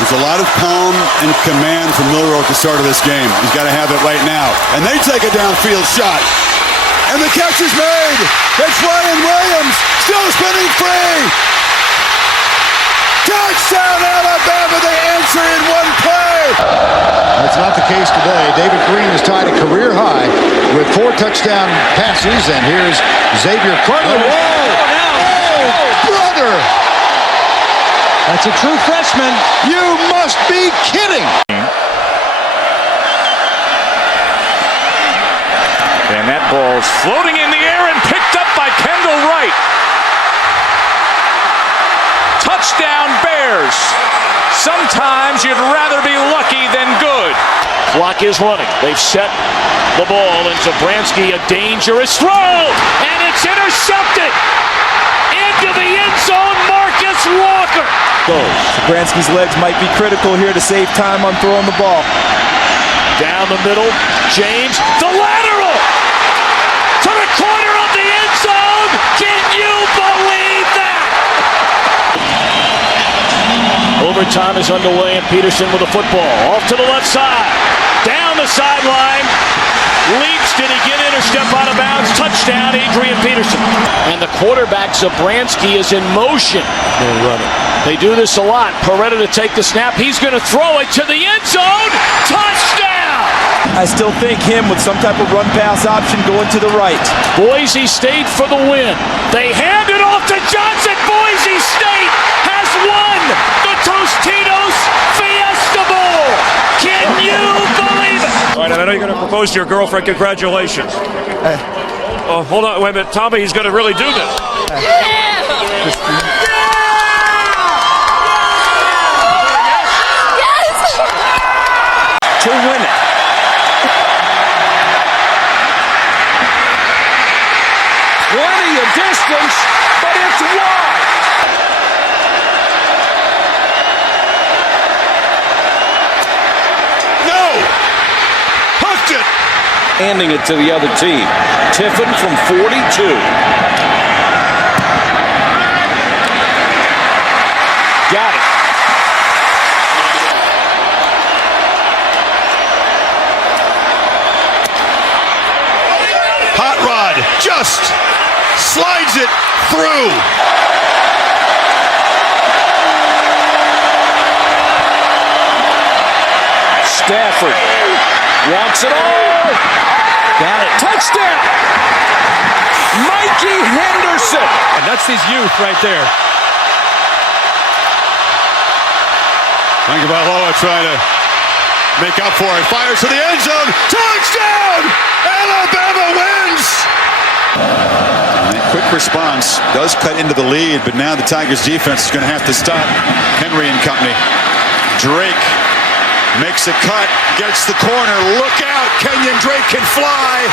There's a lot of calm and command from Milroe at the start of this game. He's got to have it right now. And they take a downfield shot. And the catch is made. It's Ryan Williams, still spinning free. Touchdown, Alabama. They answer in one play. That's not the case today. David Green has tied a career high with 4 touchdown passes. And here's Xavier Carter. Oh, brother. That's a true freshman. You must be kidding. And that ball's floating in the air and picked up by Kendall Wright. Touchdown Bears. Sometimes you'd rather be lucky than good. Clock is running. They've set the ball, and Zabransky, a dangerous throw, and it's intercepted. Into the end zone, Marcus Walker. Zabransky's legs might be critical here to save time on throwing the ball. Down the middle, James, the lateral to the corner of the end zone. Can you believe that? Overtime is underway, and Peterson with the football off to the left side, down the sideline. Leaps, did he get in or step out of bounds? Touchdown, Adrian Peterson. And the quarterback, Zabransky, is in motion. They do this a lot. Peretta to take the snap. He's going to throw it to the end zone. Touchdown! I still think him with some type of run-pass option going to the right. Boise State for the win. They hand it off to Johnson. Boise State has won the Tostitos Fiesta Bowl. Can you believe it? All right, I know you're going to propose to your girlfriend. Congratulations. Oh, hold on. Wait a minute. Tommy, he's going to really do this. To win it. Plenty of distance, but it's wide. No! Hooked it! Handing it to the other team. Tiffin from 42. Got it. Hot Rod just slides it through. Stafford wants it all. Got it. Touchdown! Mikey Henderson. And that's his youth right there. Tagovailoa trying to make up for it. Fires to the end zone. Touchdown! Alabama wins! Quick response does cut into the lead, but now the Tigers defense is going to have to stop Henry and company. Drake makes a cut, gets the corner. Look out! Kenyon Drake can fly.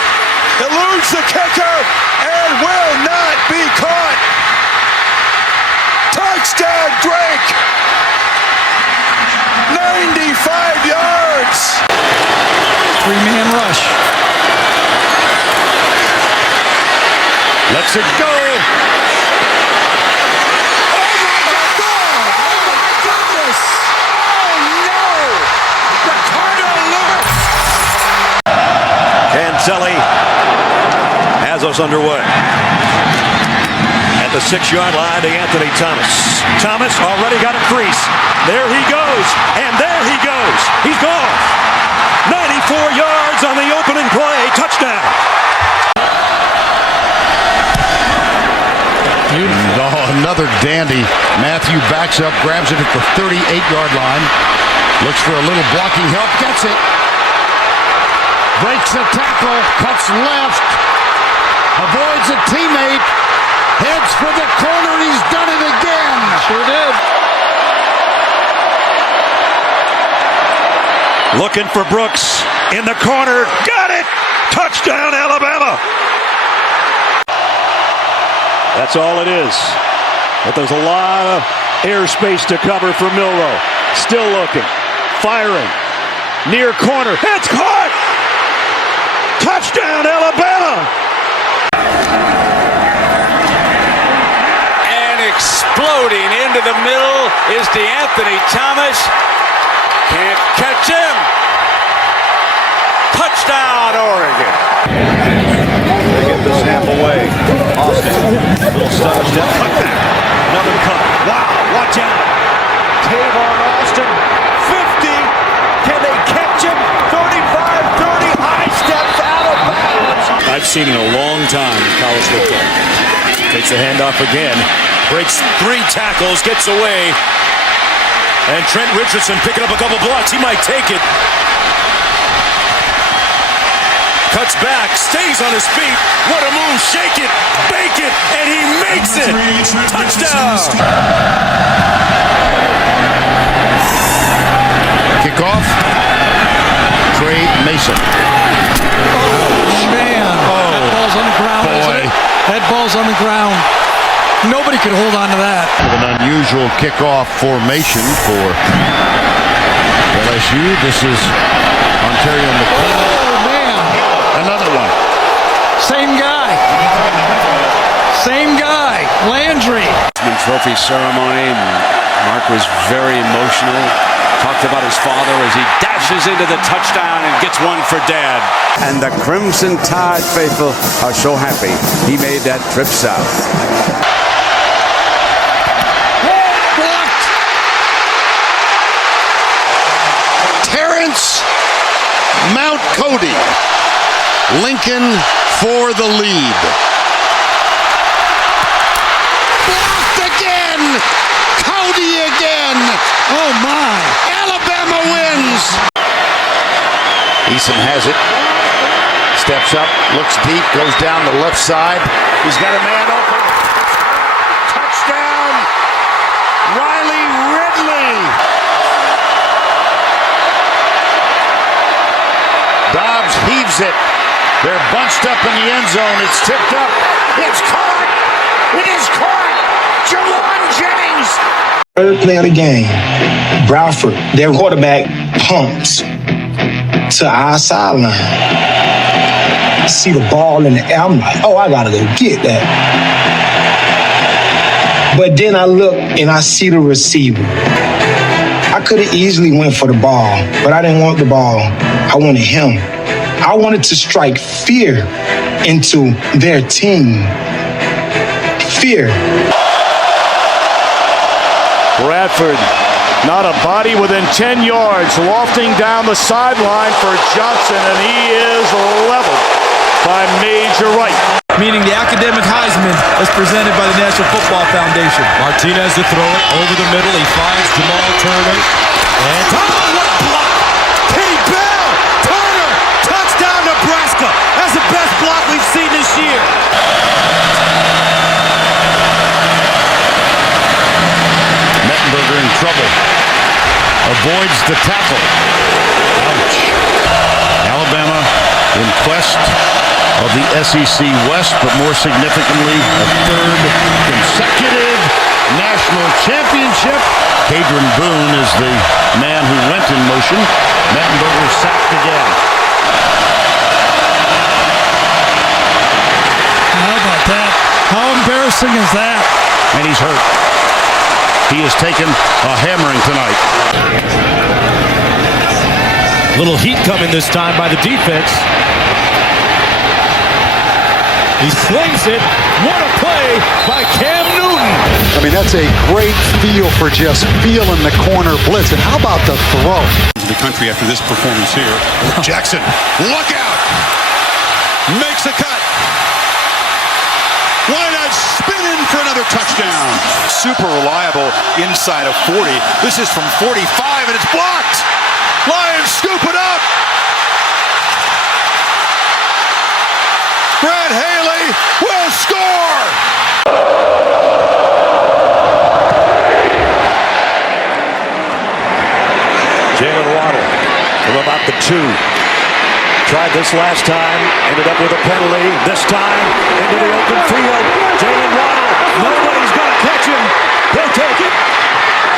Eludes the kicker and will not be caught. Touchdown Drake! 95 yards. 3-man rush. Let's it go. Cancelli has us underway. At the 6-yard line to Anthony Thomas. Thomas already got a crease. There he goes, and there he goes. He's gone. 94 yards on the opening play. Touchdown. Oh, another dandy. Matthew backs up, grabs it at the 38-yard line. Looks for a little blocking help, gets it. Breaks a tackle, cuts left. Avoids a teammate. Heads for the corner, he's done it again. Sure did. Looking for Brooks in the corner. Got it! Touchdown, Alabama! That's all it is. But there's a lot of airspace to cover for Milroe. Still looking. Firing. Near corner. It's caught! Touchdown, Alabama! And exploding into the middle is DeAnthony Thomas. Can't catch him. Touchdown, Oregon. They get the snap away. Austin, little stutter step, cut back. Another cut. Wow, watch out. Tavon Austin, 50. Can they catch him? 35-30, high steps out of bounds. I've seen in a long time in college football. Takes the handoff again. Breaks 3 tackles, gets away. And Trent Richardson picking up a couple blocks. He might take it. Cuts back, stays on his feet. What a move. Shake it, bake it, and he makes it. Touchdown. Kickoff. Trey Mason. Man, that ball's on the ground. Boy. That ball's on the ground. Nobody could hold on to that. An unusual kickoff formation for LSU. This is Ontario McCool. Oh, man. Another one. Same guy. Same guy. Landry. Trophy ceremony. Mark was very emotional. Talked about his father as he dashes into the touchdown and gets one for Dad. And the Crimson Tide faithful are so happy he made that trip south. Blocked. Terrence Mount Cody. Lincoln for the lead. Blocked again. Cody again. Oh, my. Alabama wins. Eason has it. Steps up, looks deep, goes down the left side. He's got a man open. Touchdown. Riley Ridley. Dobbs heaves it. They're bunched up in the end zone. It's tipped up. It's caught. It is caught. Jawan Jennings. Third play of the game, Bradford, their quarterback, pumps to our sideline. See the ball in the air. I'm like, oh, I gotta go get that. But then I look and I see the receiver. I could have easily went for the ball, but I didn't want the ball. I wanted him. I wanted to strike fear into their team. Fear. Bradford, not a body within 10 yards, lofting down the sideline for Johnson, and he is leveled by Major Wright. Meaning the academic Heisman is presented by the National Football Foundation. Martinez to throw it over the middle. He finds Jamal Turner. And what a block! Kenny Bell! Turner! Touchdown Nebraska! That's the best block we've seen this year. Mettenberger in trouble. Avoids the tackle. Ouch. Alabama in quest of the SEC West, but more significantly, a third consecutive national championship. Cadron Boone is the man who went in motion. Mettenberger sacked again. How about that? How embarrassing is that? And he's hurt. He has taken a hammering tonight. Little heat coming this time by the defense. He slings it. What a play by Cam Newton. I mean, that's a great feel for just feeling the corner blitz. And how about the throw? The country after this performance here. Jackson, look out! Makes a cut. Why not spin in for another touchdown? Super reliable inside of 40. This is from 45 and it's blocked. Lions scoop it up. Brad Haley will score. Jalen Waddle from about the 2. Tried this last time, ended up with a penalty. This time, into the open field. Jalen Waddle, nobody's going to catch him. He'll take it.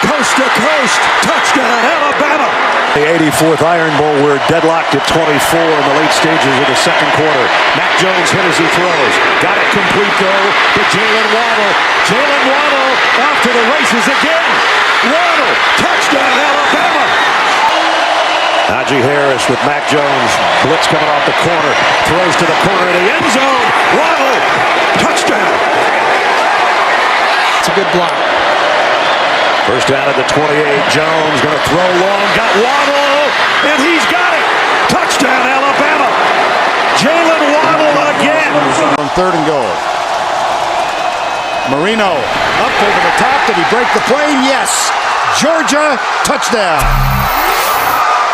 Coast to coast, touchdown, Alabama. The 84th Iron Bowl, we're deadlocked at 24 in the late stages of the second quarter. Mac Jones hit as he throws. Got it complete, though, to Jalen Waddle. Jalen Waddle off to the races again. Waddle, touchdown, Alabama. Najee Harris with Mac Jones. Blitz coming off the corner. Throws to the corner of the end zone. Waddle. Touchdown. It's a good block. First down at the 28. Jones going to throw long. Got Waddle. And he's got it. Touchdown, Alabama. Jalen Waddle again. On 3rd and goal. Marino up over the top. Did he break the plane? Yes. Georgia, touchdown.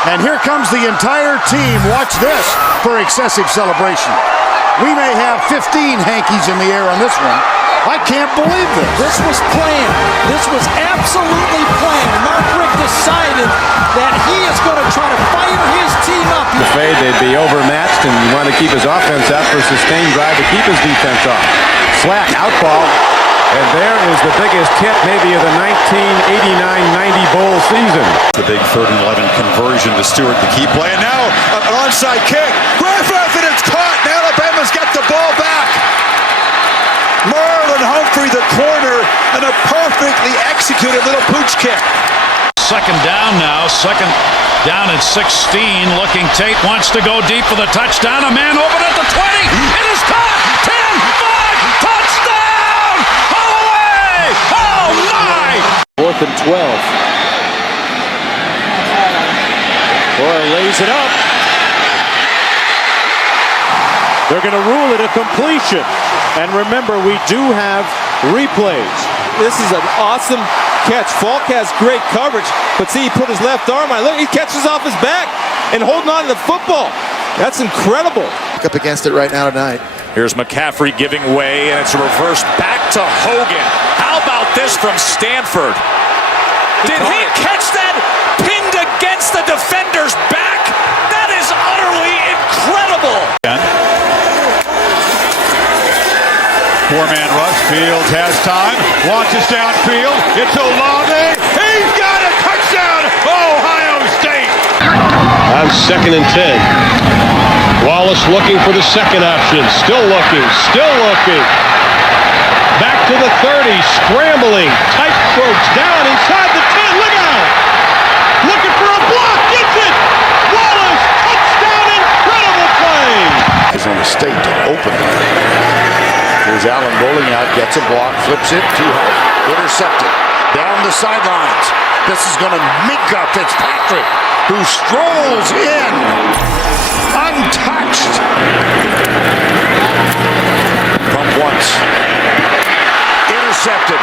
And here comes the entire team. Watch this for excessive celebration. We may have 15 hankies in the air on this one. I can't believe this. This was planned. This was absolutely planned. Mark Richt decided that he is going to try to fire his team up. Afraid they'd be overmatched, and you want to keep his offense out for a sustained drive to keep his defense off. Slack, out ball. And there is the biggest hit maybe of the 1989-90 bowl season. The big 3rd and 11 conversion to Stewart, the key play. And now an onside kick. Griffith, and it's caught. And Alabama's got the ball back. Marlon Humphrey, the corner, and a perfectly executed little pooch kick. Second down now. Second down at 16. Looking Tate wants to go deep for the touchdown. A man open at the 20. It is caught. 10, 5, touchdown! Holloway! Oh my! 4th and 12. Boy lays it up. They're going to rule it a completion. And remember, we do have replays. This is an awesome catch. Falk has great coverage, but see, he put his left arm on. Look, he catches off his back and holding on to the football. That's incredible. Up against it right now tonight. Here's McCaffrey giving way, and it's a reverse back to Hogan. How about this from Stanford? Did he catch that pinned against the defender's back? That is utterly incredible. Four-man rush. Fields has time. Launches downfield. It's Olave. He's got a touchdown. Ohio State. On 2nd and 10. Wallace looking for the second option. Still looking. Still looking. Back to the 30. Scrambling. Tight strokes down inside the 10. Look out. Looking for a block. Gets it. Wallace. Touchdown. Incredible play. Is on the state to open. Here's Allen rolling out, gets a block, flips it, too high, intercepted, down the sidelines. This is going to Minka Fitzpatrick, who strolls in, untouched. Pump once, intercepted.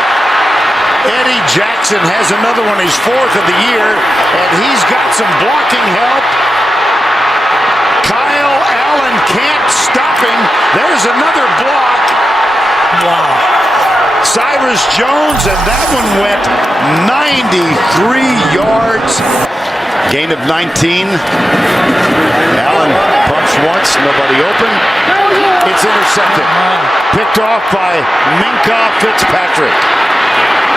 Eddie Jackson has another one, his 4th of the year, and he's got some blocking help. Kyle Allen can't stop him. There's another block. Wow. Cyrus Jones, and that one went 93 yards. Gain of 19. Allen pumps once, nobody open. It's intercepted. Picked off by Minka Fitzpatrick.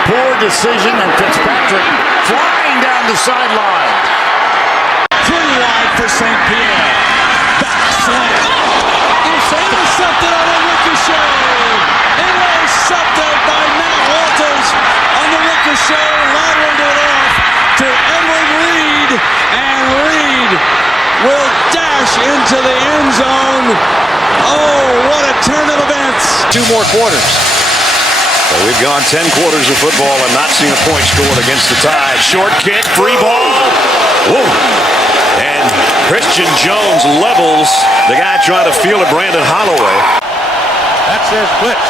Poor decision, and Fitzpatrick flying down the sideline. Pretty wide for St. Pierre. Back slant. Intercepted on a ricochet. Intercepted by Matt Walters on the ricochet. Lateraled it off to Edward Reed. And Reed will dash into the end zone. Oh, what a turn of events. 2 more quarters. So we've gone 10 quarters of football and not seen a point scored against the Tide. Short kick, free ball. Whoa. And Christian Jones levels the guy trying to field a Brandon Holloway. That's his blitz.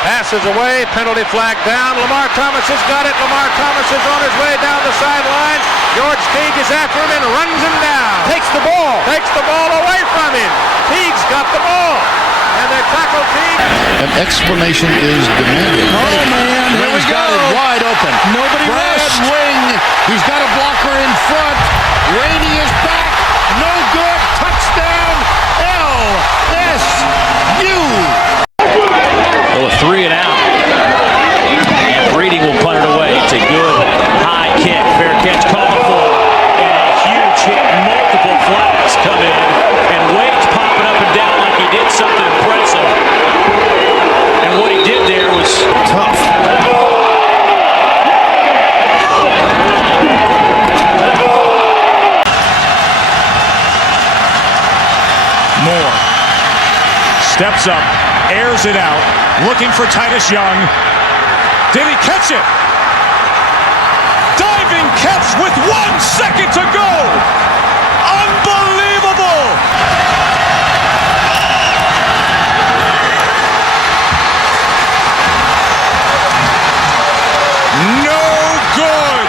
Passes away, penalty flag down. Lamar Thomas has got it. Lamar Thomas is on his way down the sideline. George Teague is after him and runs him down. Takes the ball away from him. Teague's got the ball. And they tackle Teague. An explanation is demanded. Oh, man, here we got go. it wide open. Nobody Brad rushed. Wing, he's got a blocker in front. Rainey is back. No good. Touchdown. LSU. Oh, a 3 and out. And Breeding will punt it away. It's a good high kick. Fair catch called for. And a huge hit. Multiple flags come in. And Wade's popping up and down like he did something impressive. And what he did there was tough. Steps up, airs it out, looking for Titus Young. Did he catch it? Diving catch with 1 second to go. Unbelievable. No good.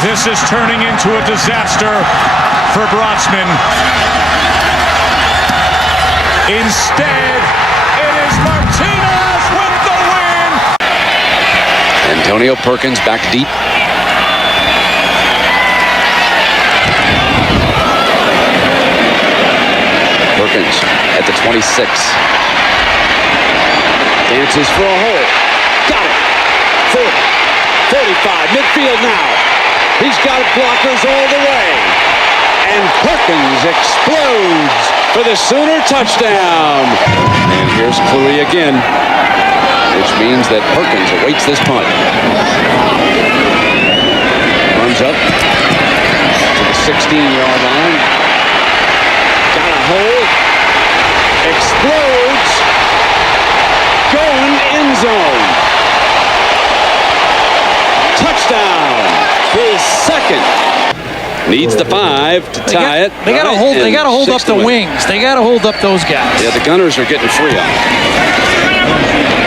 This is turning into a disaster for Brotzman. Instead, it is Martinez with the win. Antonio Perkins back deep. Perkins at the 26. Dances for a hole. Got it. 40, 45, midfield now. He's got blockers all the way. And Perkins explodes for the Sooner touchdown. And here's Cluey again, which means that Perkins awaits this punt. Runs up to the 16-yard line. Got a hole. Explodes. Going end zone. Touchdown. His second. Needs the 5 to tie it. They got to hold. They got to hold up the wings. They got to hold up those guys. Yeah, the Gunners are getting free on it.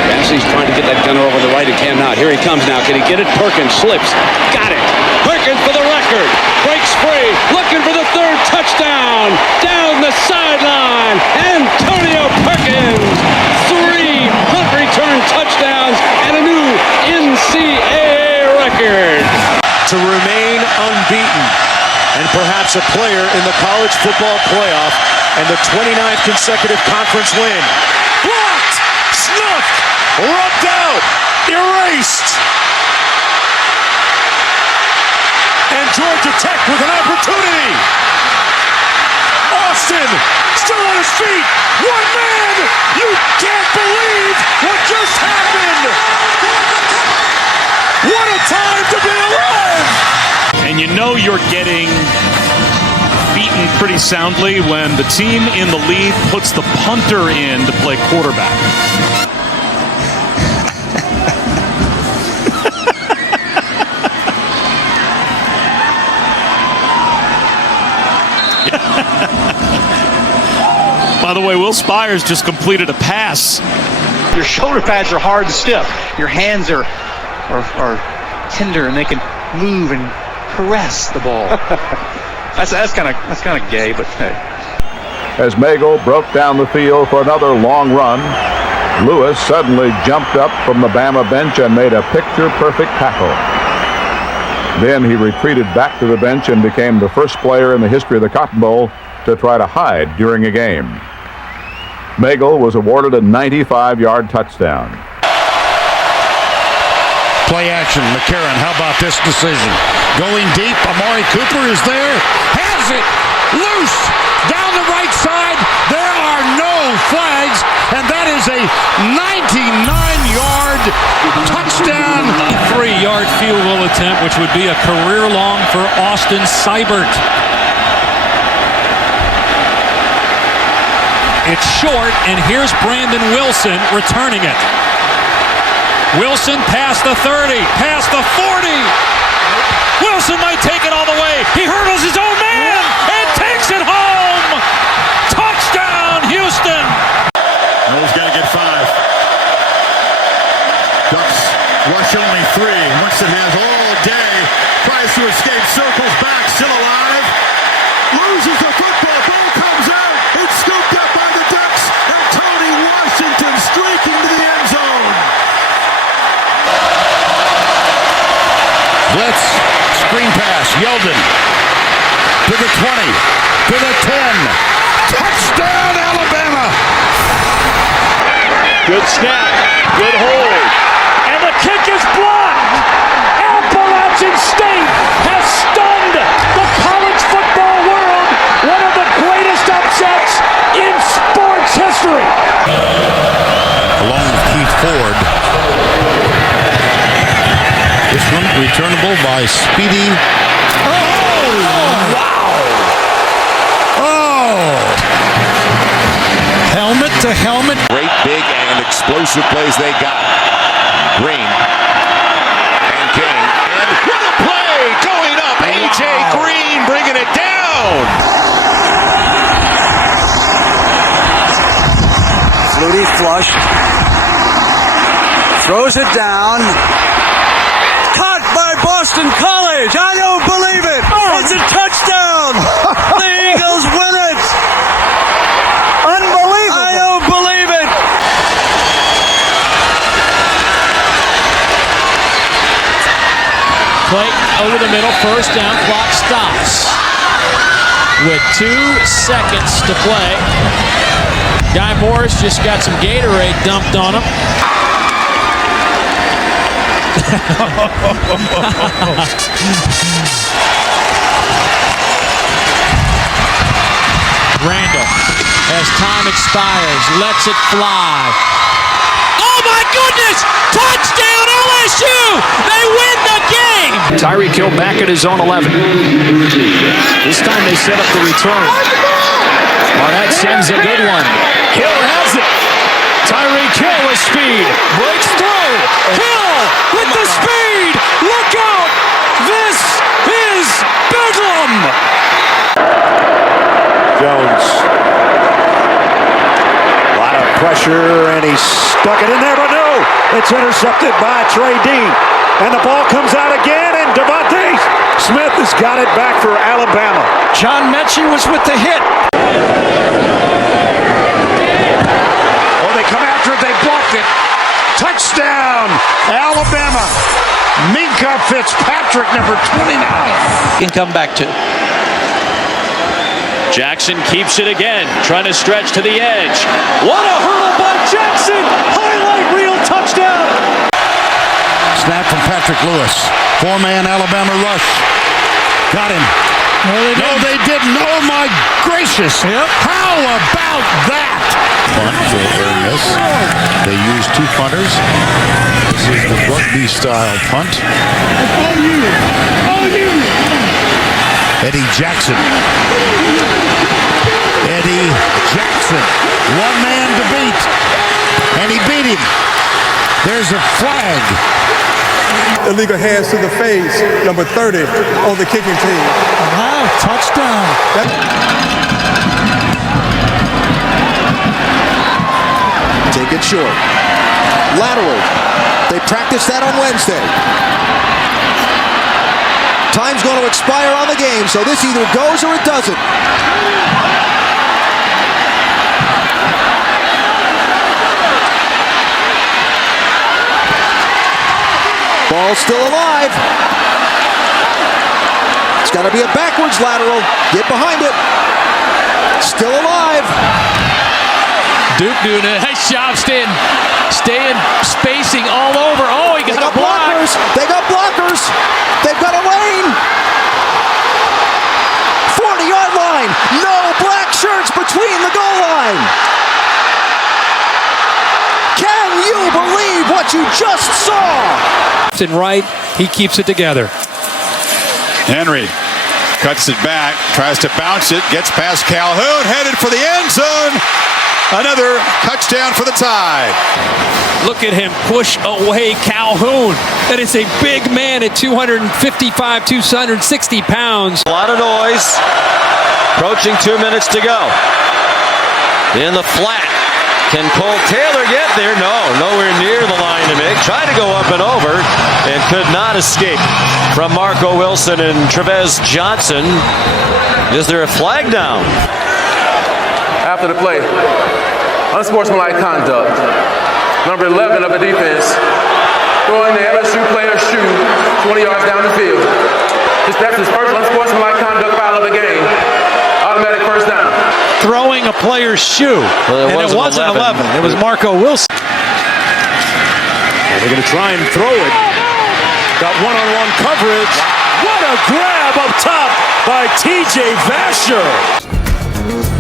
Bassey's trying to get that gunner over the right and cannot. Here he comes now. Can he get it? Perkins slips. Got it. Perkins for the record. Breaks free. Looking for the third touchdown. Down the sideline. Antonio Perkins. 3 punt return touchdowns and a new NCAA record. To remain unbeaten and perhaps a player in the college football playoff and the 29th consecutive conference win. Blocked! Snuffed! Rubbed out! Erased! And Georgia Tech with an opportunity! Austin still on his feet! One man! You can't believe what just happened! What a time to be alive! And you know you're getting beaten pretty soundly when the team in the lead puts the punter in to play quarterback. By the way, Will Spires just completed a pass. Your shoulder pads are hard and stiff. Your hands are tender and they can move and caress the ball. that's kind of gay, but hey. As Magel broke down the field for another long run, Lewis suddenly jumped up from the Bama bench and made a picture-perfect tackle. Then he retreated back to the bench and became the first player in the history of the Cotton Bowl to try to hide during a game. Magel was awarded a 95-yard touchdown. Play action. McCarron, how about this decision? Going deep. Amari Cooper is there. Has it. Loose. Down the right side. There are no flags. And that is a 99-yard touchdown. 3-yard field goal attempt, which would be a career long for Austin Seibert. It's short, and here's Brandon Wilson returning it. Wilson past the 30, past the 40. Wilson might take it all the way. He hurdles his own man and takes it home. Touchdown, Houston. Noel's got to get 5. Ducks rush only 3. Winston has all day. Tries to escape, circles back, still alive. Loses the football. Ball comes out. It's scooped up by the Ducks. And Tony Washington streaking to the end zone. Blitz, screen pass, Yeldon to the 20, to the 10. Touchdown, Alabama! Good snap, good hold, and the kick is blocked. Appalachian State has stunned the college football world. One of the greatest upsets in sports history. Along with Keith Ford. This one returnable by Speedy. Oh, wow! to helmet. Great big and explosive plays they got. Green and King. And what a play going up. A.J. Green bringing it down. Flutie flushed. Throws it down. Caught by Boston College. I don't believe it. It's a touchdown. The Eagles win it. Unbelievable. I don't believe it. Play over the middle, first down, clock stops. With 2 seconds to play. Guy Morris just got some Gatorade dumped on him. Randall, as time expires, lets it fly. Oh my goodness! Touchdown LSU! They win the game! Tyreek Hill back at his own 11. This time they set up the return. Barnett sends a good one. Hill has it. Tyreek Hill with speed. Breaks through. Hill with the speed. Look out! This is Bedlam! Jones. A lot of pressure, and he stuck it in there, but no! It's intercepted by Trey Dean. And the ball comes out again, and Devontae Smith has got it back for Alabama. John Mechie was with the hit. Oh, they come after it, they blocked it. Touchdown, Alabama. Minka Fitzpatrick, number 29. Can come back to. Jackson keeps it again, trying to stretch to the edge. What a hurdle by Jackson! Highlight reel touchdown! Snap from Patrick Lewis. 4-man Alabama rush. Got him. No, they didn't. Oh, my gracious. Yep. How about that? Punt for areas. They use 2 punters. This is the rugby-style punt. Eddie Jackson. Eddie Jackson. 1 man to beat. And he beat him. There's a flag. Illegal hands to the face, number 30 on the kicking team. Wow, touchdown. Take it short. Lateral. They practiced that on Wednesday. Time's going to expire on the game, so this either goes or it doesn't. Ball still alive. It's got to be a backwards lateral. Get behind it. Still alive. Duke doing a nice job staying spacing all over. Oh, he got a block. Blockers. They got blockers. They've got a lane. 40-yard line. No black shirts between the goal line. Can you believe what you just saw? And right, he keeps it together. Henry cuts it back, tries to bounce it, gets past Calhoun, headed for the end zone. Another touchdown for the Tide. Look at him push away Calhoun. That is a big man at 255, 260 pounds. A lot of noise. Approaching 2 minutes to go. In the flat. Can Cole Taylor get there? No, nowhere near the line to make. Tried to go up and over and could not escape from Marco Wilson and Trevez Johnson. Is there a flag down? After the play, unsportsmanlike conduct. Number 11 of the defense, throwing the LSU player's shoe 20 yards down the field. That's his first unsportsmanlike conduct foul of the game. Automatic first down. Throwing a player's shoe. Well, and it wasn't 11. It was Marco Wilson. They're going to try and throw it. Got one-on-one coverage. What a grab up top by T.J. Vasher.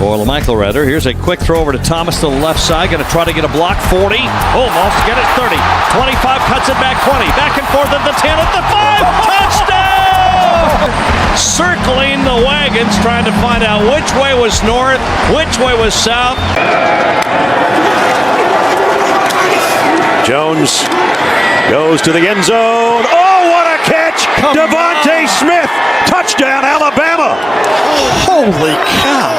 For LaMichael rather. Here's a quick throw over to Thomas to the left side. Going to try to get a block. 40. Almost get it. 30. 25. 5, cuts it back 20. Back and forth at the 10, at the 5. Touchdown! Circling the wagons, trying to find out which way was north, which way was south. Jones goes to the end zone. Oh, what a catch! Devontae Smith, touchdown, Alabama. Holy cow.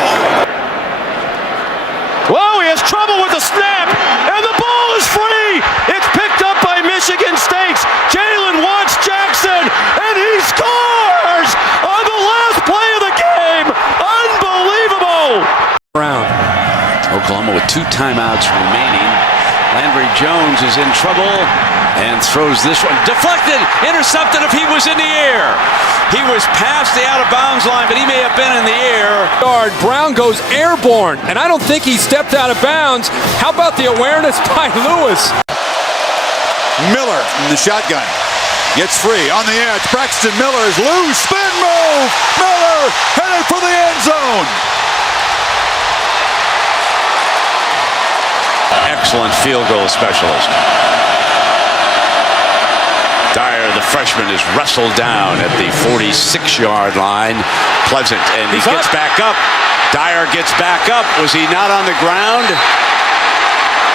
Whoa, he has trouble with the snap, and the ball is free. It's picked up by Michigan State's Jalen Watts Jackson, and he scores on the last play of the game. Unbelievable. Round. Oklahoma with 2 timeouts remaining. Landry Jones is in trouble and throws this one. Deflected, intercepted if he was in the air. He was past the out-of-bounds line, but he may have been in the air. Brown goes airborne, and I don't think he stepped out of bounds. How about the awareness by Lewis? Miller in the shotgun. Gets free on the edge. Braxton Miller is loose. Spin move. Miller headed for the end zone. Excellent field goal specialist. Dyer, the freshman, is wrestled down at the 46-yard line. Pleasant, and he gets back up. Dyer gets back up. Was he not on the ground?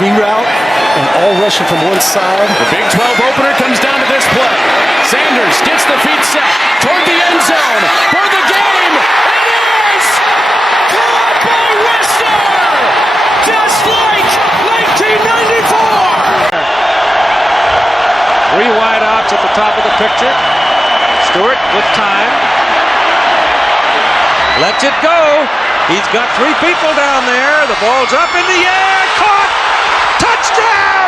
Reroute and all rushing from one side. The Big 12 opener comes down to this play. Sanders gets the feet set toward the end zone for the game. It is caught by Wester, just like 1994. 3 wide outs at the top of the picture. Stewart with time. Lets it go. He's got 3 people down there. The ball's up in the air. Caught. Touchdown.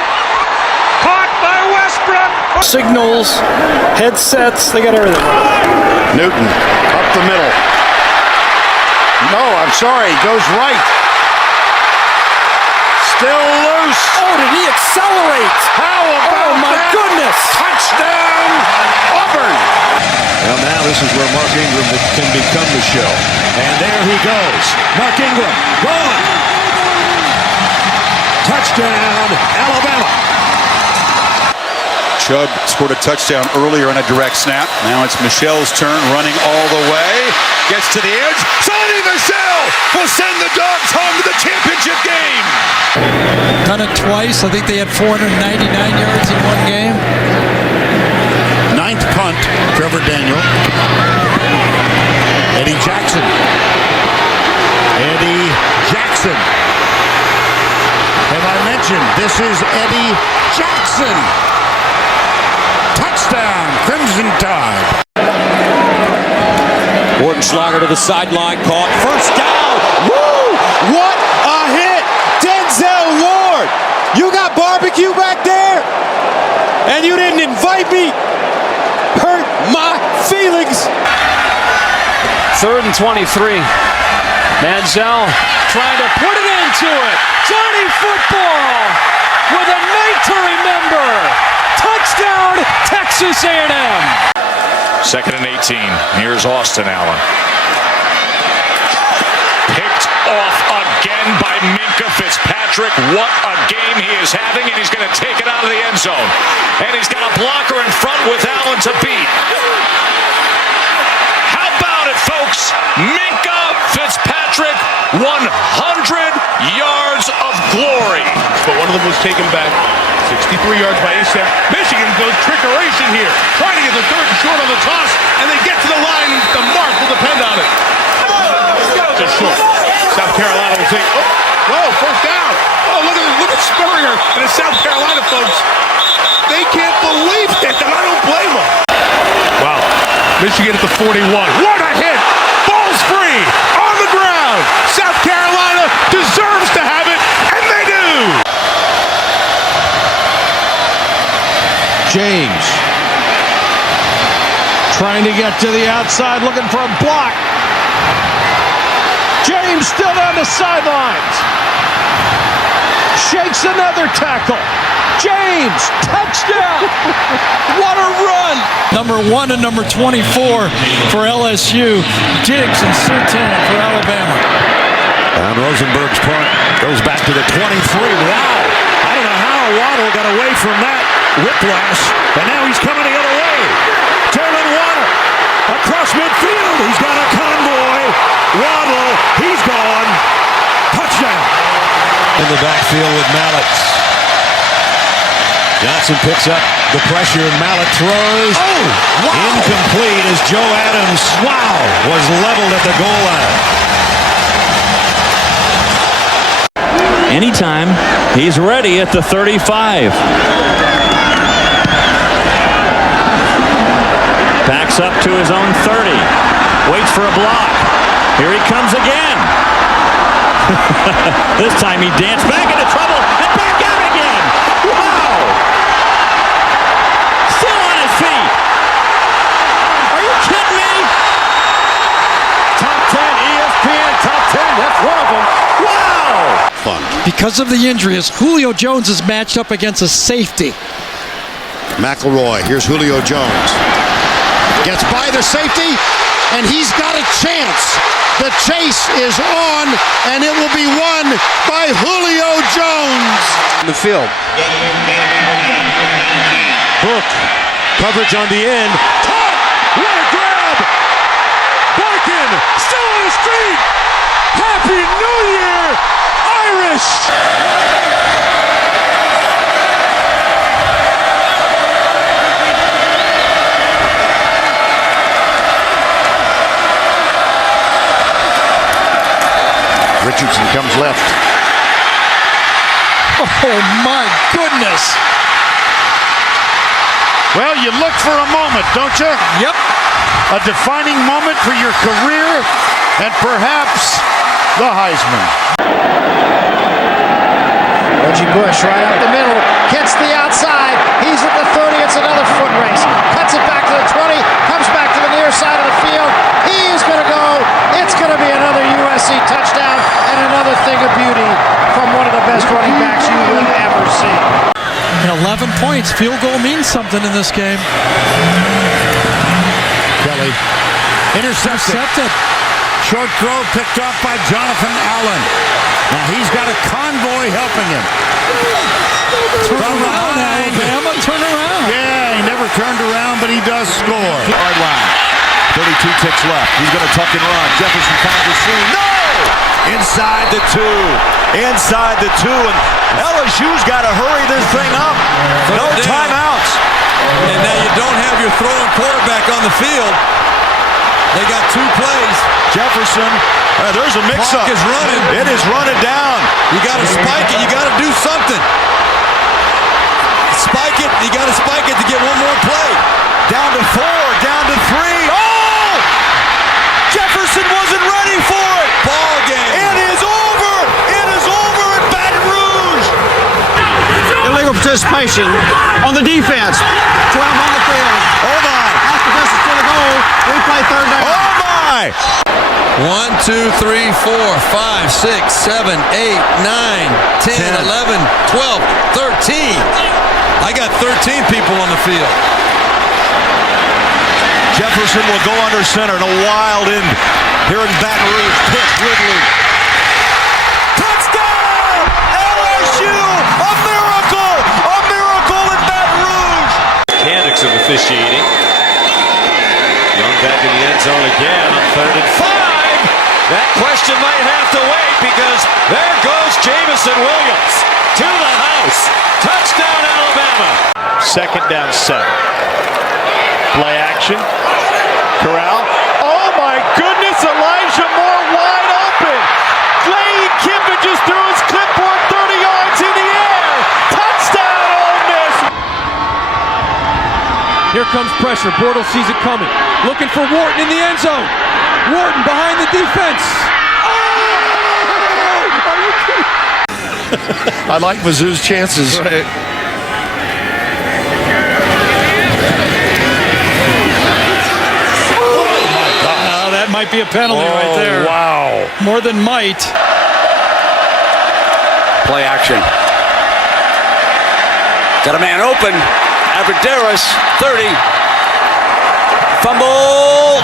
Caught by Westbrook. Signals, headsets, they got everything. Newton up the middle. No, I'm sorry, goes right. Still loose. Oh, did he accelerate? How about my that? goodness. Touchdown, Auburn. Well, now this is where Mark Ingram can become the show. And there he goes. Mark Ingram, gone. Touchdown, Alabama. Chubb scored a touchdown earlier on a direct snap. Now it's Michel's turn, running all the way. Gets to the edge. Sonny Michel will send the Dogs home to the championship game. Done it twice. I think they had 499 yards in one game. 9th punt, Trevor Daniel. Eddie Jackson. Eddie Jackson. Have I mentioned this is Eddie Jackson? Touchdown, Crimson Tide. Wartenschlager to the sideline, caught. First down. Woo! What a hit! Denzel Ward! You got barbecue back there? And you didn't invite me? Hurt my feelings. 3rd and 23. Manziel trying to put it into it. Johnny Football with a night to remember. Touchdown, Texas A&M. 2nd and 18. Here's Austin Allen. Picked off again by Minkah Fitzpatrick. What a game he is having, and he's going to take it out of the end zone. And he's got a blocker in front with Allen to beat. How about it, folks? Minkah Fitzpatrick, 100 yards of glory. But one of them was taken back. 63 yards by ASAP. Michigan goes trickeration here. Trying to get the 3rd and short on the toss, and they get to the line. The mark will depend on it. Just short. South Carolina will take. Oh, whoa, 1st down. Oh, look at Spurrier and the South Carolina folks. They can't believe it, and I don't blame them. Wow. Michigan at the 41. What a hit! Ball's free on the ground. South Carolina deserves to have it, and they do. James trying to get to the outside, looking for a block. James still down the sidelines. Shakes another tackle. James, touchdown. What a run. Number 1 and number 24 for LSU. Diggs and Surtain for Alabama. And Rosenberg's punt goes back to the 23. Wow. I don't know how Waddle got away from that whiplash, and now he's coming the other way. Jalen Waddle across midfield. He's got a convoy. Waddle, he's gone. Touchdown. In the backfield with Mallett. Johnson picks up the pressure, and Mallett throws. Oh, wow. Incomplete as Joe Adams, was leveled at the goal line. Anytime, he's ready at the 35. Backs up to his own 30. Waits for a block. Here he comes again. This time he danced back into trouble and back out again. Wow! Still on his feet. Are you kidding me? Top 10 ESPN, top 10. That's one of them. Wow! Fun. Because of the injuries, Julio Jones is matched up against a safety. McElroy, here's Julio Jones. Gets by the safety, and he's got a chance. The chase is on, and it will be won by Julio Jones. In the field. Book. Coverage on the end. What a grab! Barkin still on the street. Happy New Year, Irish! Richardson comes left. Oh, my goodness. Well, you look for a moment, don't you? Yep. A defining moment for your career and perhaps the Heisman. Reggie Bush right up the middle, gets the outside. He's at the 30. It's another foot race. Cuts it back to the 20, comes back to the near side of the field. He's going to go. It's going to be another USC touchdown and another thing of beauty from one of the best running backs you will ever see. 11 points. Field goal means something in this game. Kelly intercepted. Short throw picked off by Jonathan Allen. Now he's got a convoy helping him. Turn around, Alabama. Turn around. Yeah, he never turned around, but he does score. Hard line. 32 ticks left. He's going to tuck and run. Jefferson finds the seam. No! Inside the two. Inside the two. And LSU's got to hurry this thing up. No timeouts. And now you don't have your throwing quarterback on the field. They got two plays. Jefferson, there's a mix-up. Clock is running. It is running down. You got to spike it. You got to do something. Spike it. You got to spike it to get one more play. Down to 4, down to 3. Oh! Jefferson wasn't ready for it. Ball game. It is over. It is over in Baton Rouge. Illegal participation on the defense. 12 on the field. Oh my. After this is to the goal. Replay third down. Oh my. 1, 2, 3, 4, 5, 6, 7, 8, 9, 10, 11, 12, 13. I got 13 people on the field. Jefferson will go under center in a wild end here in Baton Rouge. Pick Ridley. Touchdown! LSU! A miracle! A miracle in Baton Rouge! Mechanics of officiating. Young back in the end zone again on 3rd and 5. That question might have to wait because there goes Jamison Williams to the house. Touchdown, Alabama. 2nd down 7. Play action. Corral. Oh my goodness, Elijah Moore wide open. Lane Kiffin just threw his clipboard 30 yards in the air. Touchdown, Ole Miss. Here comes pressure. Bortles sees it coming. Looking for Wharton in the end zone. Wharton behind the defense. Oh! Are you kidding? I like Mizzou's chances. Right. That might be a penalty right there. Wow. More than might. Play action. Got a man open. Abradaris, 30. Fumble.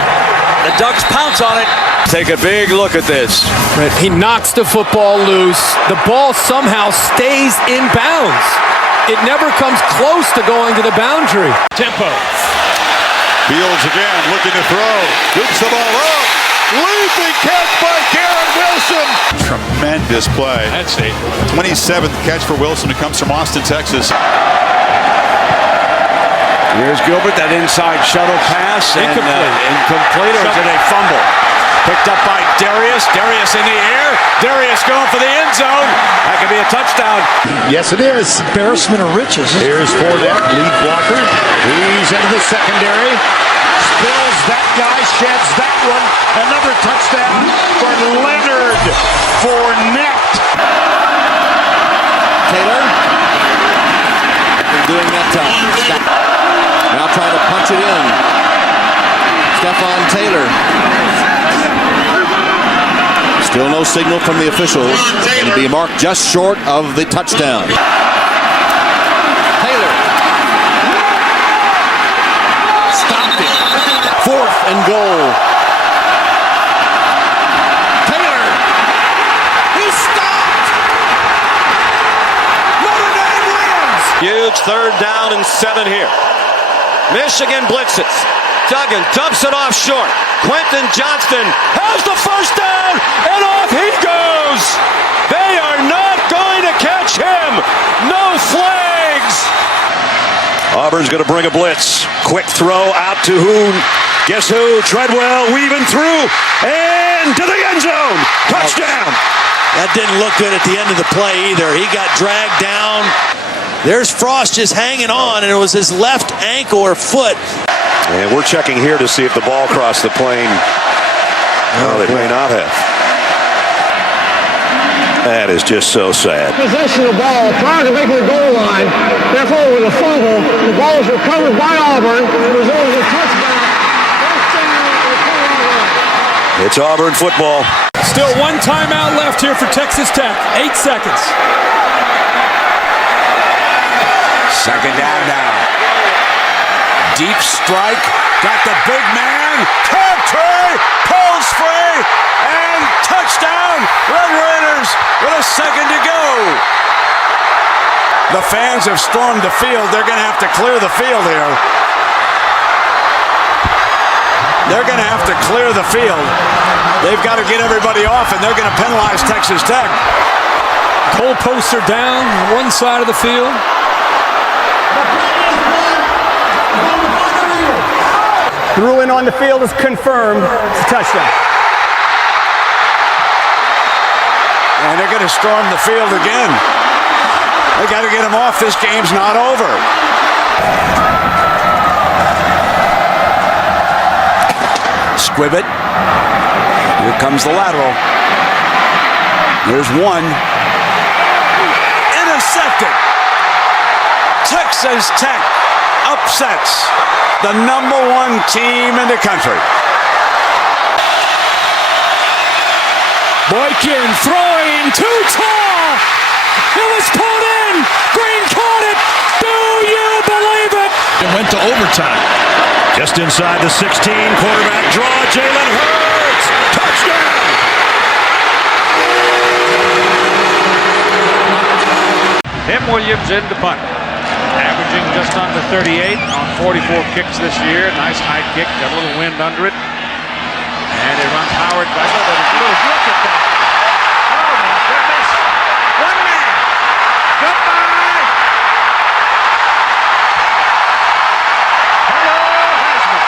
The Ducks pounce on it. Take a big look at this. Right. He knocks the football loose. The ball somehow stays in bounds. it never comes close to going to the boundary. Tempo. Fields again, looking to throw. Scoops the ball up. Leaping catch by Garrett Wilson. Tremendous play. That's a 27th catch for Wilson. It comes from Austin, Texas. Here's Gilbert, that inside shuttle pass. Incomplete. Or is it a fumble? Picked up by Darius. Darius in the air. Darius going for the end zone. That could be a touchdown. Yes, it is. Embarrassment of riches. Here's Fournette, lead blocker. He's into the secondary. Spills that guy, sheds that one. Another touchdown for Leonard Fournette. Taylor. Been doing that time. Now trying to punch it in. Stephon Taylor. Still no signal from the officials. It'll be marked just short of the touchdown. Taylor. Stopped it. 4th and goal. Taylor. He stopped. Notre Dame wins. Huge 3rd down and 7 here. Michigan blitzes. Duggan dumps it off short. Quentin Johnston has the first down, and off he goes. They are not going to catch him. No flags. Auburn's going to bring a blitz. Quick throw out to who? Guess who? Treadwell weaving through and to the end zone. Touchdown. That didn't look good at the end of the play either. He got dragged down. There's Frost just hanging on, and it was his left ankle or foot. And we're checking here to see if the ball crossed the plane. No, they may not have. That is just so sad. Possession of the ball prior to making the goal line. Therefore, with a fumble, the ball is recovered by Auburn. The result is a touchdown. It's Auburn football. Still 1 timeout left here for Texas Tech. 8 seconds. 2nd down now. Deep strike. Got the big man. Trey pulls free. And touchdown. Red Raiders with a second to go. The fans have stormed the field. They're going to have to clear the field here. They're going to have to clear the field. They've got to get everybody off, and they're going to penalize Texas Tech. Goalposts are down one side of the field. The ruling on the field is confirmed. It's a touchdown. And they're going to storm the field again. They got to get him off. This game's not over. Squibbit. Here comes the lateral. There's one. Intercepted. Texas Tech upsets the #1 team in the country. Boykin throwing too tall. It was pulled in. Green caught it. Do you believe it? It went to overtime. Just inside the 16, quarterback draw. Jalen Hurts. Touchdown. Tim Williams in the punt. Averaging just under 38 on 44 kicks this year. Nice high kick, got a little wind under it. And it runs Howard back. Look at that. Oh my goodness. One man. Goodbye. Hello, Heisman.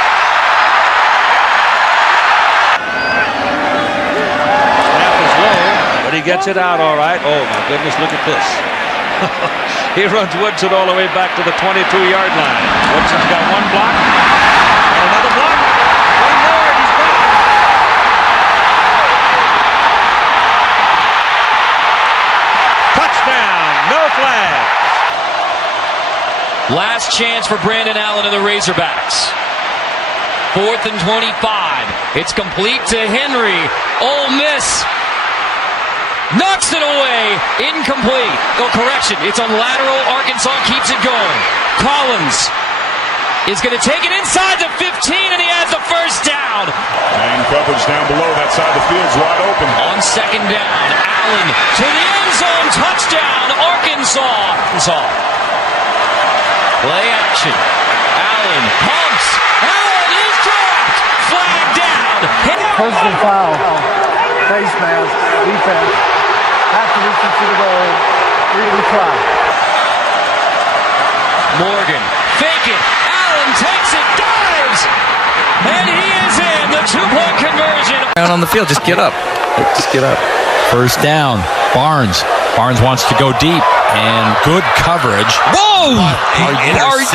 Snap is low, but he gets it out all right. Oh my goodness, look at this. He runs Woodson all the way back to the 22-yard line. Woodson's got 1 block. And another block. 1 more, and he's gone. Touchdown. No flag. Last chance for Brandon Allen and the Razorbacks. 4th and 25. It's complete to Henry. Ole Miss knocks it away. Incomplete. Oh, correction. It's on lateral. Arkansas keeps it going. Collins is going to take it inside the 15, and he has the first down. And coverage down below. That side of the field's wide open. On 2nd down, Allen to the end zone. Touchdown, Arkansas. Play action. Allen pumps. Allen is dropped. Flag down. Personal foul. Face mask. Defense. After reaching to the goal. Retry. Morgan. Fake it. Allen takes it. Dives. And he is in. The 2-point conversion. Down on the field. Just get up. Just get up. First down. Barnes. Barnes wants to go deep. And good coverage. Whoa! Are you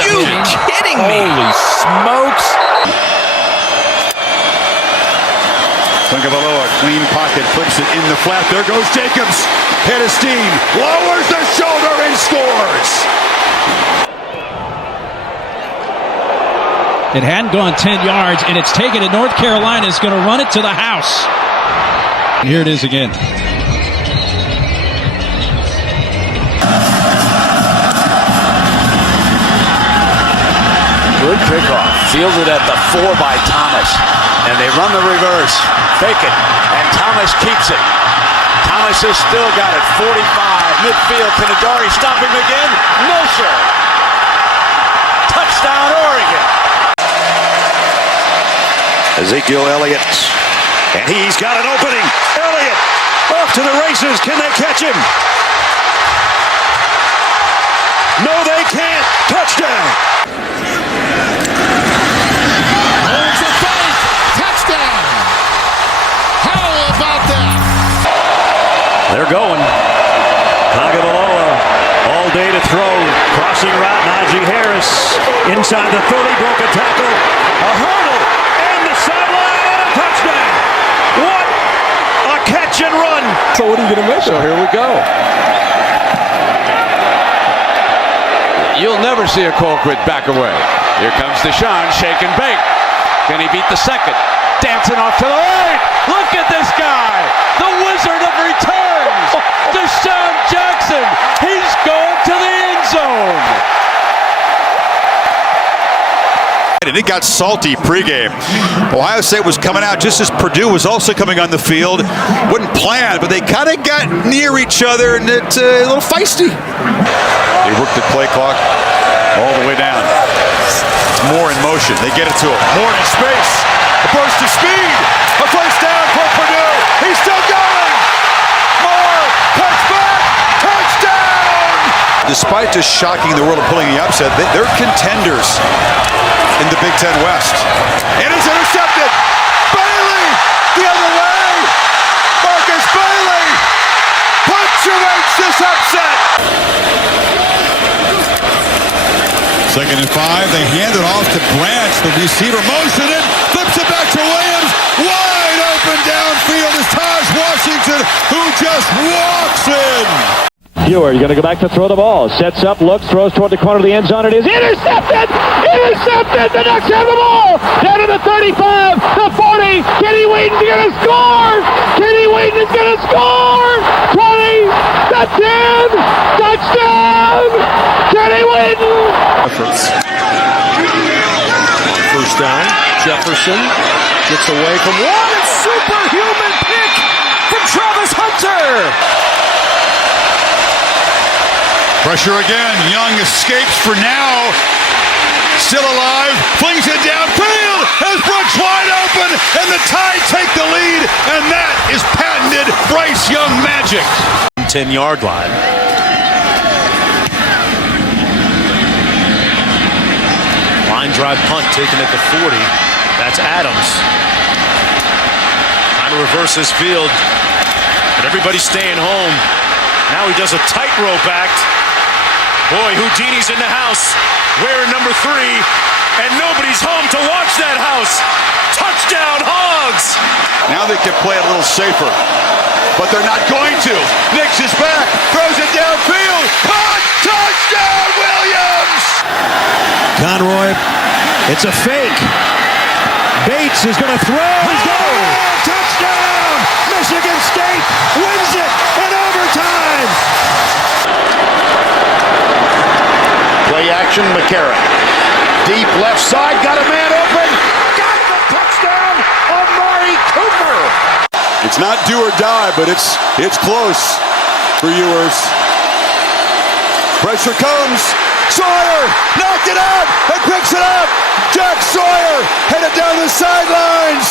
kidding me? Holy smokes. Tagovailoa, clean pocket, flips it in the flat. There goes Jacobs. Head of steam. Lowers the shoulder and scores. It hadn't gone 10 yards, and it's taken it. North Carolina is going to run it to the house. And here it is again. Good kickoff. Fielded at the 4 by Thomas. And they run the reverse. Fake it. And Thomas keeps it. Thomas has still got it. 45. Midfield. Can Adari stop him again? No, sir. Touchdown, Oregon. Ezekiel Elliott. And he's got an opening. Elliott off to the races. Can they catch him? No, they can't. Touchdown. They're going. Tagovailoa all day to throw. Crossing route. Najee Harris inside the 30. Broke a tackle. A hurdle. And the sideline. And a touchdown. What a catch and run. So what are you going to make? So here we go. You'll never see a Colquitt back away. Here comes Deshaun, shake and bake. Can he beat the second? Dancing off to the right. Look at this guy, the wizard of returns. Deshaun Jackson. He's going to the end zone. And it got salty pregame. Ohio State was coming out just as Purdue was also coming on the field. Wouldn't plan, but they kind of got near each other, and it's a little feisty. They worked the play clock all the way down. It's Moore in motion. They get it to him. Moore in space. A burst of speed. A first down for Purdue. He's still going. Moore cuts back. Touchdown. Despite just shocking the world and pulling the upset, they're contenders in the Big Ten West. It is intercepted. Bailey the other way. Marcus Bailey punctuates this upset. 2nd and 5. They hand it off to Branch. The receiver motion it. Flips it back to Williams. Wide open downfield is Taj Washington, who just walks in. Ewer, you're going to go back to throw the ball. Sets up, looks, throws toward the corner of the end zone. It is intercepted! Intercepted! The Ducks have the ball! Down to the 35, the 40. Kenny Wheaton's going to score! Kenny Wheaton is going to score! 20, the 10, touchdown! Kenny Wheaton! First down. Jefferson gets away from one. And superhuman pick from Travis Hunter. Pressure again. Young escapes for now. Still alive. Flings it downfield. As Brooks wide open. And the Tide take the lead. And that is patented Bryce Young magic. 10-yard line. Line drive punt taken at the 40. That's Adams. Trying to reverse his field. But everybody's staying home. Now he does a tightrope act. Boy, Houdini's in the house. Wearing number 3. And nobody's home to watch that house. Touchdown, Hogs! Now they can play a little safer. But they're not going to. Nix is back. Throws it downfield. Caught! Touchdown, Williams! Conroy, it's a fake. Bates is going to throw. He's going. Touchdown! Michigan State wins it in overtime. Play action, McCarron. Deep left side, got a man open. Got the touchdown, Amari Cooper. It's not do or die, but it's close for Ewers. Pressure comes. Sawyer knocked it out and picks it up. Jack Sawyer headed down the sidelines.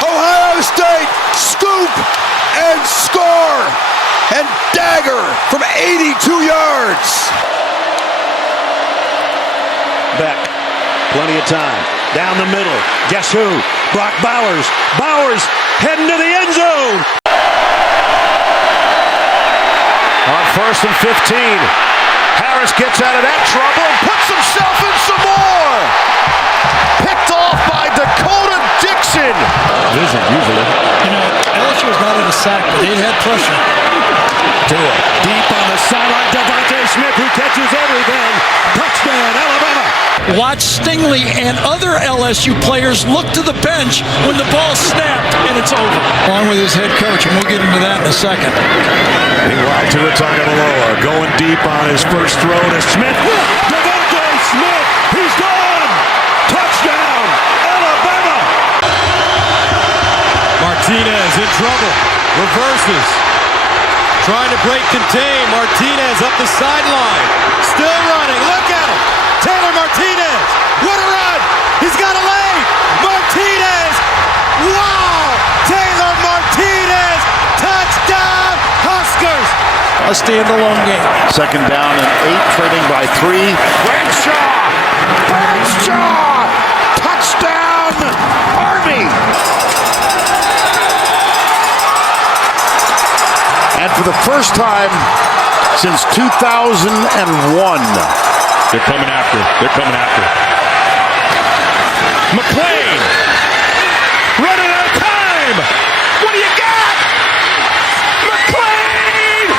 Ohio State scoop and score and dagger from 82 yards. Beck, plenty of time. Down the middle. Guess who? Brock Bowers. Bowers heading to the end zone. On 1st and 15. Harris gets out of that trouble and puts himself in some more. Picked off by Dakota Dixon. Vision, usually. You know, LSU was not in a sack, but they had pressure. Tua deep on the sideline. Devontae Smith, who catches everything. Touchdown, Alabama. Watch Stingley and other LSU players look to the bench when the ball snapped and it's over. Along with his head coach, and we'll get into that in a second. Meanwhile, Tua Tagovailoa going deep on his first throw to Smith. Devontae Smith, he's gone. Touchdown, Alabama. Martinez in trouble. Reverses. Trying to break contain. Martinez up the sideline. Still running. Look at him. Taylor Martinez. What a run. He's got a leg. Martinez. Wow. Taylor Martinez. Touchdown Huskers. A standalone game. Second down and 8, trailing by 3. Bradshaw. Touchdown, Army. And for the first time since 2001. They're coming after. McClain. Running out of time. What do you got? McClain.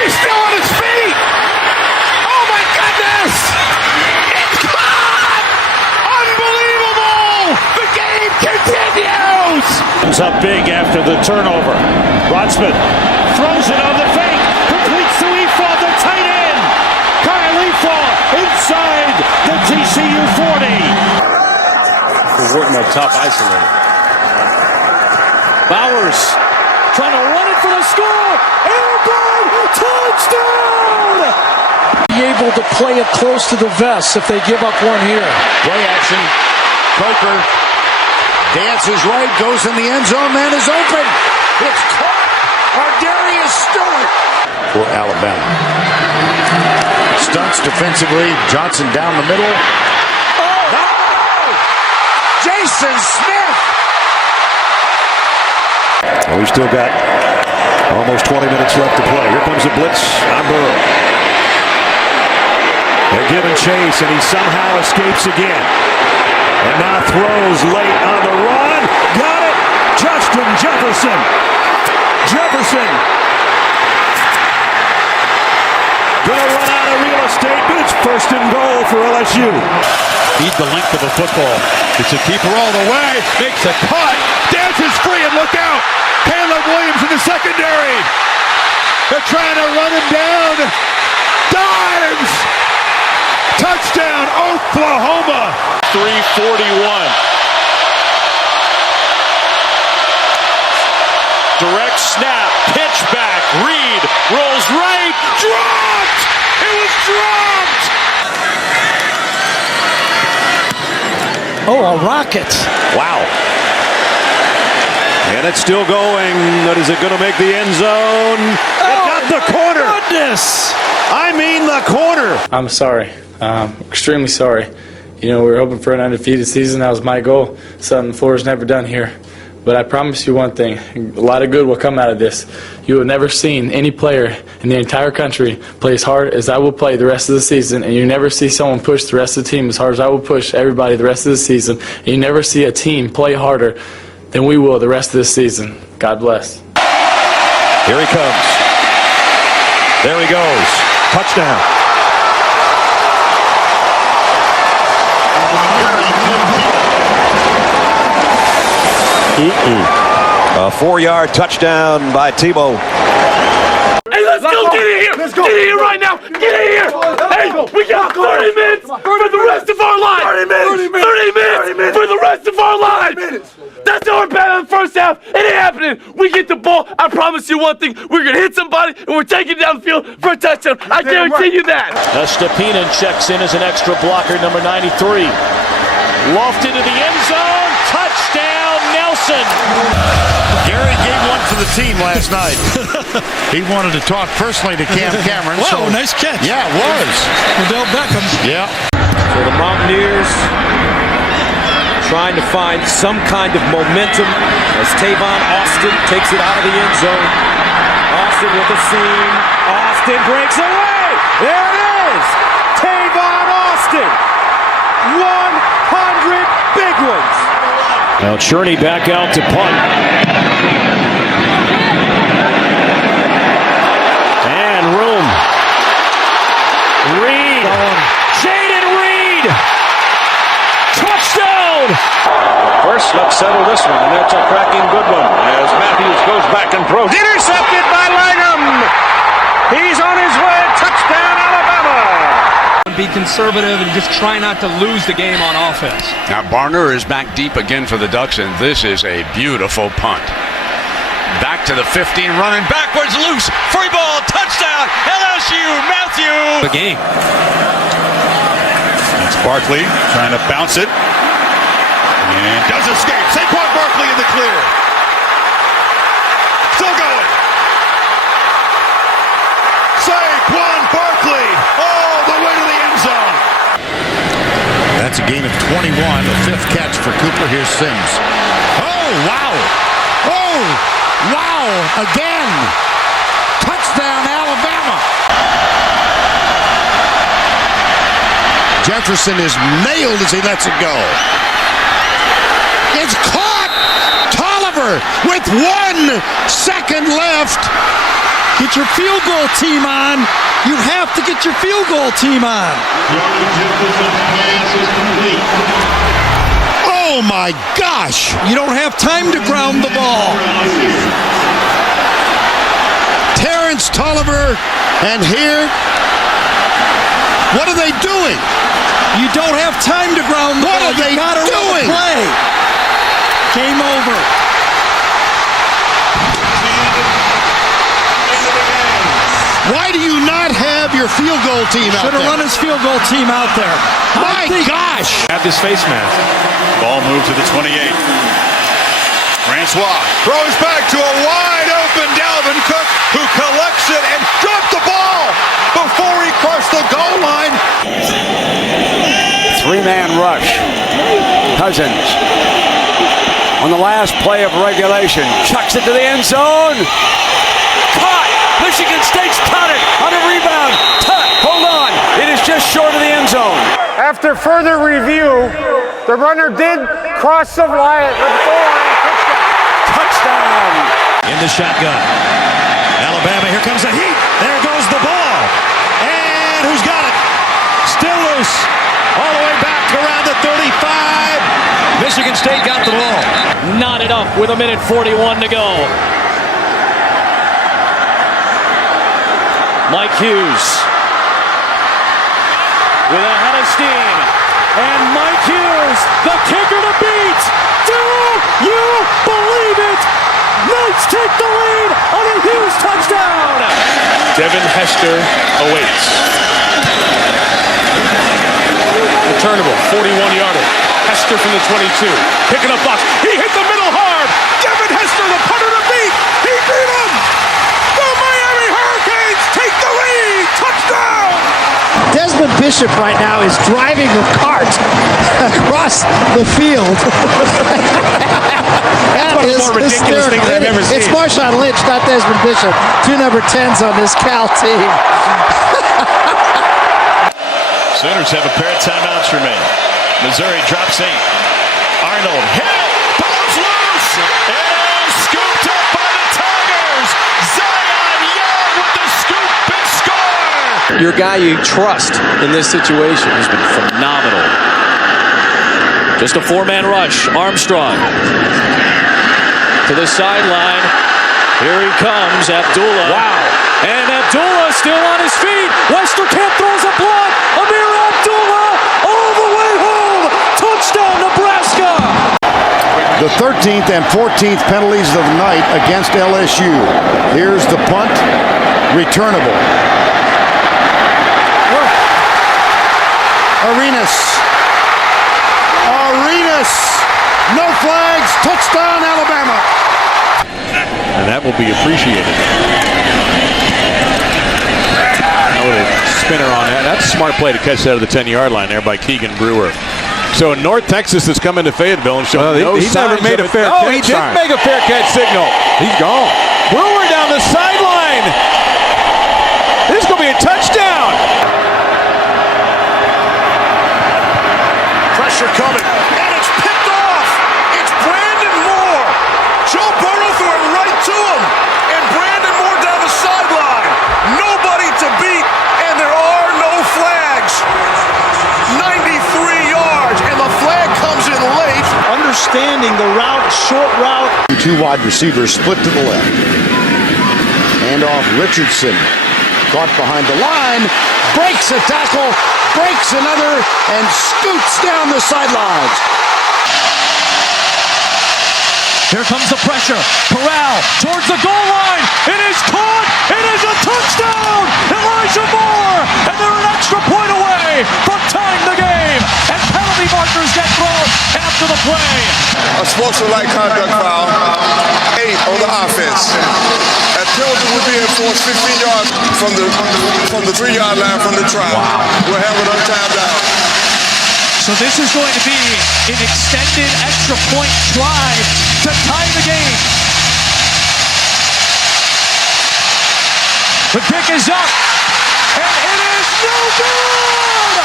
He's still on his feet. Oh my goodness. It's caught. Unbelievable. The game continues. Comes up big after the turnover. Rodsman throws it on the fake. Completes to Eafaw, the tight end. Kyle Eafaw inside the TCU 40. Wharton up top isolated. Bowers trying to run it for the score. Airborne touchdown! Be able to play it close to the vest if they give up one here. Play action. Coker dances right, goes in the end zone, man is open. It's caught. Ardarius Stewart for Alabama. Stunts defensively. Johnson down the middle. Oh! No! Jason Smith! Well, we've still got almost 20 minutes left to play. Here comes a blitz on Burrow. They're giving chase, and he somehow escapes again. And now throws late on the run. Got it! Justin Jefferson. Jefferson. Gonna run out of real estate, but it's first and goal for LSU. Need the length of the football. It's a keeper all the way. Makes a cut. Dances free and look out. Caleb Williams in the secondary. They're trying to run him down. Dives. Touchdown, Oklahoma. 3:41. Direct snap, pitch back, Reed rolls right, dropped! It was dropped! Oh, a rocket. Wow. And it's still going. But is it going to make the end zone? It got the corner. Goodness. I mean the corner. I'm sorry. Extremely sorry. You know, we were hoping for an undefeated season. That was my goal. Something Florida's never done here. But I promise you one thing, a lot of good will come out of this. You have never seen any player in the entire country play as hard as I will play the rest of the season, and you never see someone push the rest of the team as hard as I will push everybody the rest of the season, and you never see a team play harder than we will the rest of this season. God bless. Here he comes. There he goes. Touchdown. A 4-yard touchdown by Tebow. Hey, let's go! Get in here! Let's go! Get in here right now! Get in here! Hey, we got 30 minutes for the rest of our lives! 30 minutes! 30 minutes for the rest of our lives! That's our bet on the first half. It ain't happening! in, we get the ball. I promise you one thing: we're gonna hit somebody and we're taking it downfield for a touchdown. I guarantee you that. Stepinen checks in as an extra blocker, number 93. Lofted to the end zone. Touchdown, Nelson. Gary gave one for the team last night. He wanted to talk personally to Cam Cameron. Wow, nice catch. Yeah, it was. Odell Beckham. Yeah. So the Mountaineers trying to find some kind of momentum as Tavon Austin takes it out of the end zone. Austin with the seam. Austin breaks away. There it is. Tavon Austin. 100 big ones. Now Cherney back out to punt. And room. Reed. Jaden Reed. Touchdown. First, let's settle this one, and that's a cracking good one as Matthews goes back and throws. Intercepted by Langham. He's on his way. Touchdown, Alabama. Be conservative and just try not to lose the game on offense. Now Barner is back deep again for the Ducks, and this is a beautiful punt. Back to the 15, running backwards, loose, free ball, touchdown, LSU, Matthew. The game. It's Barkley trying to bounce it. And does escape. Saquon Barkley in the clear. Still going. Saquon Barkley all the way to the end zone. That's a gain of 21, the fifth catch for Cooper. Here's Sims. Oh, wow. Oh, wow. Again. Touchdown, Alabama. Jefferson is nailed as he lets it go. It's caught. Tolliver with 1 second left. Get your field goal team on. You have to get your field goal team on. Oh my gosh! You don't have time to ground the ball. Terrence Tolliver, and here, what are they doing? You don't have time to ground the ball. What are they doing? Play. Game over. Why do you not have your field goal team out there? Should have run his field goal team out there. My gosh! Have this face mask. Ball moved to the 28. Francois throws back to a wide open Dalvin Cook, who collects it and dropped the ball before he crossed the goal line. Three-man rush. Cousins on the last play of regulation. Chucks it to the end zone. Caught. Michigan State's caught it on a rebound. Hold on. It is just short of the end zone. After further review, the runner did cross the line. Touchdown. In the shotgun. Alabama, here comes the heat. There goes the ball. And who's got it? Still loose. All the way back around the 35. Michigan State got the ball. Knotted up with 1:41 to go. Mike Hughes with a head of steam. And Mike Hughes, the kicker to beat. Do you believe it? Knights take the lead on a Hughes touchdown. Devin Hester awaits. Returnable, 41-yarder. Hester from the 22. Picking up box. He hit the middle hard. Devin Hester, the punter to beat. He beat him. The Miami Hurricanes take the lead. Touchdown. Desmond Bishop right now is driving the cart across the field. That one of the more ridiculous things I've ever seen. It's Marshawn Lynch, not Desmond Bishop. 2 number 10s on this Cal team. Sooners have a pair of timeouts remaining. Missouri drops 8. Arnold hit. Ball's loose. And scooped up by the Tigers. Zion Young with the scoop and score. Your guy you trust in this situation has been Phenomenal. Just a 4-man rush. Armstrong to the sideline. Here he comes, Abdullah. Wow. And Abdullah still on his feet. Westerkamp throws a block. Amir Abdullah all the way home. Touchdown, Nebraska. the 13th and 14th penalties of the night against LSU. Here's the punt, returnable. Arenas, no flags, touchdown Alabama. And that will be appreciated. Now with a spinner on that. That's a smart play to catch that at the 10-yard line there by Keegan Brewer. So North Texas has come into Fayetteville and shown he's never made a fair catch. Oh, he did make a fair catch signal. He's gone. Brewer down the sideline. This is going to be a touchdown. Pressure coming, and it's picked off. It's Brandon Moore. Joe Burrow threw it right to him, and Brandon Moore down the sideline. Nobody to beat, and there are no flags. 93 yards, and the flag comes in late. Understanding the route, short route. Two wide receivers split to the left. Hand off Richardson. Caught behind the line. Breaks a tackle. Breaks another. And scoots down the sidelines. Here comes the pressure. Corral towards the goal line. It is caught. It is a touchdown. Elijah Moore. And they're an extra point away from tying the game. And penalty markers get thrown after the play. A sportsmanlike conduct foul. 8 on the offense. That penalty would be enforced 15 yards from the 3-yard line from the try. Wow. We'll have it on time down. So this is going to be an extended extra point try to tie the game. The kick is up, and it is no good!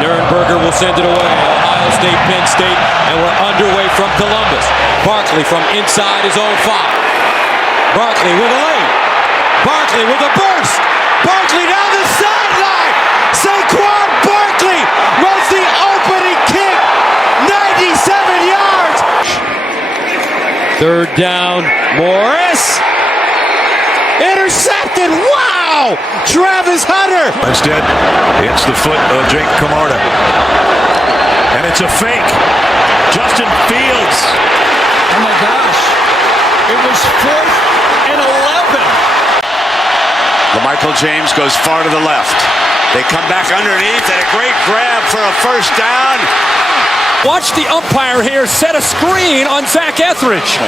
Nuernberger will send it away. Ohio State, Penn State, and we're underway from Columbus. Barkley from inside his own 5. Barkley with a lane. Barkley with a burst. Barkley down the sideline. Saquon Barkley runs the opening kick. 97 yards. Third down. Morris. Intercepted. Wow. Travis Hunter. Instead, it's the foot of Jake Camarda. And it's a fake. Justin Fields. Oh my gosh. It was 4th and 11. LaMichael James goes far to the left. They come back underneath and a great grab for a first down. Watch the umpire here set a screen on Zach Etheridge.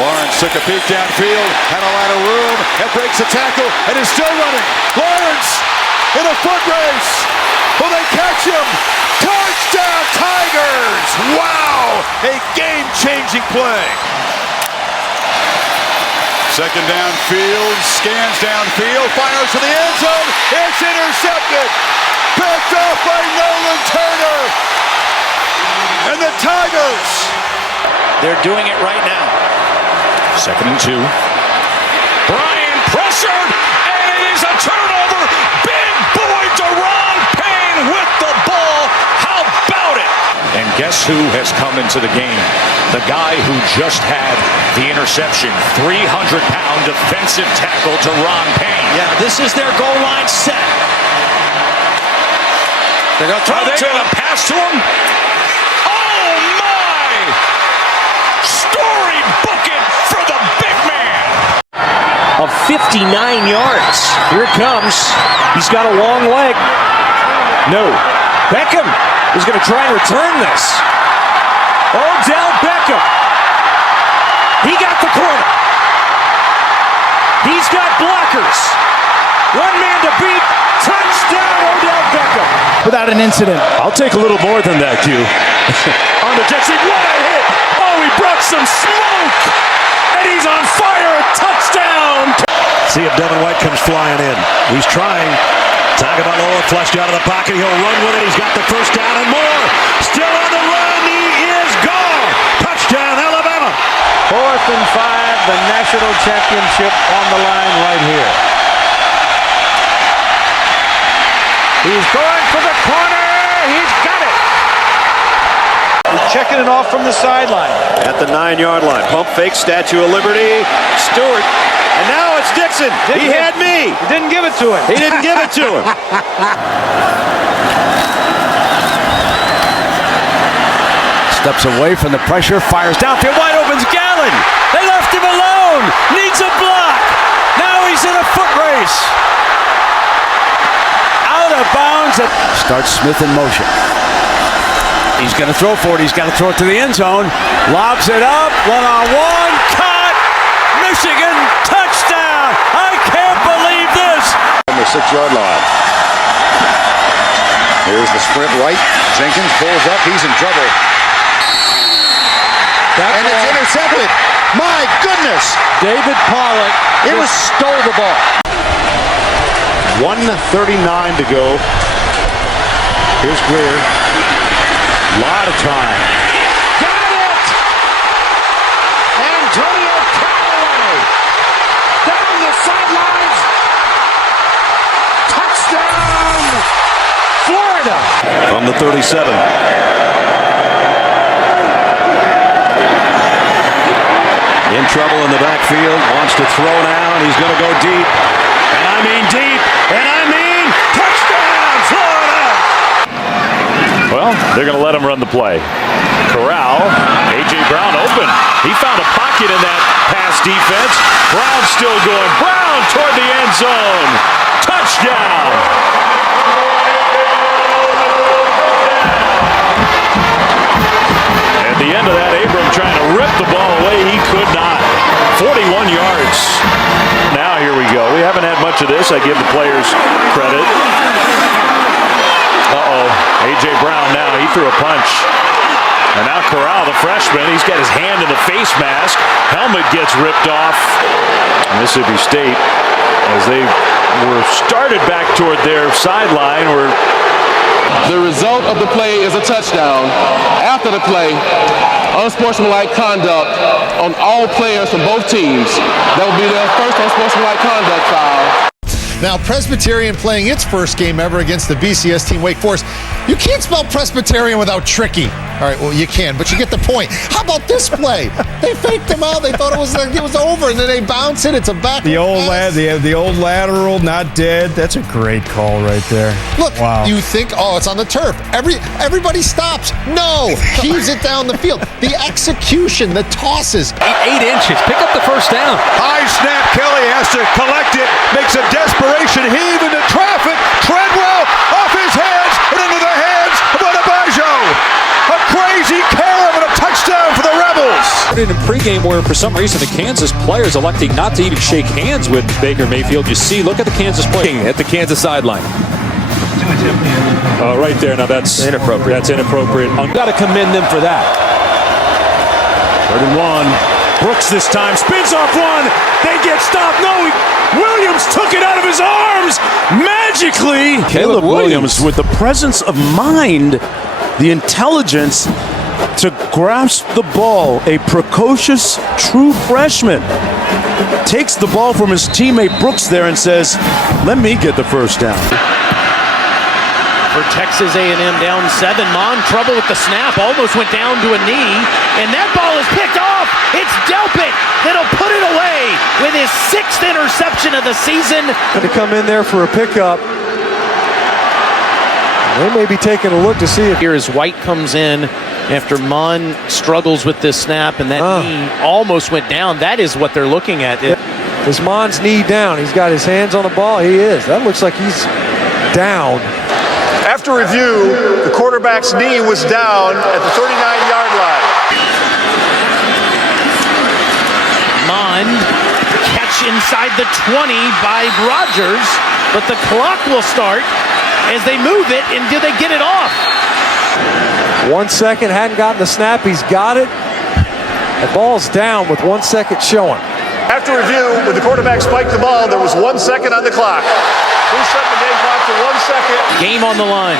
Lawrence took a peek downfield, had a lot of room, and breaks a tackle, and is still running. Lawrence in a foot race. Will they catch him? Touchdown Tigers! Wow! A game-changing play. Second downfield, scans downfield, fires to the end zone. It's intercepted. Picked off by Nolan Turner. And the Tigers. They're doing it right now. 2nd and 2. Bryan pressured, and it is a turnover. Big boy Deron Payne with the ball. How about it? And guess who has come into the game? The guy who just had the interception. 300-pound defensive tackle Deron Payne. Yeah, this is their goal line set. They're going to throw it to him. Pass to him. Oh, my! Storybook it for the big man. Of 59 yards. Here it comes. He's got a long leg. No. Beckham is going to try and return this. Odell Beckham. He got the corner. He's got blockers. One man to beat. Touchdown, Odell Beckham. Without an incident. I'll take a little more than that, Q. On the jet sweep. What a hit. Oh, he brought some smoke. And he's on fire. Touchdown. See if Devin White comes flying in. He's trying. Tagovailoa flushed out of the pocket. He'll run with it. He's got the first down and more. Still on the run. He is gone. Touchdown, Alabama. 4th and 5. The national championship on the line right here. He's going for the corner. He's got it. He's checking it off from the sideline. At the 9-yard line. Pump fake, Statue of Liberty. Stewart. And now it's Dixon. He had me. He didn't give it to him. He didn't give it to him. Steps away from the pressure, fires downfield, wide open's Gallen. They left him alone. Needs a block. Now he's in a foot race. Out of bounds. Starts Smith in motion. He's going to throw for it. He's got to throw it to the end zone. Lobs it up. One-on-one. Caught. Michigan touchdown. I can't believe this. On the 6-yard line. Here's the sprint right. Jenkins pulls up. He's in trouble. And it's intercepted. My goodness. David Pollock. It was stole the ball. 1:39 to go. Here's Greer. Lot of time. Got it! Antonio Callaway down the sidelines. Touchdown, Florida. From the 37. In trouble in the backfield. Wants to throw now, and he's going to go deep. And I mean deep. And I mean touchdown, Florida! Well, they're going to let him run the play. Corral, A.J. Brown open. He found a pocket in that pass defense. Brown still going. Brown toward the end zone. Touchdown! At the end of that, Abram trying to rip the ball away. He could not. 41 yards. Now here we go. We haven't had much of this. I give the players credit. Uh-oh. A.J. Brown now. He threw a punch. And now Corral, the freshman, he's got his hand in the face mask. Helmet gets ripped off. Mississippi State, as they were started back toward their sideline, were... The result of the play is a touchdown. After the play, unsportsmanlike conduct on all players from both teams. That will be their first unsportsmanlike conduct foul. Now, Presbyterian playing its first game ever against the BCS team Wake Forest. You can't spell Presbyterian without tricky. All right, well, you can, but you get the point. How about this play? They faked them out. They thought it was over, and then they bounce it. It's a back. The old lateral, not dead. That's a great call right there. Look, wow. You think, oh, it's on the turf. Everybody stops. No, heaves it down the field. The execution, the tosses. 8 inches. Pick up the first down. High snap. Kelly has to collect it. Makes a desperation heave into traffic. Treadwell off his hands and into the hands of Adebayo. A crazy carom and a touchdown for the Rebels. In a pregame where for some reason the Kansas players electing not to even shake hands with Baker Mayfield. You see, look at the Kansas player. At the Kansas sideline. Right there. Now that's inappropriate. That's inappropriate. Got to commend them for that. 3rd and 1. Brooks this time spins off one. They get stopped. No, Williams took it out of his arms magically. Caleb Williams with the presence of mind, the intelligence to grasp the ball. A precocious, true freshman takes the ball from his teammate Brooks there and says, "Let me get the first down." For Texas A&M down 7. Mon trouble with the snap, almost went down to a knee, and that ball is picked off. It's Delpit that'll put it away with his 6th interception of the season. Going to come in there for a pickup. They may be taking a look to see if... Here as White comes in after Mon struggles with this snap, and that knee almost went down. That is what they're looking at. Is Mon's knee down? He's got his hands on the ball. He is. That looks like he's down. After review, the quarterback's knee was down at the 39-yard line. Mon, catch inside the 20 by Rogers, but the clock will start as they move it, and do they get it off? 1 second, hadn't gotten the snap. He's got it. The ball's down with 1 second showing. After review, when the quarterback spiked the ball, there was 1 second on the clock. Reset the game clock for 1 second. Game on the line.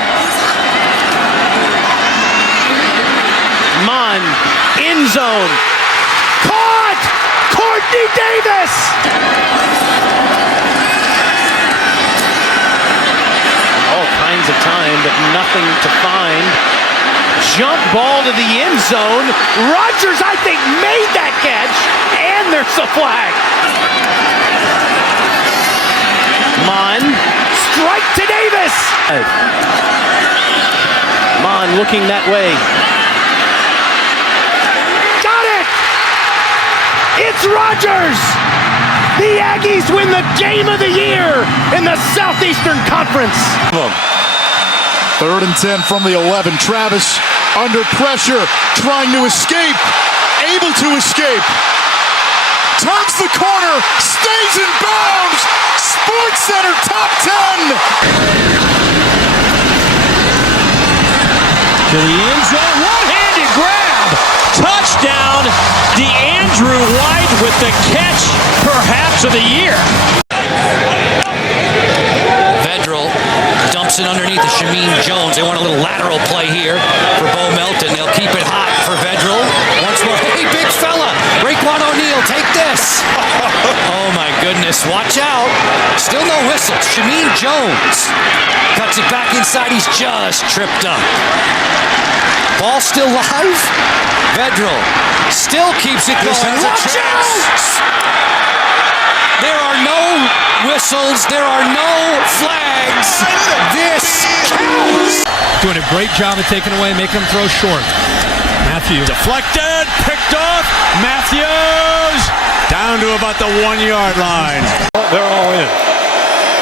Mon, end zone. Caught! Courtney Davis! All kinds of time, but nothing to find. Jump ball to the end zone. Rogers, I think, made that catch, and there's a flag. Mon, strike to Davis. Mon looking that way. It's Rodgers! The Aggies win the game of the year in the Southeastern Conference. 3rd and 10 from the 11. Travis under pressure, trying to escape, able to escape. Turns the corner, stays in bounds. Sports Center top 10. To the end zone, one-handed grab. Touchdown, DeAndrew White with the catch, perhaps of the year. Vedral dumps it underneath to Shameen Jones. They want a little lateral play here for Bo Melton. They'll keep it hot for Vedral. Once more, hey, big fella, Raekwon O'Neal, take this. Oh, my goodness, watch out. Still no whistle. Shameen Jones cuts it back inside. He's just tripped up. Ball still live. Vedral still keeps it going. Watch out! There are no whistles. There are no flags. This counts. Doing a great job of taking away, making him throw short. Matthews. Deflected, picked off. Matthews down to about the 1-yard line. They're all in.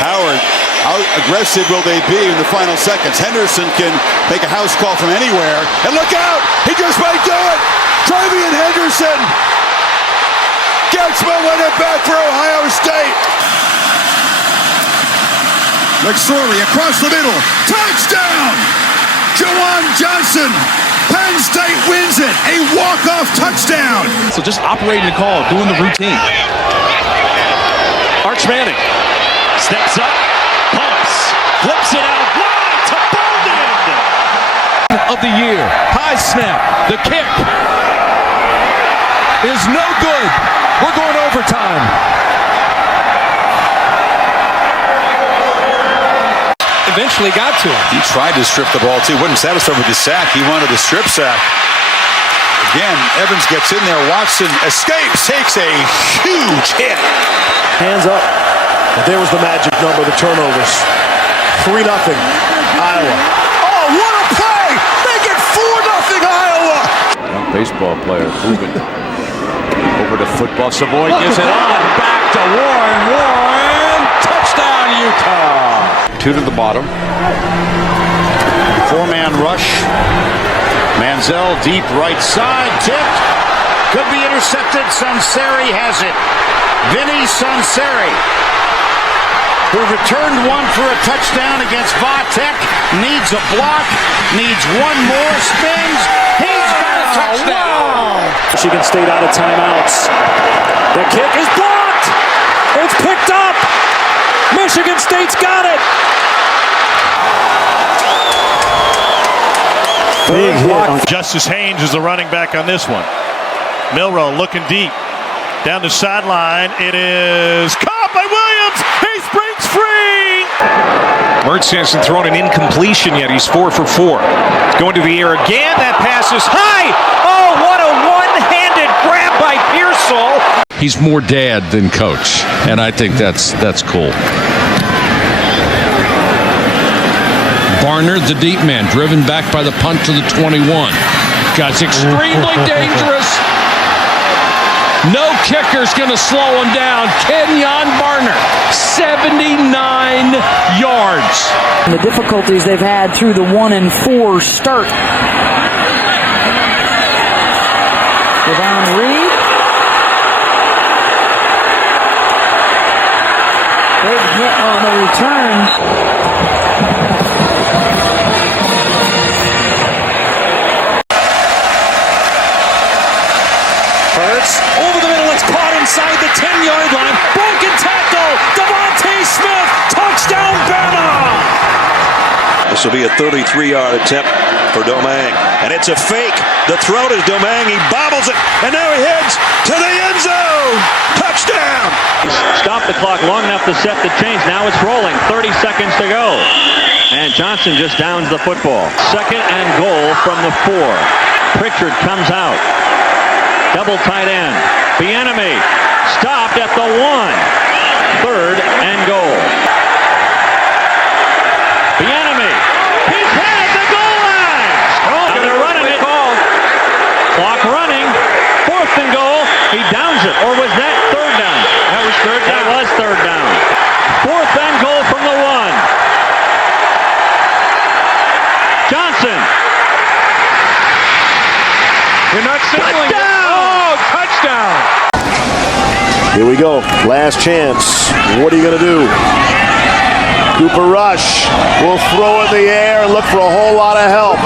Howard, how aggressive will they be in the final seconds? Henderson can make a house call from anywhere. And look out! He just might do it! Travian Henderson gets momentum back for Ohio State. McSorley across the middle. Touchdown! Jawan Johnson. Penn State wins it. A walk-off touchdown. So just operating the call, doing the routine. Arch Manning steps up, pumps, flips it out wide to Bolden. Of the year, high snap, the kick is no good. We're going overtime. Eventually got to him. He tried to strip the ball too. Wasn't satisfied with the sack. He wanted a strip sack. Again, Evans gets in there. Watson escapes, takes a huge hit. Hands up. But there was the magic number, the turnovers. 3-0, Iowa. Oh, what a play! Make it 4-0 Iowa! Young baseball player moving over to football. Savoy gives it on. Back to Warren. Warren. Touchdown, Utah. 2 to the bottom. 4-man rush. Manziel deep right side. Tipped. Could be intercepted. Sunseri has it. Vinny Sunseri, who returned one for a touchdown against Vatek, needs a block, needs one more, spins, he's got a touchdown! Michigan State out of timeouts. The kick is blocked! It's picked up! Michigan State's got it! Big hit. Justice Haynes is the running back on this one. Milroe looking deep. Down the sideline. It is caught by Williams. He springs free. Mertz hasn't thrown an incompletion yet. He's 4 for 4. Going to the air again. That pass is high. Oh, what a one-handed grab by Pearsall. He's more dad than coach, and I think that's cool. Barner, the deep man, driven back by the punt to the 21. Guy's extremely dangerous. No kicker's going to slow him down. Kenyon Barner, 79 yards. The difficulties they've had through the 1-4 start. Devon Reed. Big hit on the return. Over the middle, it's caught inside the 10-yard line. Broken tackle. Devontae Smith. Touchdown, Bama. This will be a 33-yard attempt for Domingue. And it's a fake. The throw to Domingue. He bobbles it. And now he heads to the end zone. Touchdown. Stop the clock long enough to set the change. Now it's rolling. 30 seconds to go. And Johnson just downs the football. 2nd and goal from the 4. Pritchard comes out. Double tight end. Bieniemy stopped at the 1. 3rd and goal. Bieniemy. He's had the goal line. Oh, they're running it. Clock running. 4th and goal. He downs it. Wilson. You're not signaling. Touchdown! Oh, touchdown! Here we go. Last chance. What are you going to do? Cooper Rush will throw in the air and look for a whole lot of help.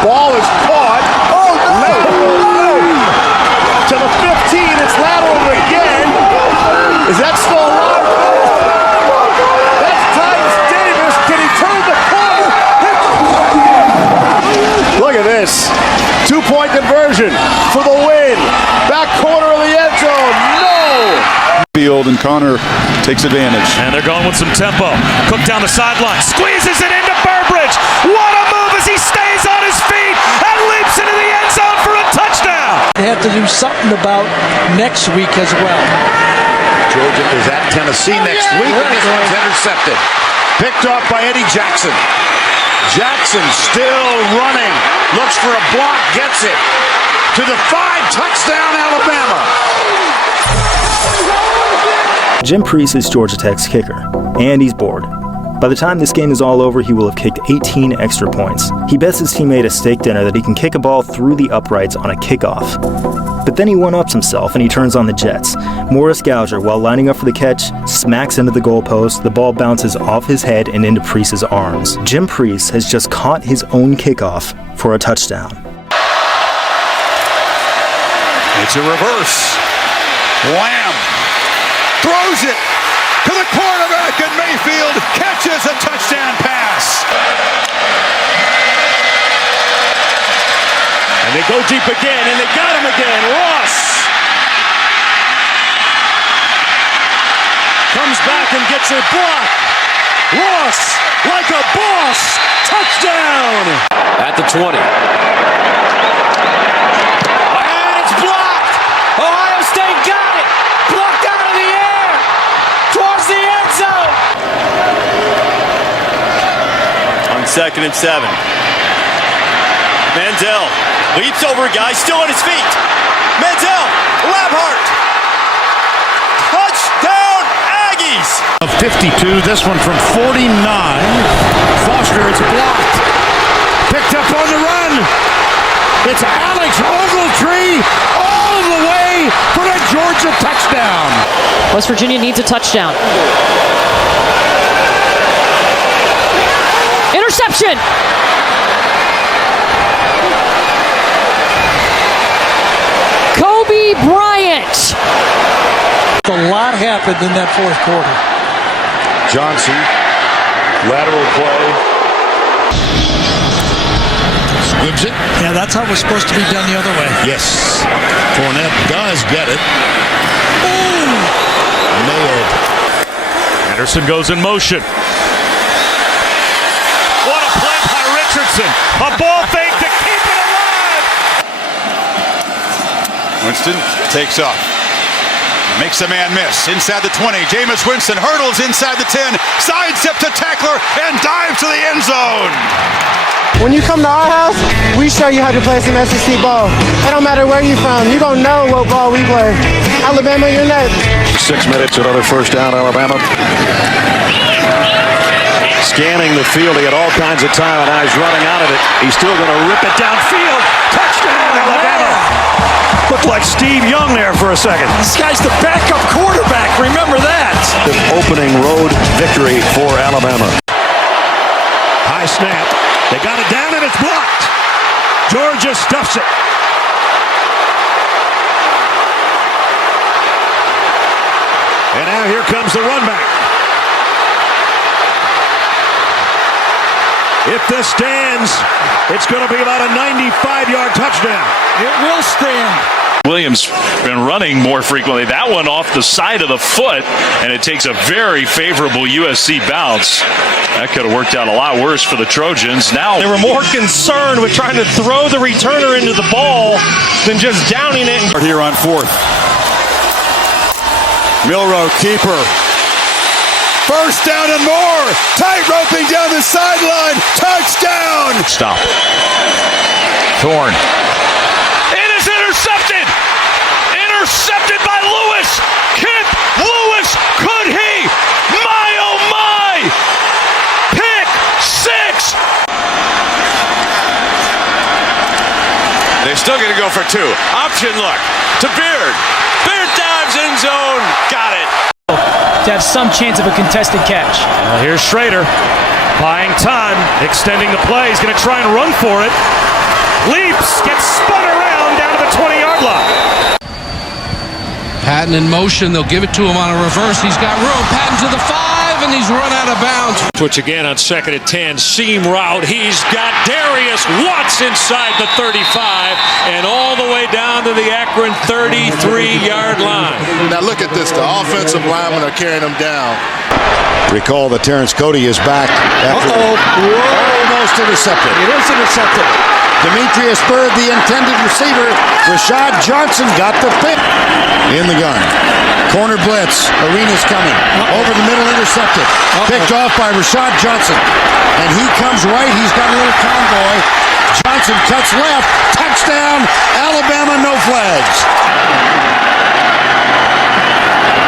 Ball is caught. Oh, no! To the 15. It's lateral again. Is that still alive? That's Tyus Davis. Can he turn the corner? Look at this. 2-point conversion for the win. Back corner of the end zone. No! Field, and Connor takes advantage. And they're going with some tempo. Cook down the sideline. Squeezes it into Burbridge. What a move as he stays on his feet and leaps into the end zone for a touchdown. They have to do something about next week as well. Georgia is at Tennessee next week, and this one's intercepted. Picked off by Eddie Jackson. Jackson still running. Looks for a block, gets it. To the 5, touchdown Alabama. Jim Priest is Georgia Tech's kicker, and he's bored. By the time this game is all over, he will have kicked 18 extra points. He bets his teammate a steak dinner that he can kick a ball through the uprights on a kickoff. But then he one-ups himself and he turns on the Jets. Morris Gouger, while lining up for the catch, smacks into the goalpost. The ball bounces off his head and into Priest's arms. Jim Priest has just caught his own kickoff for a touchdown. It's a reverse. Lamb throws it to the quarterback, and Mayfield catches a touchdown pass. And they go deep again, and they got him again. Ross comes back and gets a block. Ross, like a boss, touchdown! At the 20. And it's blocked! Ohio State got it! Blocked out of the air! Towards the end zone! On 2nd and 7. Mandel leaps over a guy still on his feet. Mandel, Labhart. Touchdown Aggies! Of 52, this one from 49. Foster, it's blocked. Picked up on the run. It's Alex Ogletree all the way for a Georgia touchdown. West Virginia needs a touchdown. Interception! Kobe Bryant. A lot happened in that fourth quarter. Johnson, lateral play. Squibs it. Yeah, that's how it was supposed to be done the other way. Yes. Fournette does get it. Ooh. Nailed. Anderson goes in motion. What a play by Richardson. A ball fake to keep it alive. Winston takes off. Makes a man miss. Inside the 20. Jameis Winston hurdles inside the 10. Sidestep to tackler and dive to the end zone. When you come to our house, we show you how to play some SEC ball. It don't matter where you're from. You're going to know what ball we play. Alabama, you're next. 6 minutes, another first down, Alabama. Scanning the field, he had all kinds of time, and now he's running out of it. He's still going to rip it downfield. Touchdown, Alabama! Looked like Steve Young there for a second. This guy's the backup quarterback. Remember that. The opening road victory for Alabama. High snap. They got it down, and it's blocked. Georgia stuffs it. And now here comes the run back. If this stands, it's going to be about a 95-yard touchdown. It will stand. Williams been running more frequently. That one off the side of the foot, and it takes a very favorable USC bounce. That could have worked out a lot worse for the Trojans. Now They were more concerned with trying to throw the returner into the ball than just downing it. Here on 4th. Milroe, keeper. First down and more. Tight roping down the sideline. Touchdown. Stop. Thorne. It is intercepted. Intercepted by Lewis. Kip Lewis. Could he? My, oh my. Pick 6. They're still going to go for two. Option look to Beard. Beard dives end zone. Got it. To have some chance of a contested catch. Here's Schrader buying time, extending the play. He's going to try and run for it. Leaps, gets spun around down to the 20-yard line. Patton in motion. They'll give it to him on a reverse. He's got room. Patton to the 5, and he's run out of bounds. Switch again on 2nd and 10. Seam route. He's got Darius Watts inside the 35 and all the way down to the Akron 33-yard line. Now look at this. The offensive linemen are carrying them down. Recall that Terrence Cody is back after almost intercepted. It is intercepted. Demetrius Byrd, the intended receiver. Rashad Johnson got the pick. In the gun. Corner blitz. Arena's coming. Over the middle, intercepted. Picked off by Rashad Johnson. And he comes right. He's got a little convoy. Johnson cuts left. Touchdown. Alabama, no flags.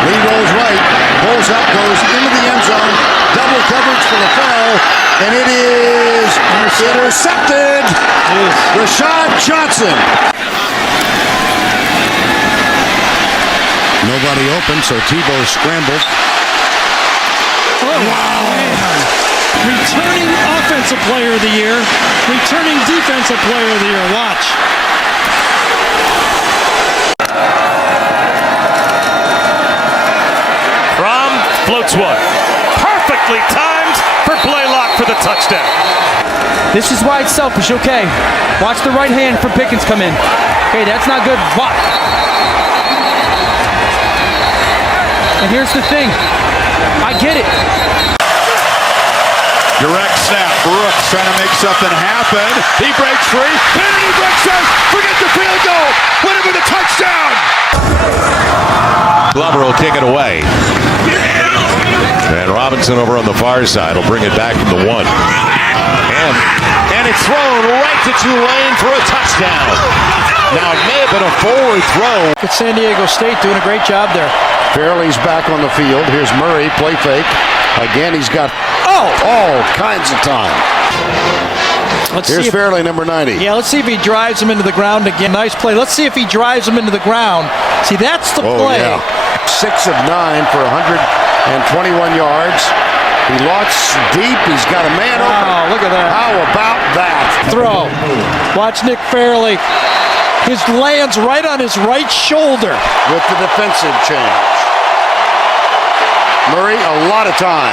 Lee rolls right. Pulls up, goes into the end zone. Double coverage for the foul. And it is intercepted. Rashad Johnson. Nobody open, so Tebow scrambled. Oh, man. Returning offensive player of the year. Returning defensive player of the year. Watch. From floats one. Perfectly timed for Blaylock for the touchdown. This is why it's selfish. Okay. Watch the right hand for Pickens come in. Okay, that's not good. Watch. And here's the thing. I get it. Direct snap. Brooks trying to make something happen. He breaks free. Penalty breaks says, forget the field goal. Win it with a touchdown. Glover will kick it away. And Robinson over on the far side will bring it back from the 1. And it's thrown right to Tulane for a touchdown. Now it may have been a forward throw. It's San Diego State doing a great job there. Fairley's back on the field. Here's Murray, play fake. Again, he's got all kinds of time. Here's Fairley, number 90. Yeah, let's see if he drives him into the ground again. Nice play. Let's see if he drives him into the ground. See, that's the play. Yeah. 6 of 9 for 121 yards. He launches deep. He's got a man open. Wow, look at that. How about that? Throw. Watch Nick Fairley. His lands right on his right shoulder. With the defensive change. Murray, a lot of time.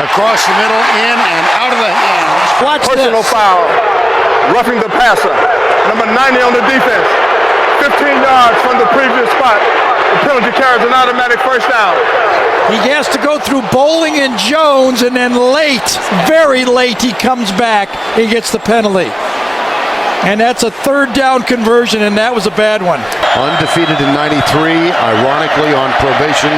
Across the middle, in and out of the hands. Watch Personal this. foul. Roughing the passer. Number 90 on the defense. 15 yards from the previous spot. The penalty carries an automatic first down. He has to go through Bowling and Jones, and then late, very late, he comes back and gets the penalty. And that's a 3rd down conversion, and that was a bad one. Undefeated in 93, ironically on probation.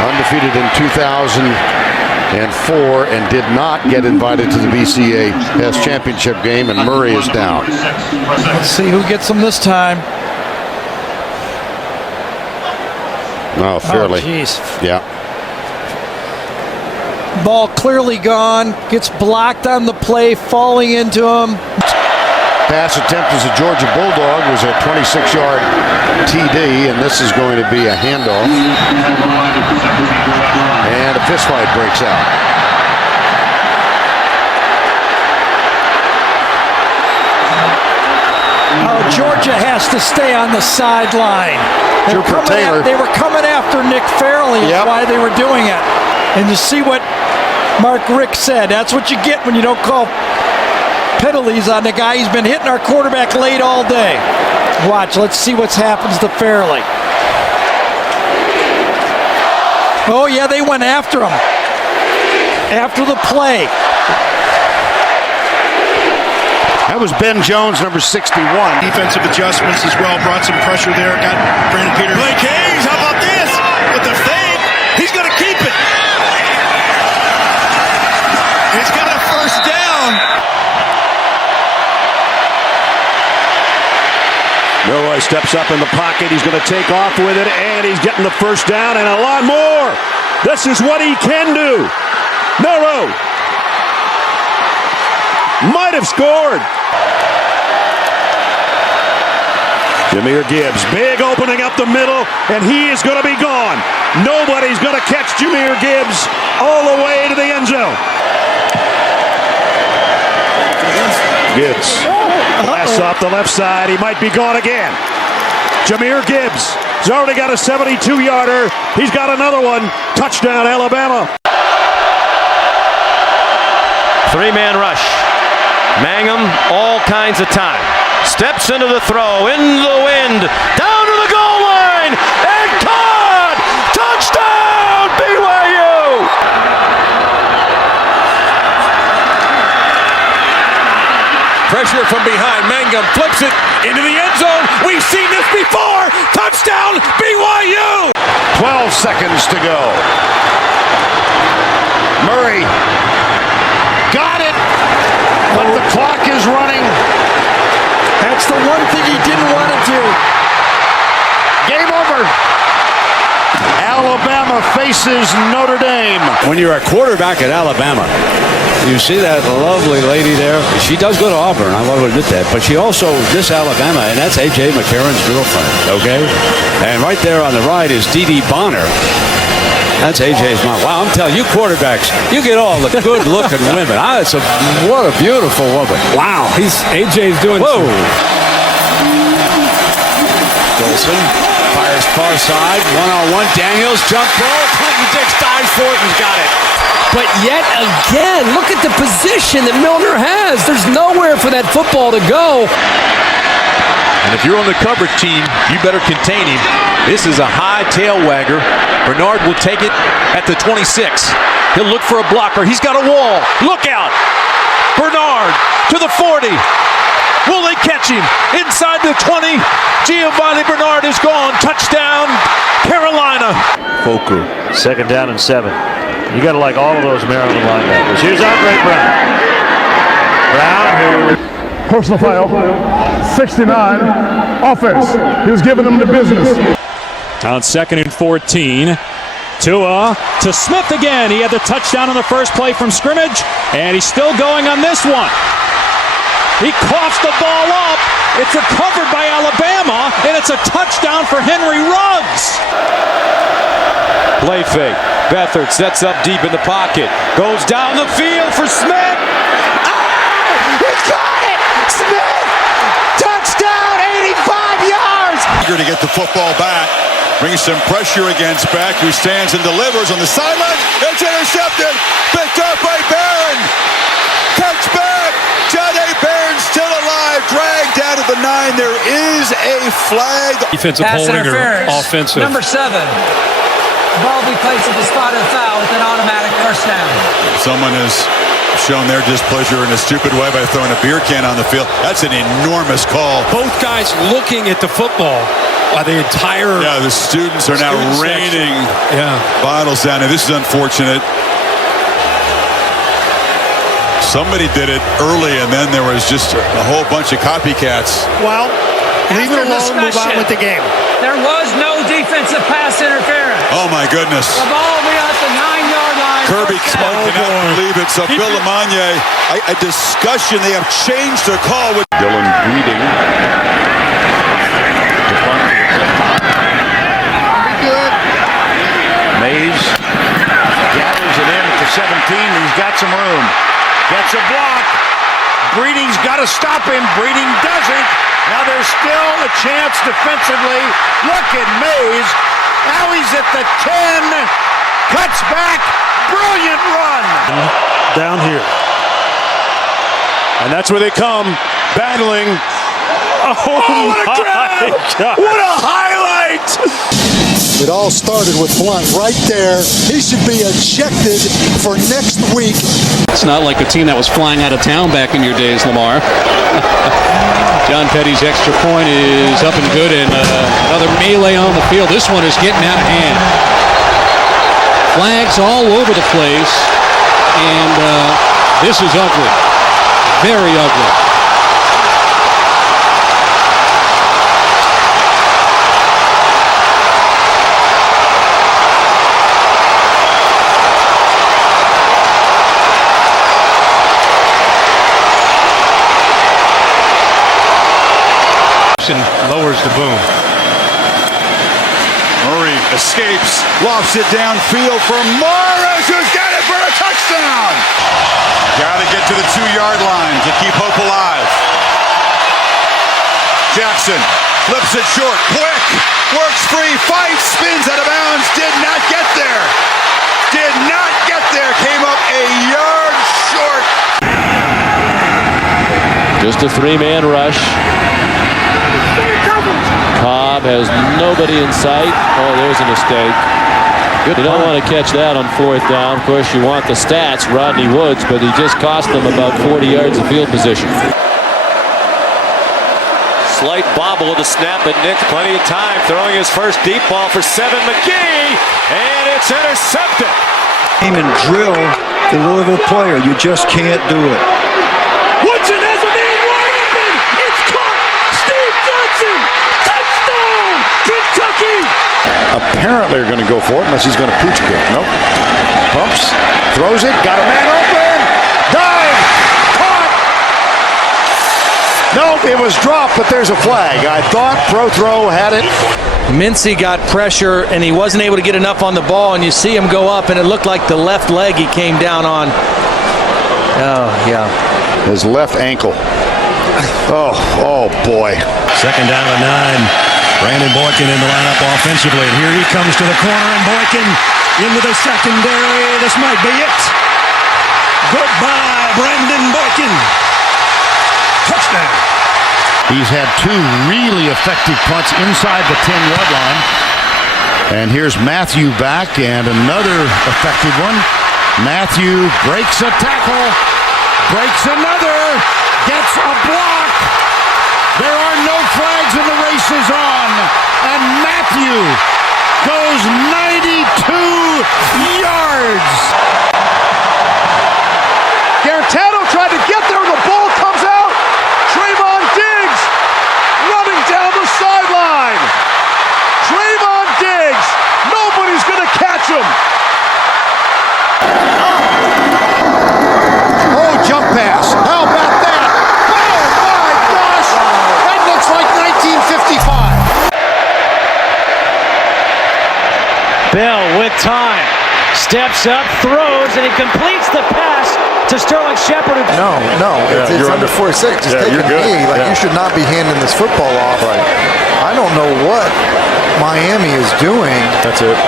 Undefeated in 2004 and did not get invited to the BCAS championship game, and Murray is down. Let's see who gets them this time. Oh, Fairley. Oh, jeez. Yeah. Ball clearly gone. Gets blocked on the play, falling into him. Pass attempt as a Georgia Bulldog was a 26-yard TD, and this is going to be a handoff. And a fistfight breaks out. Oh, Georgia has to stay on the sideline. They were coming after Nick Fairley. That's why they were doing it. And you see what Mark Rick said. That's what you get when you don't call penalties on the guy. He's been hitting our quarterback late all day. Watch. Let's see what happens to Fairley. Oh, yeah, they went after him. After the play. That was Ben Jones, number 61. Defensive adjustments as well. Brought some pressure there. Got Brandon Peters. Blake Hayes, how about this? With the fade, he's going to keep it. He's got a first down. Milroy steps up in the pocket. He's going to take off with it, and he's getting the first down and a lot more. This is what he can do. Milroy might have scored. Jahmyr Gibbs, big opening up the middle, and he is going to be gone. Nobody's going to catch Jahmyr Gibbs all the way to the end zone. Gibbs, pass off the left side. He might be gone again. Jahmyr Gibbs has already got a 72-yarder. He's got another one. Touchdown, Alabama. Three-man rush. Mangum, all kinds of time. Steps into the throw, in the wind, down to the goal line, and caught! Touchdown, BYU! Pressure from behind. Mangum flips it into the end zone. We've seen this before. Touchdown, BYU! 12 seconds to go. Murray got it, but the clock is running. That's the one thing he didn't want to do. Game over. Alabama faces Notre Dame. When you're a quarterback at Alabama, you see that lovely lady there. She does go to Auburn, I want to admit that. But she also, this Alabama, and that's A.J. McCarron's girlfriend, okay? And right there on the right is Dee Bonner. That's A.J.'s mom. Wow, I'm telling you, quarterbacks, you get all the good-looking women. What a beautiful woman. Wow. A.J.'s doing Golson fires far side, one-on-one. Daniels, jump ball. Clinton Dix dives for it and got it. But yet again, look at the position that Milner has. There's nowhere for that football to go. And if you're on the coverage team, you better contain him. This is a high tail wagger. Bernard will take it at the 26. He'll look for a blocker. He's got a wall. Look out. Bernard to the 40. Will they catch him? Inside the 20. Giovanni Bernard is gone. Touchdown, Carolina. Foku, 2nd down and 7. You got to like all of those Maryland linebackers. Here's Andre Brown. Brown, who... Personal foul, 69, offense. He was giving them the business. On 2nd and 14. Tua to Smith again. He had the touchdown on the first play from scrimmage, and he's still going on this one. He coughs the ball up. It's recovered by Alabama, and it's a touchdown for Henry Ruggs. Play fake. Beathard sets up deep in the pocket. Goes down the field for Smith. He got it! Smith! Touchdown, 85 yards! Eager to get the football back. Brings some pressure against Beck, who stands and delivers on the sideline. It's intercepted. Picked up by Barron. Touchback. Jahdae Barron still alive. Dragged down to the 9. There is a flag. Defensive holding or offensive. Number 7. The ball be placed at the spot of foul with an automatic first down. Someone has shown their displeasure in a stupid way by throwing a beer can on the field. That's an enormous call. Both guys looking at the football by the entire... Yeah, the students are now raining bottles down. And this is unfortunate. Somebody did it early, and then there was just a whole bunch of copycats. Well, leave it alone, move on with the game. There was no defensive pass interference. Oh, my goodness. The ball be at the 9-yard line. Kirby Smart cannot believe it. So Bill Lamagna, a discussion. They have changed their call with Dylan Breeding. Good. Mays gathers it in at the 17. He's got some room. Gets a block. Breeding's got to stop him. Breeding doesn't. Now there's still a chance defensively. Look at Mays. Now he's at the 10. Cuts back. Brilliant run. Down here. And that's where they come. Battling. Oh, what a grab! What a highlight! It all started with Blunt right there. He should be ejected for next week. It's not like a team that was flying out of town back in your days, Lamar. John Petty's extra point is up and good, and another melee on the field. This one is getting out of hand. Flags all over the place, and this is ugly. Very ugly. Lower towards the boom. Murray escapes, lofts it downfield for Morris, who's got it for a touchdown. Got to get to the 2-yard line to keep hope alive. Jackson flips it short, quick, works free, fights, spins out of bounds, did not get there. Did not get there, came up a yard short. Just a 3-man rush. Cobb has nobody in sight. Oh, there's a mistake. You don't want to catch that on 4th down. Of course, you want the stats, Rodney Woods, but he just cost them about 40 yards of field position. Slight bobble of the snap, and Nick plenty of time throwing his first deep ball for 7 McGee, and it's intercepted. And drill the Louisville player. You just can't do it. Woodson has a man wide open. It's caught. Steve Johnson. Touchdown, Kentucky. Apparently they're going to go for it unless he's going to pooch kick. Nope. Pumps, throws it, got a man open. Dive. Caught. Nope, it was dropped, but there's a flag. I thought Pro Throw had it. Mincy got pressure, and he wasn't able to get enough on the ball, and you see him go up, and it looked like the left leg he came down on. Oh, yeah. His left ankle. Oh boy. 2nd down and 9. Brandon Boykin in the lineup offensively. And here he comes to the corner, and Boykin into the secondary. This might be it. Goodbye, Brandon Boykin. Touchdown. He's had 2 really effective punts inside the 10-yard line. And here's Matthew back, and another effective one. Matthew breaks a tackle, breaks another, gets a block. There are no flags and the race is on. And Matthew goes 92 yards. Garantano tried to get there, and the ball comes out. Trayvon Diggs running down the sideline. Trayvon Diggs. Nobody's going to catch him. Oh, jump pass. How about that? Oh, my gosh. That looks like 1955. Bell with time. Steps up, throws, and he completes the pass to Sterling Shepard. No, it's under 4-6. Just take a knee. You should not be handing this football off. Right. I don't know what Miami is doing. That's it.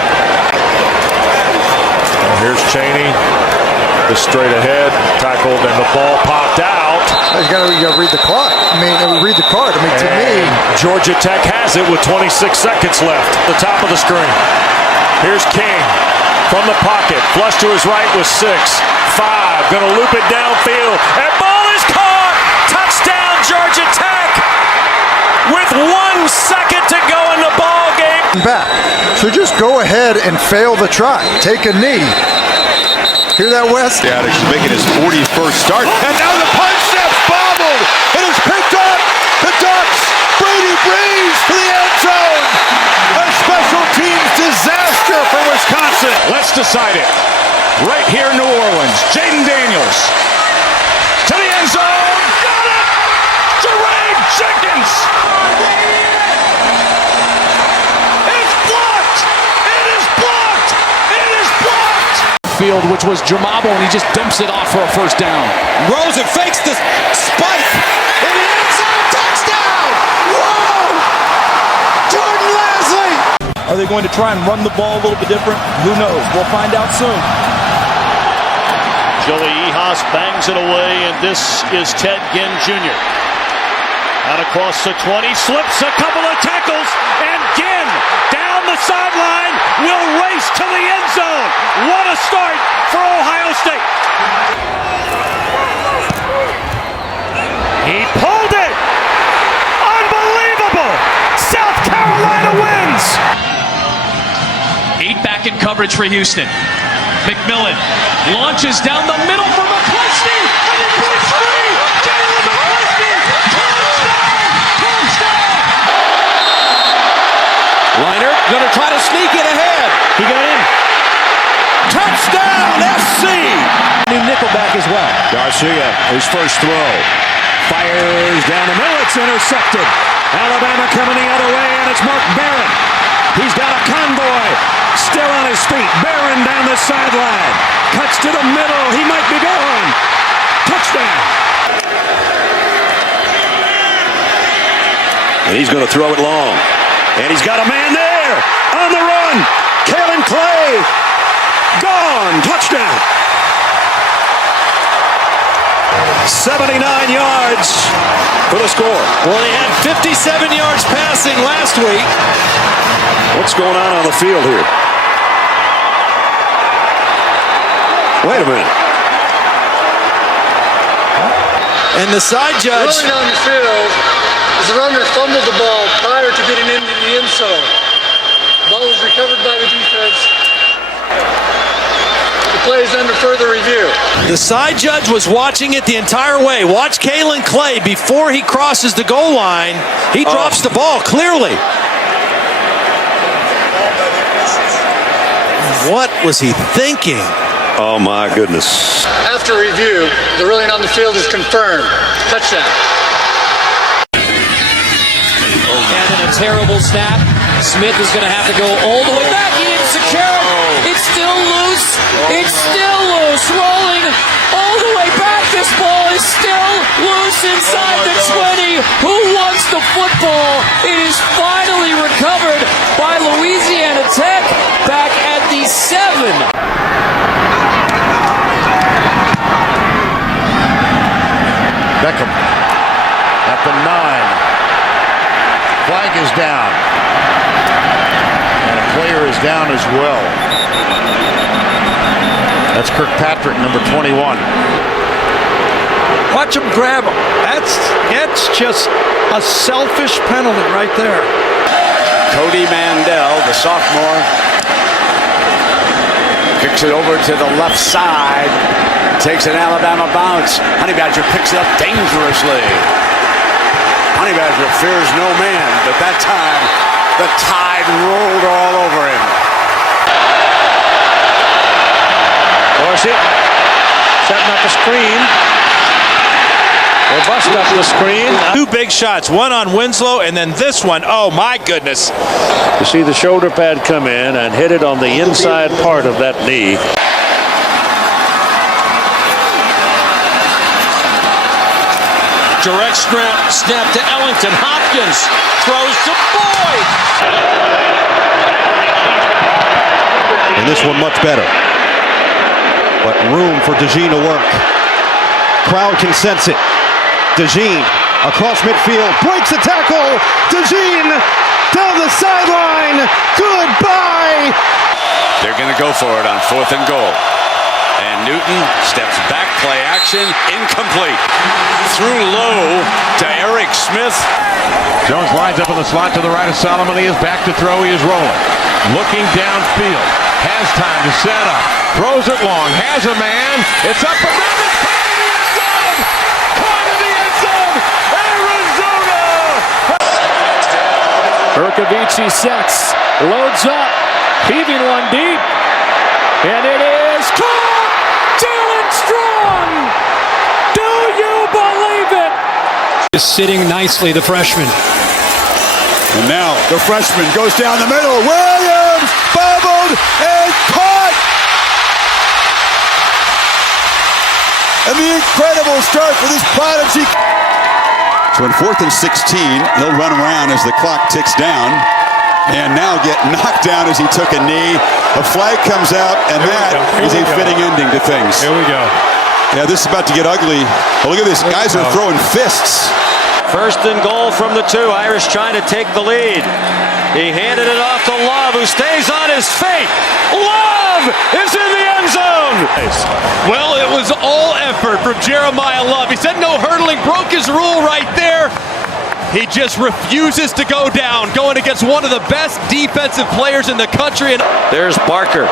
And here's Chaney. Just straight ahead, tackled, and the ball popped out. You got to read the clock. Read the card. To me, Georgia Tech has it with 26 seconds left. The top of the screen. Here's King from the pocket. Flush to his right with 6. 5. Going to loop it downfield. And ball is caught. Touchdown, Georgia Tech. With 1 second to go in the ball game. Back. So just go ahead and fail the try. Take a knee. Hear that, Wes? Yeah, he's making his 41st start. And now the punch snap's bobbled. It is picked up. The Ducks. Brady Breeze to the end zone. A special teams disaster for Wisconsin. Let's decide it. Right here in New Orleans. Jaden Daniels. To the end zone. Got it. Jermaine Jenkins. It's blocked. It is blocked. It is blocked. Field, which was Jamabo, and he just dumps it off for a 1st down. Rosen fakes the spike. In the end zone, touchdown! Whoa! Jordan Lasley! Are they going to try and run the ball a little bit different? Who knows? We'll find out soon. Joey Ehas bangs it away, and this is Ted Ginn Jr. Out across the 20, slips a couple of tackles, and Ginn down the sideline will race to the end zone. What a start for Ohio State. He pulled it. Unbelievable. South Carolina wins. 8 back in coverage for Houston. McMillan launches down the middle for McCluskey, and he breaks free. Jalen McCluskey, touchdown! Liner going to try to sneak it ahead. He got in. Touchdown, SC! New nickelback as well. Garcia, his first throw. Fires down the middle. It's intercepted. Alabama coming the other way, and it's Mark Barron. He's got a convoy. Still on his feet. Barron down the sideline. Cuts to the middle. He might be gone. Touchdown. And he's going to throw it long. And he's got a man there. On the run. Kalen Clay. Gone. Touchdown. 79 yards for the score. Well, he had 57 yards passing last week. What's going on the field here? Wait a minute. And the side judge. Rolling on the field as the runner fumbled the ball prior to getting into the end zone. The ball was recovered by the defense. The play is under further review. The side judge was watching it the entire way. Watch Kalen Clay before he crosses the goal line. He drops the ball clearly. What was he thinking? Oh, my goodness. After review, the ruling on the field is confirmed. Touchdown. And then a terrible snap. Smith is going to have to go all the way back. He didn't secure it. It's still loose. It's still loose. Rolling all the way back. This ball is still loose inside the 20. Who wants the football? It is finally recovered by Louisiana Tech back at the 7. Beckham at the 9. Flag is down. And a player is down as well. That's Kirkpatrick, number 21. Watch him grab him. That's just a selfish penalty right there. Cody Mandel, the sophomore, kicks it over to the left side. Takes an Alabama bounce. Honey Badger picks it up dangerously. Honey Badger fears no man, but that time the tide rolled all over him. Dorsey setting up a screen. Or bust up the screen. Two big shots, one on Winslow and then this one. Oh my goodness. You see the shoulder pad come in and hit it on the inside part of that knee. Direct snap to Ellington. Hopkins throws to Boyd. And this one much better. But room for DeJean to work. Crowd can sense it. DeJean across midfield. Breaks the tackle. DeJean down the sideline. Goodbye. They're going to go for it on 4th and goal. And Newton steps back, play action, incomplete. Through low to Eric Smith. Jones lines up in the slot to the right of Solomon. He is back to throw. He is rolling. Looking downfield. Has time to set up. Throws it long. Has a man. It's up and down. It's caught in the end zone. Arizona. Bercovici sets. Loads up. Heaving one deep. And it is caught. Strong! Do you believe it? Is sitting nicely, the freshman. And now the freshman goes down the middle. Williams bubbled and caught. And the incredible start for this prodigy. So in 4th and 16, he'll run around as the clock ticks down. And now get knocked down as he took a knee. A flag comes out, and that is a fitting ending to things. Here we go. Yeah, this is about to get ugly. Oh, look at this. Guys are throwing fists. 1st and goal from the 2. Irish trying to take the lead. He handed it off to Love, who stays on his feet. Love is in the end zone. Well, it was all effort from Jeremiah Love. He said no hurdling, broke his rule right there. He just refuses to go down, going against one of the best defensive players in the country. And there's Barker.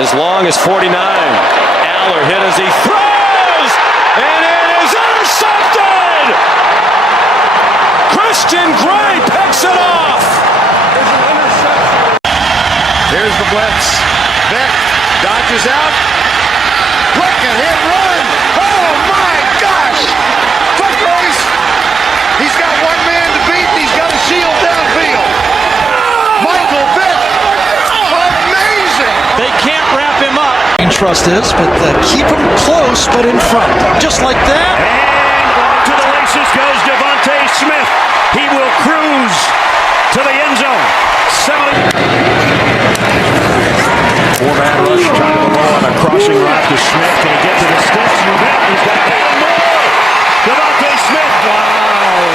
As long as 49. Aller hit as he throws, and it is intercepted. Christian Gray picks it off. Here's the blitz. Vick dodges out. Quick and hit run. Oh my gosh! Foot race. He's got one man to trust is, but keep them close but in front. Just like that. And to the laces goes Devontae Smith. He will cruise to the end zone. 4-man rush, trying to go on a crossing route to Smith. Can he get to the sticks? You bet. He's got more. Devontae Smith. Wow.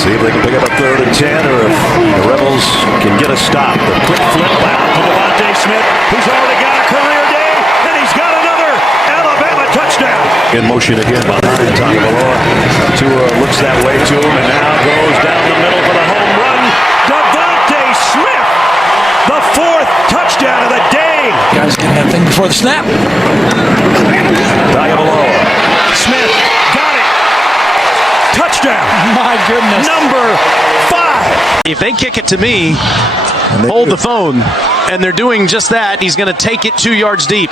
See if they can pick up a 3rd and 10, or if the Rebels can get a stop. The quick flip out to Devontae Smith, who's already got a career day, and he's got another Alabama touchdown. In motion again behind Tagovailoa. Tua looks that way to him and now goes down the middle for the home run. Devontae Smith, the 4th touchdown of the day. Guys getting that thing before the snap. Tagovailoa. Smith got it. Touchdown. My goodness. Number 5. If they kick it to me, hold the phone, and they're doing just that, he's going to take it 2 yards deep.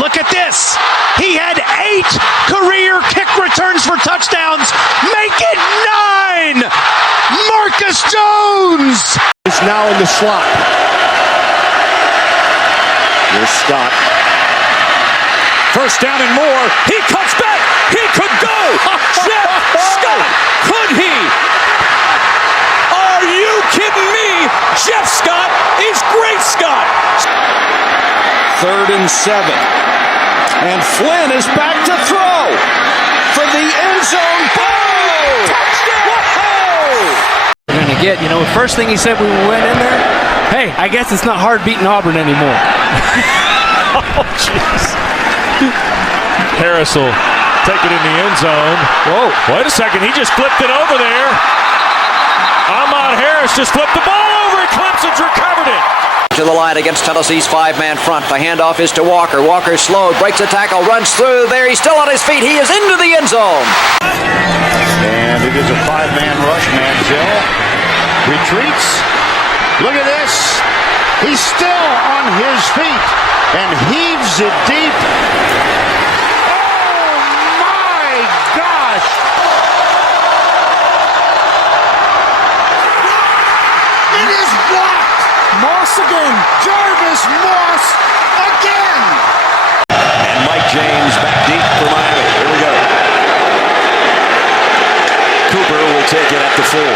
Look at this. He had 8 career kick returns for touchdowns. Make it 9. Marcus Jones is now in the slot. Here's Scott. First down and more. He cuts back. He could go. Jeff Scott. Could he? Are you kidding me? Jeff Scott is great Scott. 3rd and 7. And Flynn is back to throw for the end zone. Boom! We're going to get, the first thing he said when we went in there, hey, I guess it's not hard beating Auburn anymore. Oh, jeez. Harris will take it in the end zone. Whoa, wait a second. He just flipped it over there. Ahmad Harris just flipped the ball over, and Clemson's recovered it. To the line against Tennessee's 5-man front. The handoff is to Walker. Walker slowed, breaks a tackle, runs through there. He's still on his feet. He is into the end zone. And it is a 5-man rush. Manziel retreats. Look at this. He's still on his feet and heaves it deep. Oh my gosh. It is blocked. Moss again. Jarvis Moss again. And Mike James back deep for Miami. Here we go. Cooper will take it at the 4. And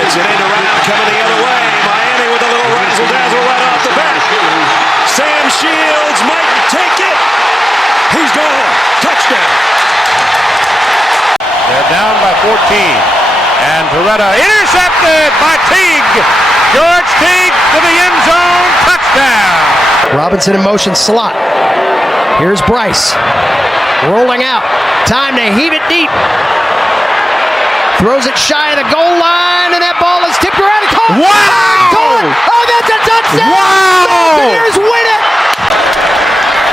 it's an end around coming the other way. Miami with a little razzle-dazzle right off the bat. Sam Shields might take it. He's gone. Touchdown. They're down by 14. And Beretta intercepted by Teague. George Teague to the end zone. Touchdown. Robinson in motion slot. Here's Bryce. Rolling out. Time to heave it deep. Throws it shy of the goal line, and that ball is tipped around and caught. Wow! Caught. Oh, that's a touchdown! Wow! Buccaneers win it!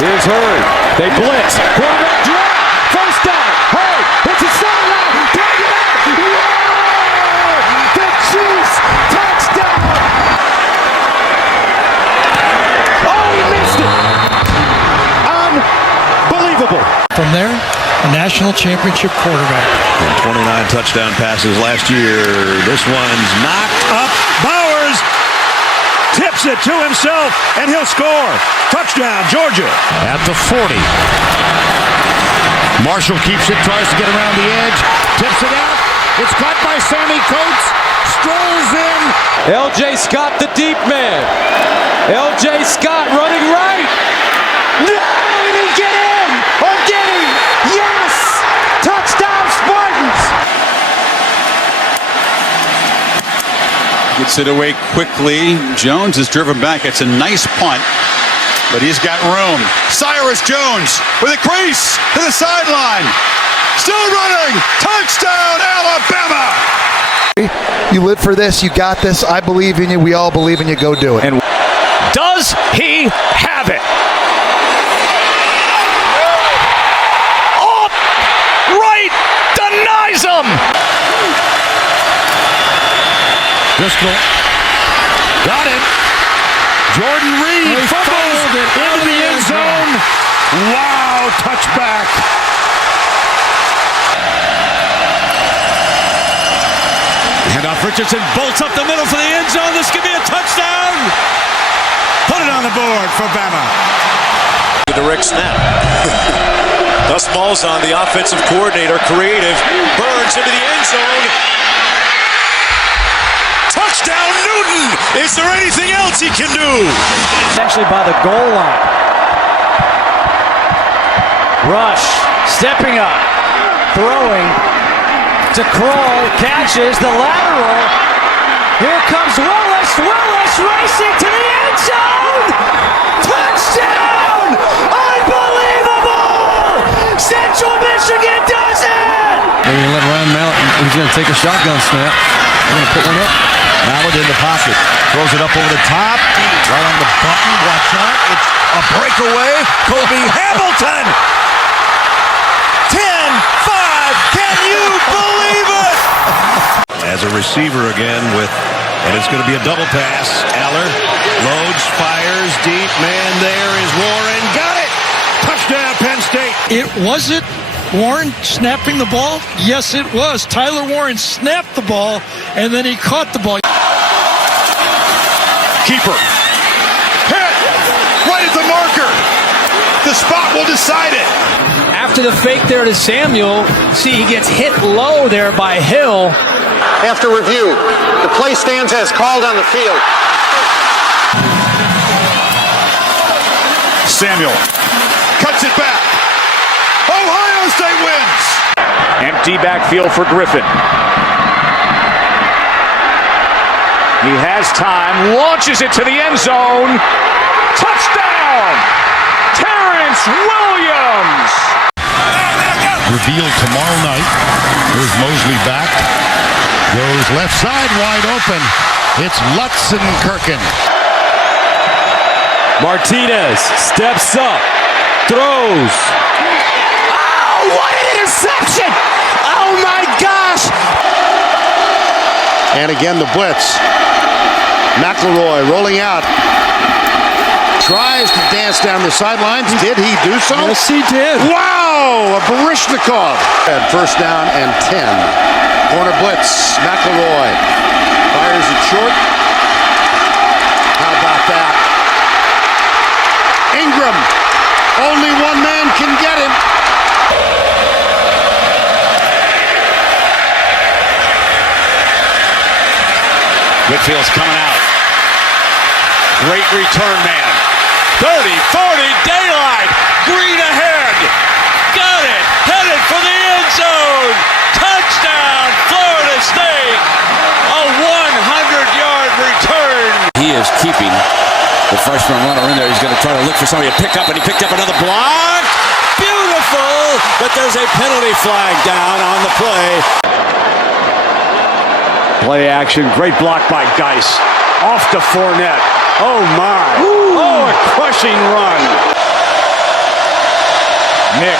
Here's Hurry. They blitz. Quarterback drop. First down. Hurry. It's a sideline. Drag it out. Whoa! The Chiefs. Touchdown. Oh, he missed it. Unbelievable. From there, a national championship quarterback. And 29 touchdown passes last year. This one's knocked Up. Bowers tips it to himself, and he'll score. Touchdown, Georgia. At the 40. Marshall keeps it, tries to get around the edge, tips it out. It's caught by Sammy Coates. Strolls in. L.J. Scott, the deep man. L.J. Scott running right. No, he didn't get in. Or did he? Yes! Touchdown, Spartans! Gets it away quickly. Jones is driven back. It's a nice punt, but he's got room. Cyrus Jones with a crease to the sideline. Still running. Touchdown, Alabama! You live for this. You got this. I believe in you. We all believe in you. Go do it. And does he have it? Right denies him. Driscoll got it. Jordan Reed fumbles it into the end zone. Wow, touchback. Hand off handoff. Richardson bolts up the middle for the end zone. This could be a touchdown. Put it on the board for Bama. The Rick snap. Thus balls on the offensive coordinator. Creative. Burns into the end zone. Touchdown Newton! Is there anything else he can do? Essentially by the goal line. Rush, stepping up, throwing to Kroll, catches the lateral. Here comes Willis. Willis racing to the end zone. Touchdown! Unbelievable! Central Michigan does it! They're going to let Ryan Mallett, he's going to take a shotgun snap. They're going to put one up. Mallett in the pocket. Throws it up over the top. Right on the button. Watch out. It's a breakaway. Kobe Hamilton. 10-5. Can you believe it? As a receiver again and it's going to be a double pass. Eller loads, fires deep. Man, there is Warren. Got it. Touchdown, Penn State. It wasn't Warren snapping the ball? Yes, it was. Tyler Warren snapped the ball, and then he caught the ball. Keeper. Hit! Right at the marker. The spot will decide it. After the fake there to Samuel, see he gets hit low there by Hill. After review, the play stands as called on the field. Samuel cuts it back. Ohio State wins. Empty backfield for Griffin. He has time, launches it to the end zone. Touchdown! Terrence Williams! Revealed tomorrow night. Here's Mosley back. Goes left side wide open. It's Lutz and Kirkin. Martinez steps up, throws. Oh, what an interception! Oh my gosh! And again, the blitz. McElroy rolling out. Tries to dance down the sidelines. Did he do so? Yes, he did. Wow! A Barishnikov. First down and 10. Corner blitz. McElroy fires it short. How about that? Ingram. Only one man can get him. Whitfield's coming out. Great return man. 30, 40, daylight. Green ahead. Got it. Headed for the end zone. Touchdown, Florida State. A 100-yard return. He is keeping the freshman runner in there. He's going to try to look for somebody to pick up, and he picked up another block. Beautiful, but there's a penalty flag down on the play. Play action, great block by Geis. Off to Fournette. Oh my. Ooh. Oh, a crushing run. Nix.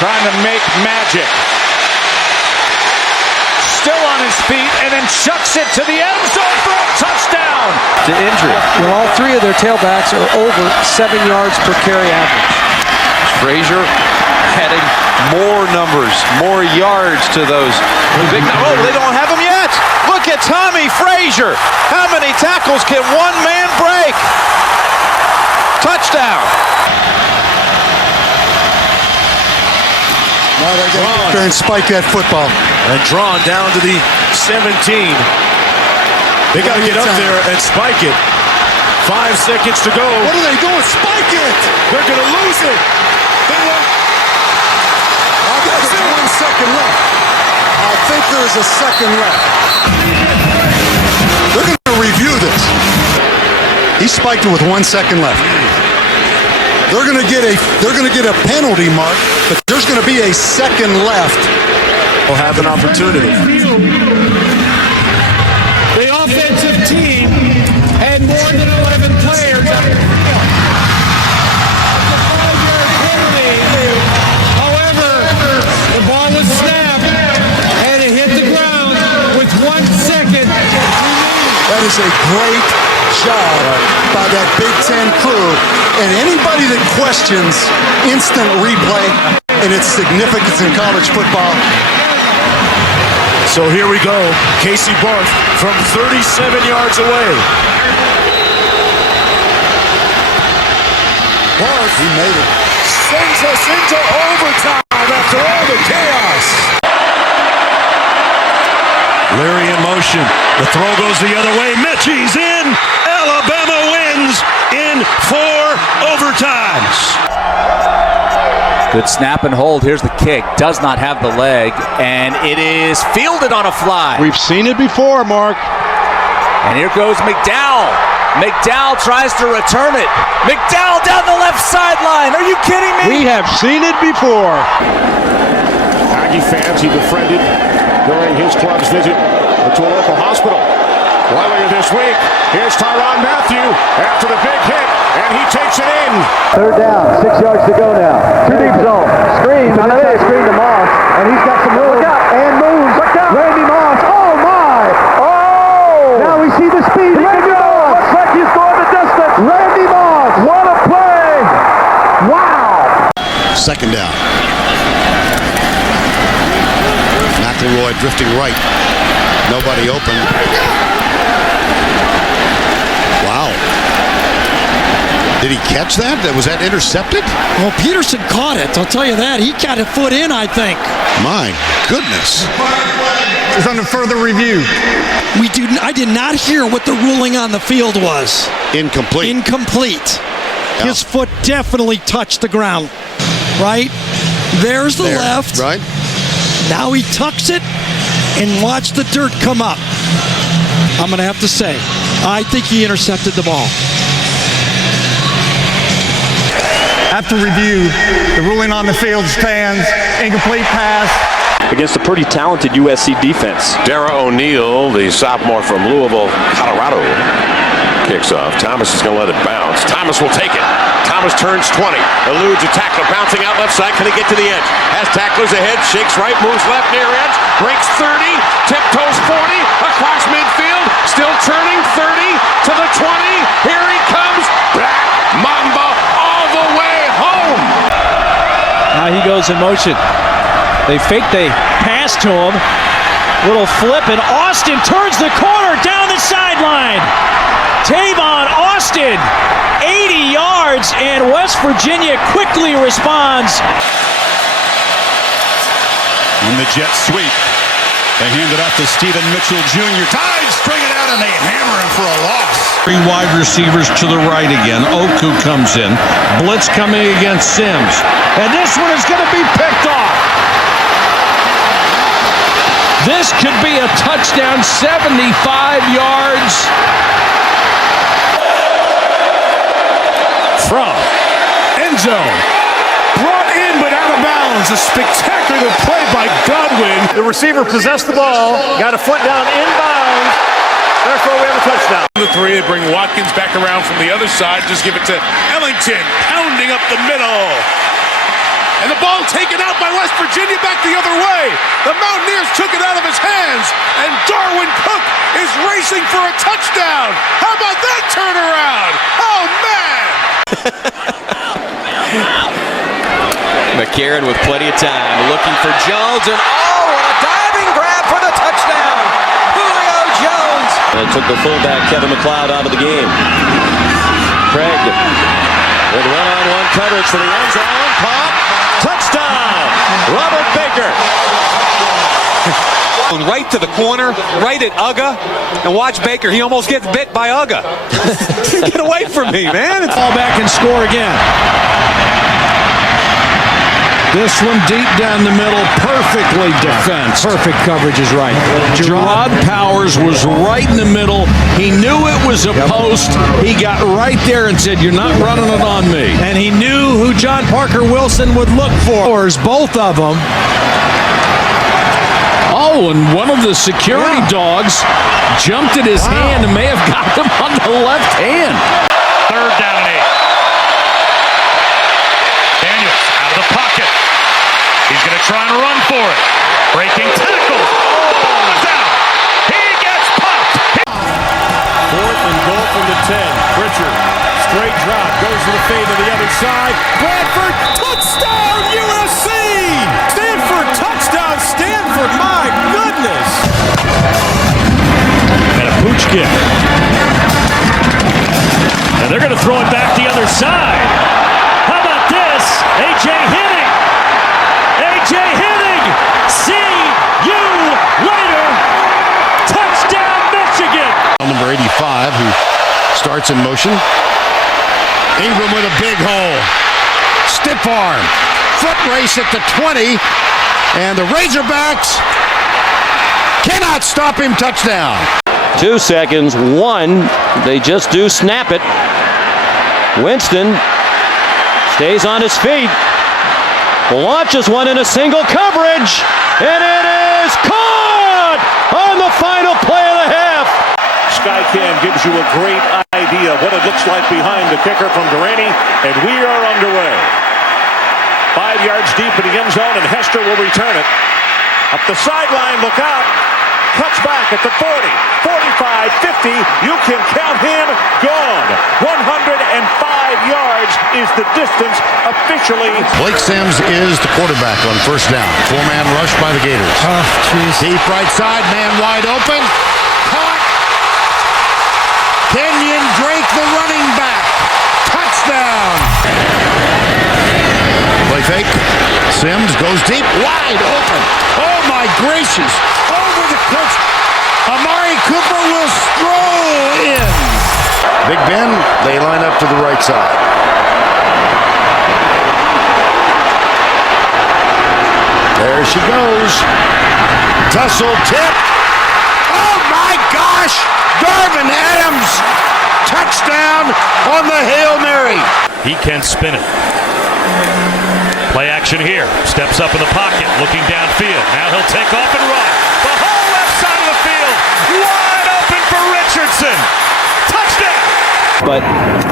Trying to make magic. Still on his feet and then chucks it to the end zone for a touchdown. To injury. Well, all three of their tailbacks are over 7 yards per carry average. Frazier adding more numbers, more yards to those big. Oh, they don't have him yet. Look at Tommy Frazier. How many tackles can one man break? Touchdown. Now they got to get there and spike that football. And drawn down to the 17. They got to get up there and spike it. 5 seconds to go. What are they doing? Spike it! They're going to lose it. They won't. There's 1 second left. I think there's a second left. They're going to review this. He spiked it with 1 second left. They're going to get a penalty mark, but there's going to be a second left. Will have an opportunity. The offensive team had more than 11 players on the field. However, the ball was snapped and it hit the ground with 1 second. That is a great job by that Big Ten crew. And anybody that questions instant replay, and its significance in college football. So here we go. Casey Barth from 37 yards away. Barth, he made it. Sends us into overtime after all the chaos. Leary in motion. The throw goes the other way. Mechie's in. Alabama wins in 4 overtimes. Good snap and hold. Here's the kick. Does not have the leg, and it is fielded on a fly. We've seen it before, Mark. And here goes McDowell. McDowell tries to return it. McDowell down the left sideline. Are you kidding me? We have seen it before. Aggie fans he befriended during his club's visit to a local hospital. Earlier this week, here's Tyrann Mathieu after the big hit, and he takes it in. Third down, 6 yards to go now. Two deep zone. Screen, screen to Moss, and he's got some room and moves. Randy Moss, oh my! Oh! Now we see the speed. Randy Moss! Looks like he's going the distance. Randy Moss! What a play! Wow! Second down. McElroy drifting right. Nobody open. Wow. Did he catch that? Was that intercepted? Well, Peterson caught it. I'll tell you that. He got a foot in, I think. My goodness. It's under further review. I did not hear what the ruling on the field was. Incomplete. Incomplete. Yeah. His foot definitely touched the ground. Right? There's the left. Right. Now he tucks it and watch the dirt come up. I'm going to have to say, I think he intercepted the ball. After review, the ruling on the field stands. Incomplete pass. Against a pretty talented USC defense. Dara O'Neal, the sophomore from Louisville, Colorado, kicks off. Thomas is going to let it bounce. Thomas will take it. Thomas turns 20, eludes a tackler, bouncing out left side. Can he get to the edge? Has tacklers ahead, shakes right, moves left near edge, breaks 30, tiptoes 40, across midfield, still turning 30 to the 20. Here he comes, Black Mamba all the way home. Now he goes in motion. They fake, they pass to him. Little flip, and Austin turns the corner down the sideline. Tavon Austin, 80 yards, and West Virginia quickly responds. In the jet sweep, they hand it off to Stephen Mitchell Jr. Tides string it out, and they hammer him for a loss. 3 wide receivers to the right again. Oku comes in. Blitz coming against Sims. And this one is going to be picked off. This could be a touchdown, 75 yards. From end zone. Brought in but out of bounds. A spectacular play by Godwin. The receiver possessed the ball, got a foot down inbounds. Therefore, we have a touchdown. The 3, they bring Watkins back around from the other side. Just give it to Ellington, pounding up the middle. And the ball taken out by West Virginia back the other way. The Mountaineers took it out of his hands, and Darwin Cook is racing for a touchdown. How about that turnaround? Oh, man! McCarron with plenty of time, looking for Jones, and what a diving grab for the touchdown! Julio Jones! And took the fullback Kevin McLeod out of the game. Craig with one-on-one coverage for the end zone. Caught. Touchdown! Robert Baker. Right to the corner, right at Uga, and watch Baker. He almost gets bit by Uga. Get away from me, man. It's Fall back and score again. This one deep down the middle, perfectly defensed. Perfect coverage is right. Gerard Powers was right in the middle. He knew it was a post. He got right there and said, "You're not running it on me." And he knew who John Parker Wilson would look for. Both of them. Oh, and one of the security dogs jumped at his hand and may have got him on the left hand. Third down and 8. Daniels out of the pocket. He's going to try and run for it. Breaking tackle. Down. He gets popped. 4th and goal from the 10. Pritchard, straight drop, goes to the fade to the other side. Bradford, touchdown USC! Stanford touchdown, Stanford, my goodness. And a pooch kick. And they're going to throw it back the other side. How about this? A.J. Henning. A.J. Henning. See you later. Touchdown, Michigan. Number 85, who starts in motion. Ingram with a big hole. Stiff arm. Foot race at the 20. And the Razorbacks cannot stop him. Touchdown. 2 seconds. 1. They just do snap it. Winston stays on his feet. Launches one in a single coverage. And it is caught on the final play of the half. Skycam gives you a great idea of what it looks like behind the kicker from Durante, and we are underway. 5 yards deep in the end zone, and Hester will return it. Up the sideline, look out. Cuts back at the 40, 45, 50. You can count him gone. 105 yards is the distance officially. Blake Sims is the quarterback on first down. 4-man rush by the Gators. Deep right side, man wide open. Caught. Kenyon Drake, the running back. Touchdown. Play fake. Sims goes deep, wide open. Oh my gracious. Over the coach. Amari Cooper will stroll in. Big Ben, they line up to the right side. There she goes. Tussle tip. Oh my gosh! Darvin Adams. Touchdown on the Hail Mary. He can spin it. Play action here. Steps up in the pocket, looking downfield. Now he'll take off and run. The whole left side of the field. Wide open for Richardson. Touchdown. But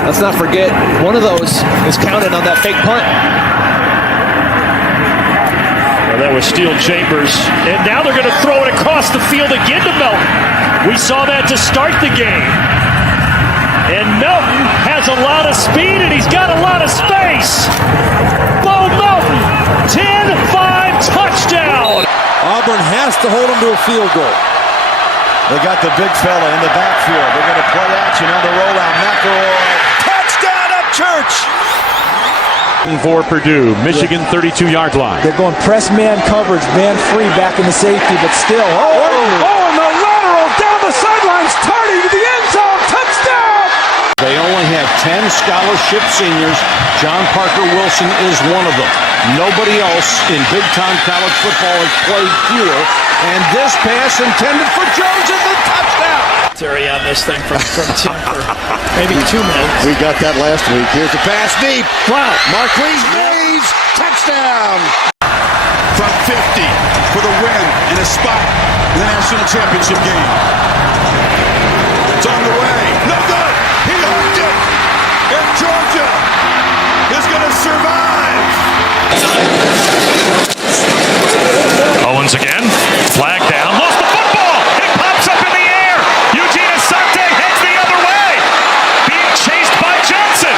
let's not forget, one of those is counted on that fake punt. Well, that was Steel Chambers. And now they're going to throw it across the field again to Melton. We saw that to start the game. And Melton has a lot of speed and he's got a lot of space. Bo Melton, 10-5 touchdown. Auburn has to hold them to a field goal. They got the big fella in the backfield. They're going to play action on the rollout. McElroy. Touchdown up Church. For Purdue, Michigan 32-yard line. They're going press man coverage, man free back in the safety, but still. And the lateral down the sidelines, Tardy to the end zone, touchdown! They only have 10 scholarship seniors. John Parker Wilson is one of them. Nobody else in big-time college football has played fewer. And this pass intended for Jones is the touchdown. Terry on this thing from Tim for maybe 2 minutes. We got that last week. Here's the pass deep. Wow. Marquise Mays, touchdown. From 50 for the win and a spot in the national championship game. It's on the way. No good. He hooked it. And Georgia is going to survive. Owens again. Flag down. Lost the football. It pops up in the air. Eugene Asante heads the other way. Being chased by Johnson.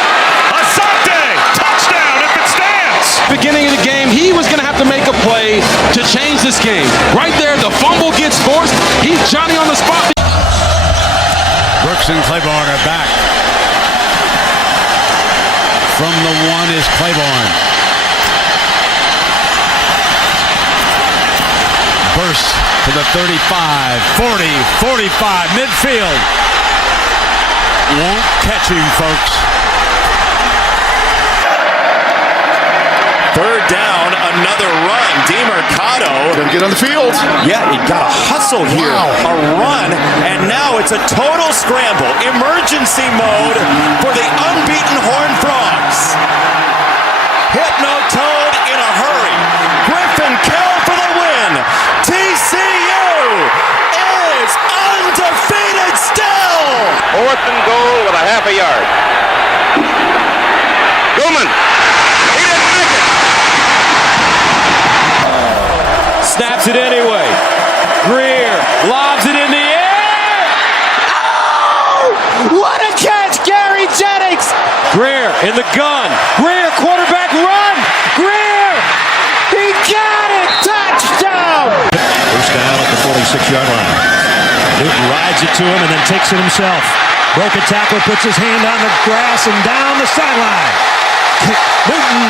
Asante. Touchdown if it stands. Beginning of the game, he was going to have to make a play to change this game. Right there, the fumble gets forced. He's Johnny on the spot. Brooks and Claiborne are back. From the 1 is Claiborne. Burst to the 35, 40, 45, midfield. Won't catch him, folks. Third down, another run. DeMercado. Gonna get on the field. Yeah, he got a hustle here. Wow. A run, and now it's a total scramble. Emergency mode for the unbeaten Horned Frogs. Hypno-toad in a hurry. Griffin Kell for the win. TCU is undefeated still. 4th and goal with a half a yard. Goodman. He didn't make it. Snaps it anyway. Greer lobs it in the air. Oh! What a catch, Gary Jennings! Greer in the gun. Greer, quarterback run. Greer! He touchdown at the 46-yard line. Newton rides it to him and then takes it himself. Broken tackle, puts his hand on the grass and down the sideline. Newton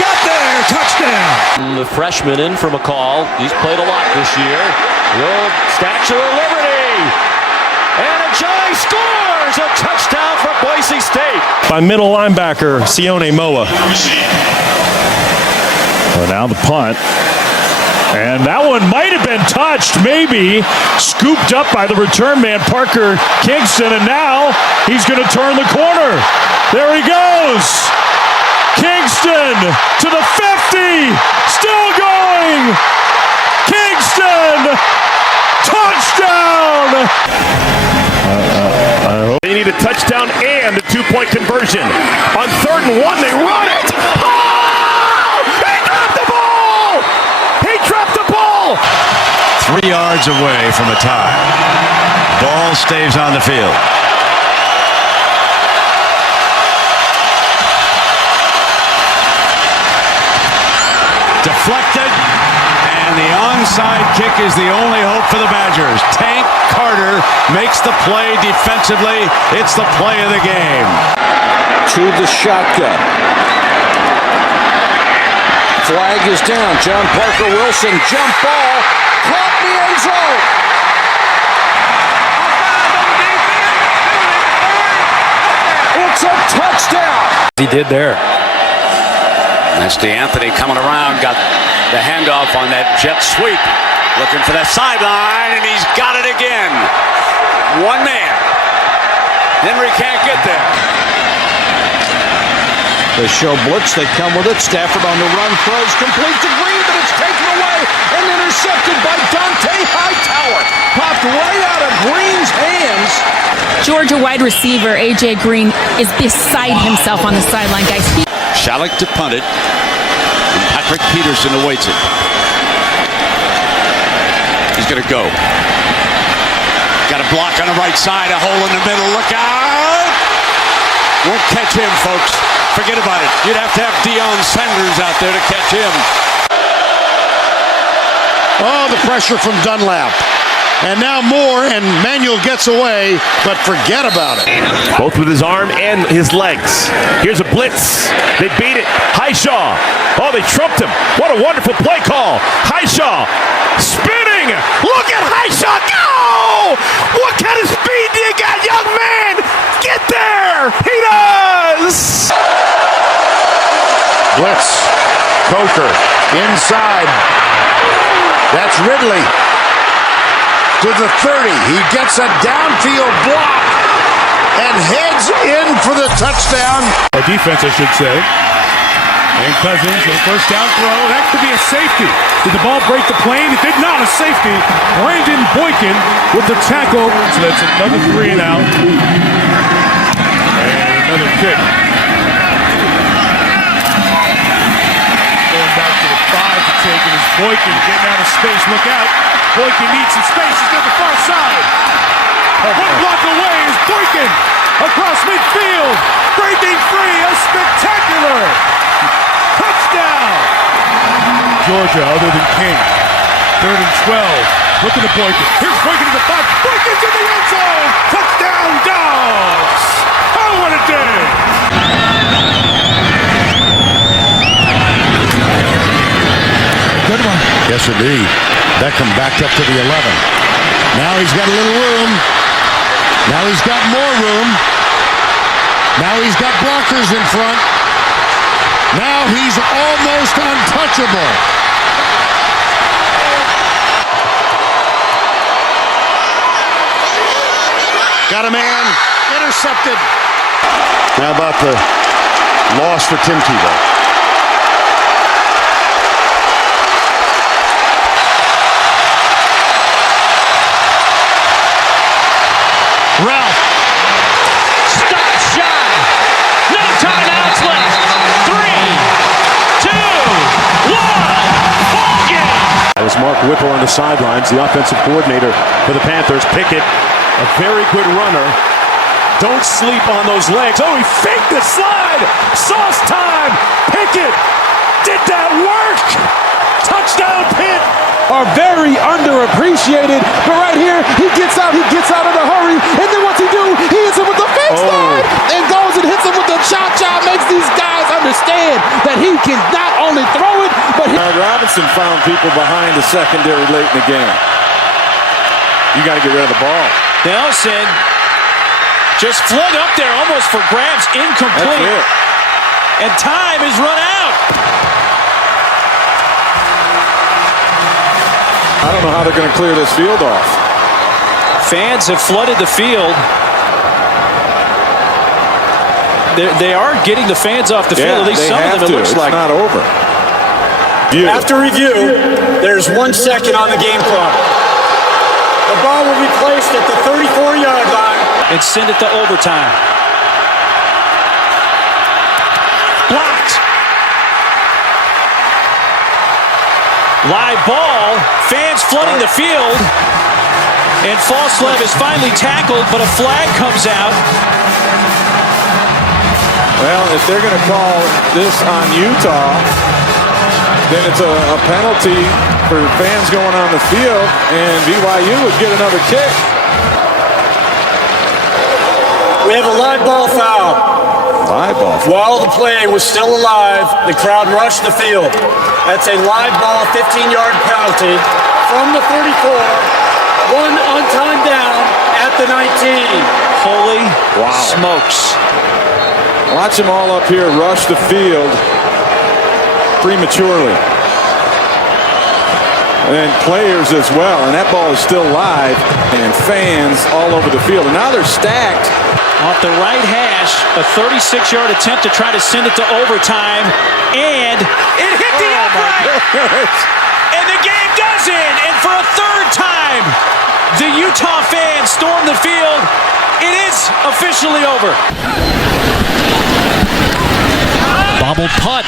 got there, touchdown. The freshman in for McCall. He's played a lot this year. The old Statue of Liberty. And Ajayi scores a touchdown for Boise State. By middle linebacker, Sione Moa. So now the punt. And that one might have been touched, maybe. Scooped up by the return man, Parker Kingston. And now he's going to turn the corner. There he goes. Kingston to the 50. Still going. Kingston. Touchdown. They need a touchdown and a two-point conversion. On 3rd and 1, they run it. Oh! He dropped the ball! He dropped the ball! 3 yards away from a tie. Ball stays on the field. Deflected, and the onside kick is the only hope for the Badgers. Tank Carter makes the play defensively. It's the play of the game. To the shotgun. Flag is down. John Parker Wilson, jump ball, caught in the end zone. It's a touchdown. He did there. That's DeAnthony coming around, got the handoff on that jet sweep. Looking for that sideline, and he's got it again. One man. Henry can't get there. They show blitz, they come with it. Stafford on the run, throws complete to Green, but it's taken away and intercepted by Dante Hightower. Popped right out of Green's hands. Georgia wide receiver A.J. Green is beside himself on the sideline, guys. Shalleck to punt it, and Patrick Peterson awaits it. He's going to go. Got a block on the right side, a hole in the middle. Look out! Won't catch him, folks. Forget about it. You'd have to have Deion Sanders out there to catch him. Oh, the pressure from Dunlap. And now Moore, and Manuel gets away, but forget about it. Both with his arm and his legs. Here's a blitz. They beat it. Highshaw. Oh, they trumped him. What a wonderful play call. Highshaw spinning. Look at Highshaw go! What kind of speed do you got, young man? Get there! He does! Blitz. Coker. Inside. That's Ridley. To the 30. He gets a downfield block and heads in for the touchdown. A defense, I should say. And Cousins, a first down throw. That could be a safety. Did the ball break the plane? It did not. A safety. Brandon Boykin with the tackle. So that's another 3 and out. And another kick. Going back to the 5 to take it is Boykin getting out of space. Look out. Boykin needs some space. He's got the far side. One block away is Boykin across midfield. Breaking free. A spectacular touchdown. Georgia, other than King. 3rd and 12. Looking at Boykin. Here's Boykin to the 5. Boykin's in the end zone. Touchdown, Dogs. Oh, what a day. Good one. Yes, indeed. Beckham backed up to the 11. Now he's got a little room. Now he's got more room. Now he's got blockers in front. Now he's almost untouchable. Got a man. Intercepted. How about the loss for Tim Tebow? Ralph. Stop shy. No timeouts left. 3, 2, 1. Ball game. That was Mark Whipple on the sidelines, the offensive coordinator for the Panthers. Pickett, a very good runner. Don't sleep on those legs. Oh, he faked the slide. Sauce time. Pickett. Did that work? Touchdown, Pitt. are very underappreciated. But right here, he gets out in a hurry, and then what's he do? He hits him with the fence line and goes and hits him with the cha-cha. Makes these guys understand that he can not only throw it, but Robinson found people behind the secondary late in the game. You got to get rid of the ball. Nelson just flung up there almost for grabs, incomplete. And time is run out. I don't know how they're going to clear this field off. Fans have flooded the field. They are getting the fans off the field. At least some of them, it looks like. It's not over. After review, there's 1 second on the game clock. The ball will be placed at the 34-yard line. And send it to overtime. Blocked. Live ball. Fans flooding the field. And Falslev is finally tackled, but a flag comes out. Well, if they're going to call this on Utah, then it's a penalty for fans going on the field, and BYU would get another kick. We have a live ball foul. Live ball foul. While the play was still alive, the crowd rushed the field. That's a live ball 15-yard penalty from the 34. One on-time down at the 19. Holy smokes. Watch them all up here rush the field prematurely. And players as well. And that ball is still live. And fans all over the field. And now they're stacked. Off the right hash, a 36-yard attempt to try to send it to overtime. And it hit the upright. And the game does end. And for a third time, the Utah fans storm the field. It is officially over. Bobbled punt.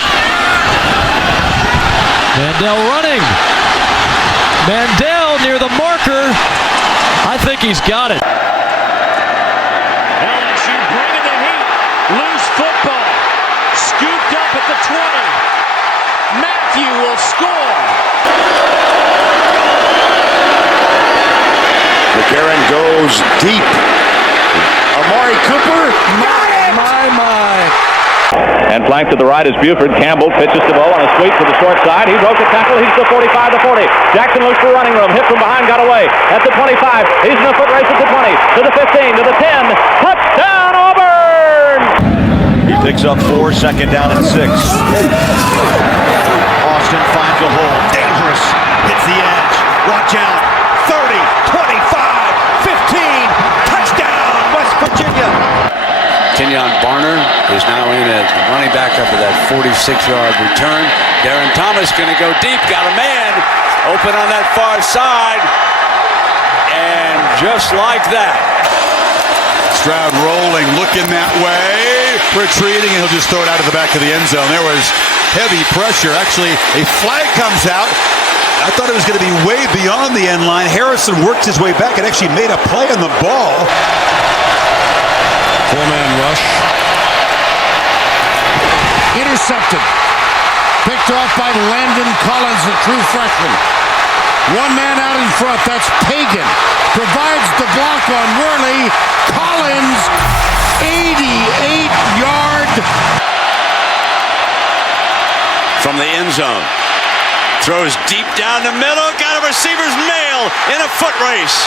Mandel running. Mandel near the marker. I think he's got it. LSU bringing the heat. Loose football. Scooped up at the 20. Matthew will score. McCarron goes deep. Amari Cooper. My. And flanked to the right is Buford. Campbell pitches the ball on a sweep to the short side. He broke the tackle. He's the 45 to 40. Jackson looks for running room. Hit from behind, got away. At the 25. He's in a foot race at the 20. To the 15. To the 10. Touchdown, Auburn! He picks up 4, second down and 6. Austin finds a hole. Dangerous. Hits the edge. Watch out. 30, 25, 15. Touchdown, West Virginia. Kenyon Barner is now in as running back up to that 46-yard return. Darren Thomas going to go deep. Got a man open on that far side. And just like that. Stroud rolling, looking that way. Retreating, and he'll just throw it out of the back of the end zone. There was heavy pressure. Actually, a flag comes out. I thought it was going to be way beyond the end line. Harrison worked his way back and actually made a play on the ball. Four-man rush. Intercepted. Picked off by Landon Collins, the true freshman. One man out in front, that's Pagan. Provides the block on Worley. Collins, 88-yard. From the end zone. Throws deep down the middle. Got a receiver's mail in a foot race.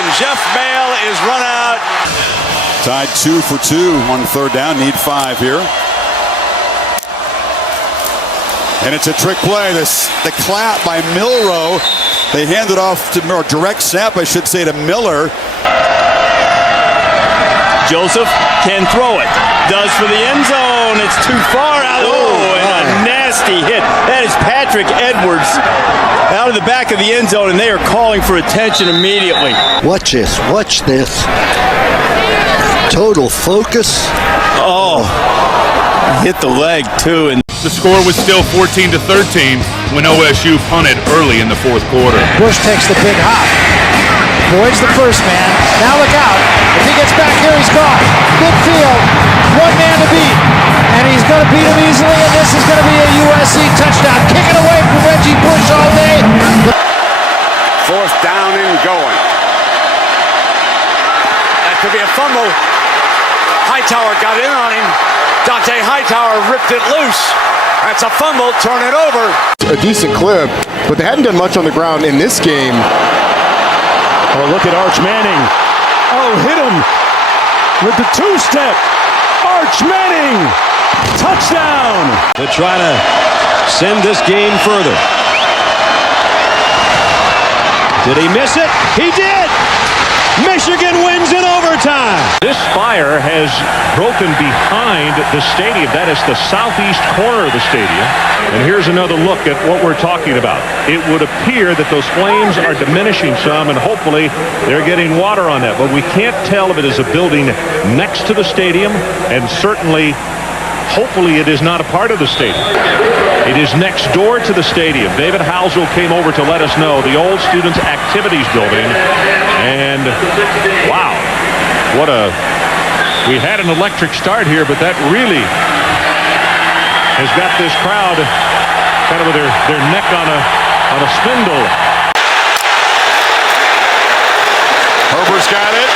And Jeff Mail is run out. Tied 2 for 2 on third down. Need 5 here. And it's a trick play. The clap by Milrow. They hand it off to more direct snap, I should say, to Miller. Joseph can throw it. Does for the end zone. It's too far out. Oh, and a nasty hit. That is Patrick Edwards out of the back of the end zone, and they are calling for attention immediately. Watch this. Watch this. Total focus. Oh, hit the leg, too. And the score was still 14-13 when OSU punted early in the fourth quarter. Bush takes the big hop. Boyd's the first man. Now look out. If he gets back here, he's gone. Midfield. One man to beat. And he's going to beat him easily, and this is going to be a USC touchdown. Kicking away from Reggie Bush all day. Fourth down and going. That could be a fumble. Hightower got in on him. Dante Hightower ripped it loose. That's a fumble. Turn it over. A decent clip, but they hadn't done much on the ground in this game. Oh, look at Arch Manning. Oh, hit him with the two-step. Arch Manning. Touchdown. To try to send this game further. Did he miss it? He did! Michigan wins in overtime. This fire has broken behind the stadium. That is the southeast corner of the stadium. And here's another look at what we're talking about. It would appear that those flames are diminishing some, and hopefully they're getting water on that. But we can't tell if it is a building next to the stadium, and certainly, hopefully, it is not a part of the stadium. It is next door to the stadium. David Housel came over to let us know, the old Students Activities Building. And wow, we had an electric start here, but that really has got this crowd kind of with their neck on a spindle. Herbert's got it.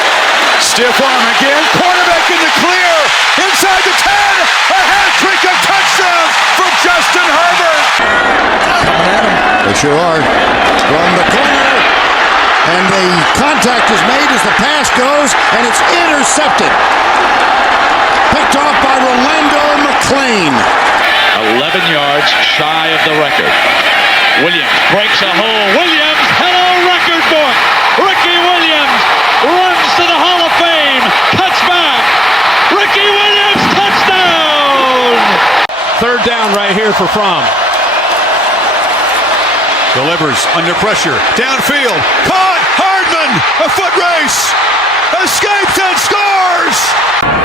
Stiff arm again. Quarterback in the clear. Inside the 10. A hat trick of touchdowns from Justin Herbert. Coming at him. They sure are. From the corner. And the contact is made as the pass goes, and it's intercepted. Picked off by Rolando McClain. 11 yards shy of the record. Williams breaks a hole. Williams, hello record book. Ricky Williams runs to the Hall of Fame. Cuts back. Ricky Williams, touchdown. Third down right here for Fromm. Delivers under pressure. Downfield. Caught. Hardman. A foot race. Escapes and scores.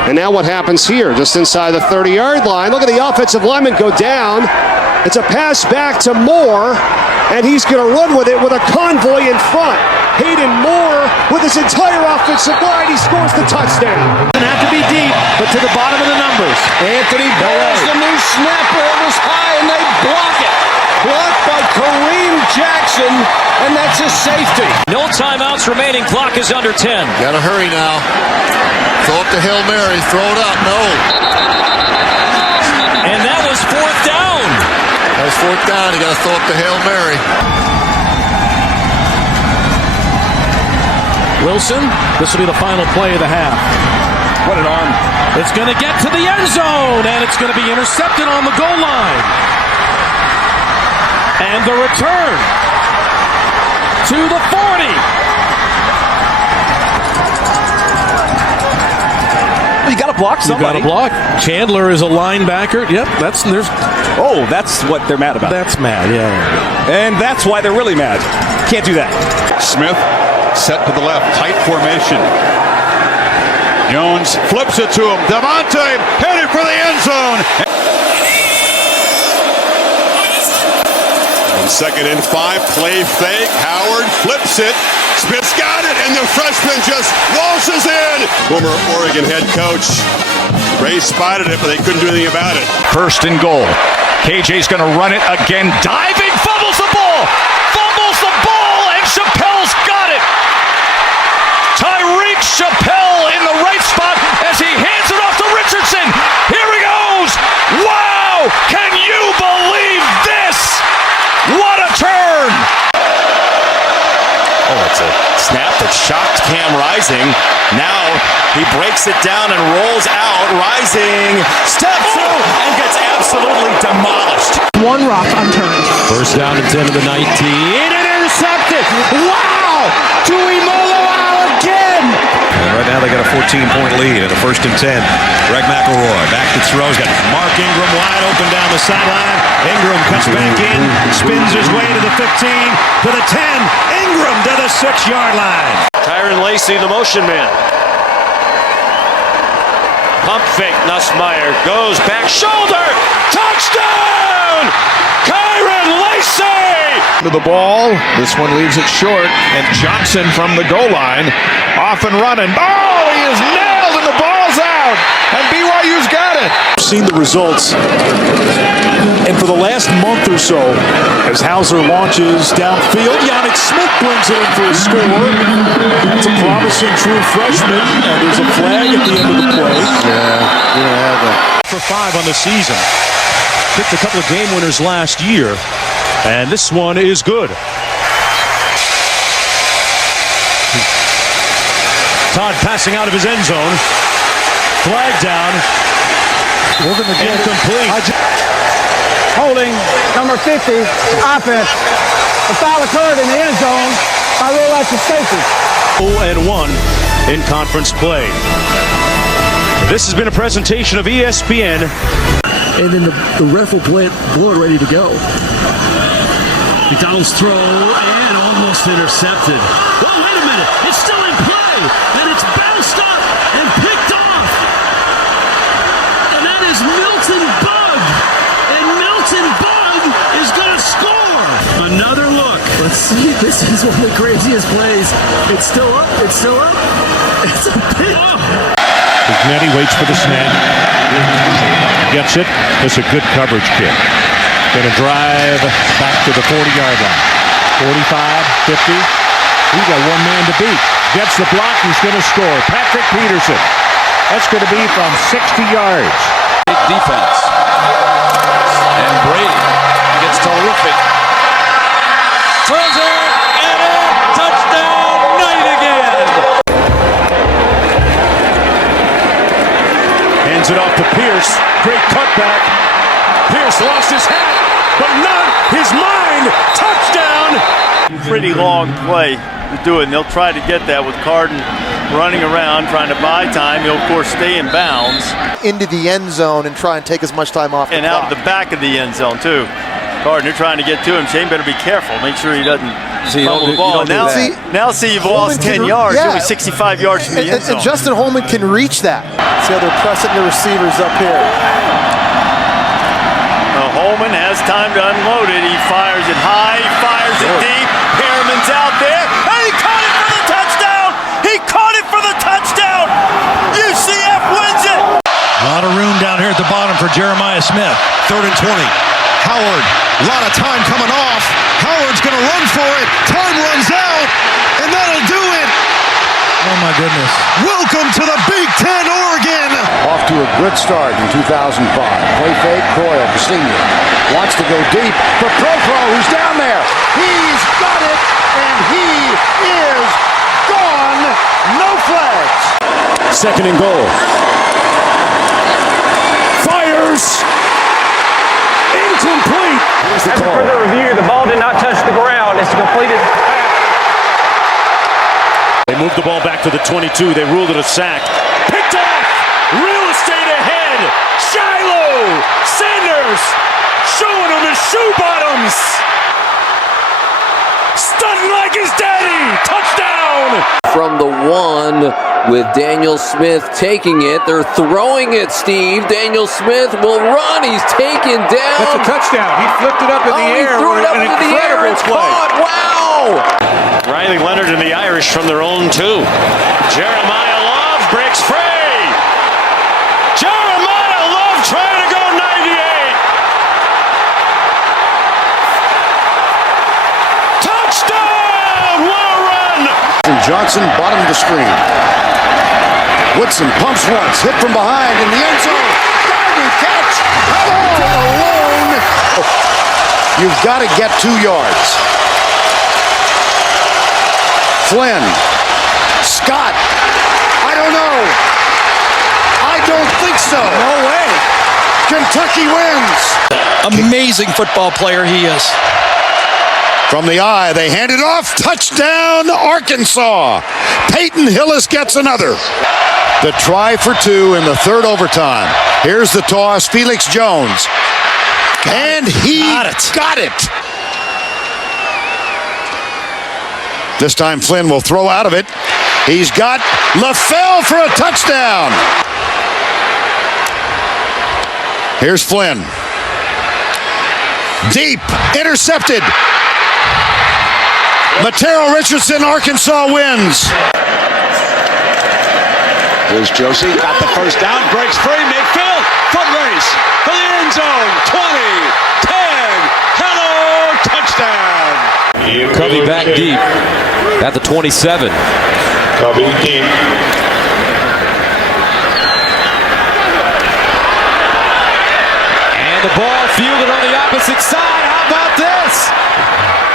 And now what happens here? Just inside the 30-yard line. Look at the offensive lineman go down. It's a pass back to Moore, and he's going to run with it with a convoy in front. Hayden Moore with his entire offensive line. He scores the touchdown. Doesn't have to be deep, but to the bottom of the numbers. Anthony Barnes, the new snapper. It was high, and they block it. Blocked by Kareem Jackson, and that's a safety. No timeouts remaining. Clock is under 10. Gotta hurry now. Throw up the Hail Mary. Throw it up. No. And that was fourth down. That was fourth down. You gotta throw up the Hail Mary. Wilson, this will be the final play of the half. What an arm. It's going to get to the end zone, and it's going to be intercepted on the goal line. And the return to the 40. You got to block somebody. You got to block. Chandler is a linebacker. Yep, that's what they're mad about. That's mad, yeah. And that's why they're really mad. Can't do that. Smith set to the left. Tight formation. Jones flips it to him. Devontae headed for the end zone. Second and 5, play fake. Howard flips it. Smith's got it, and the freshman just waltzes in. Former Oregon head coach. Ray spotted it, but they couldn't do anything about it. First and goal. KJ's going to run it again. Diving, fumbles the ball. Fumbles the ball, and Chappelle's got it. Tyreek Chappelle in the right spot as he hands it off to Richardson. Here he goes. Wow! Can you believe this? What a turn! Oh, it's a snap that shocked Cam Rising. Now he breaks it down and rolls out. Rising steps through and gets absolutely demolished. One rock unturned. First down and 10 to the 19. And intercepted. Wow! Tuimoloau again! And right now they got a 14-point lead and a first and 10. Greg McElroy back to throw. He's got Mark Ingram wide open down the sideline. Ingram cuts back in, spins his way to the 15, to the 10. Ingram to the 6-yard line. Tyron Lacey, the motion man. Pump fake, Nussmeier goes back shoulder. Touchdown! Kyron Lacey! To the ball. This one leaves it short. And Johnson from the goal line. Off and running. Oh, he is nailed and the ball's out. And BYU's got it. Seen the results And for the last month or so, as Hauser launches downfield, Yannick Smith brings it in for a score. That's a promising true freshman, and there's a flag at the end of the play. For 5 on the season. Picked a couple of game winners last year, and this one is good. Todd passing out of his end zone. Flag down. Incomplete. Holding, number 50, offense. The foul occurred in the end zone. I roll out to safety. 0-1 in conference play. This has been a presentation of ESPN. And then the ref will blow it ready to go. McDonald's throw and almost intercepted. Oh, wait a minute. It's still in play. And it's bounced up and picked off. And that is Milton Bug. And Milton Bug is going to score. Another look. Let's see. This is one of the craziest plays. It's still up. It's still up. It's a pick. Nettie waits for the snap. Gets it. It's a good coverage kick. Going to drive back to the 40-yard line. 45, 50. He's got one man to beat. Gets the block. He's going to score. Patrick Peterson. That's going to be from 60 yards. Big defense. And Brady gets terrific. Throws it and a touchdown. Knight again. Hands it off to Pierce. Great cutback. Pierce lost his hat, but not his mind. Touchdown. Pretty long play to do it, and they'll try to get that with Carden running around, trying to buy time. He'll, of course, stay in bounds. Into the end zone and try and take as much time off the and clock. out of the back of the end zone, too. Carden, you're trying to get to him. Shane better be careful. Make sure he doesn't fumble the ball. Now see you've lost 10 yards. You'll be 65 yards from the end zone. And Justin Holman can reach that. See how they're pressing the receivers up here. Holman has time to unload it. He fires it high, he fires it deep. Perriman's out there, and he caught it for the touchdown! He caught it for the touchdown! UCF wins it! A lot of room down here at the bottom for Jeremiah Smith. 3rd and 20. Howard, a lot of time coming off. Howard's going to run for it. Time runs out, and that'll do it. Oh, my goodness. Welcome to the Big Ten, Oregon. Off to a good start in 2005. Play fake, Croyle, the senior. Wants to go deep for Profro, who's down there. He's got it, and he is gone. No flags. 2nd and goal. Fires. Incomplete. Here's the call. Further review, the ball did not touch the ground. It's a completed pass. They moved the ball back to the 22. They ruled it a sack. Picked off. Real estate ahead. Shiloh. Sanders showing him his shoe bottoms. Stunting like his daddy. Touchdown. From the 1 with Daniel Smith taking it. They're throwing it, Steve. Daniel Smith will run. He's taken down. That's a touchdown. He flipped it up in the air. He threw it up into the air. It's caught. Wow. Riley Leonard and the Irish from their own 2. Jeremiah Love breaks free. Jeremiah Love trying to go 98. Touchdown! What a run! And Johnson bottom of the screen. Woodson pumps once, hit from behind in the end zone. Diving catch. All alone. You've got to get 2 yards. Flynn. Scott. I don't know. I don't think so. No way. Kentucky wins. Amazing football player he is. From the eye, they hand it off. Touchdown, Arkansas. Peyton Hillis gets another. The try for 2 in the 3rd overtime. Here's the toss. Felix Jones. And he got it. This time Flynn will throw out of it. He's got LaFell for a touchdown. Here's Flynn. Deep, intercepted. Matero Richardson, Arkansas wins. Here's Josie, got the first down, breaks free, midfield, foot race for the end zone. 20, 10, hello, touchdown. Covey back deep at the 27. Covey deep. And the ball fielded on the opposite side. How about this?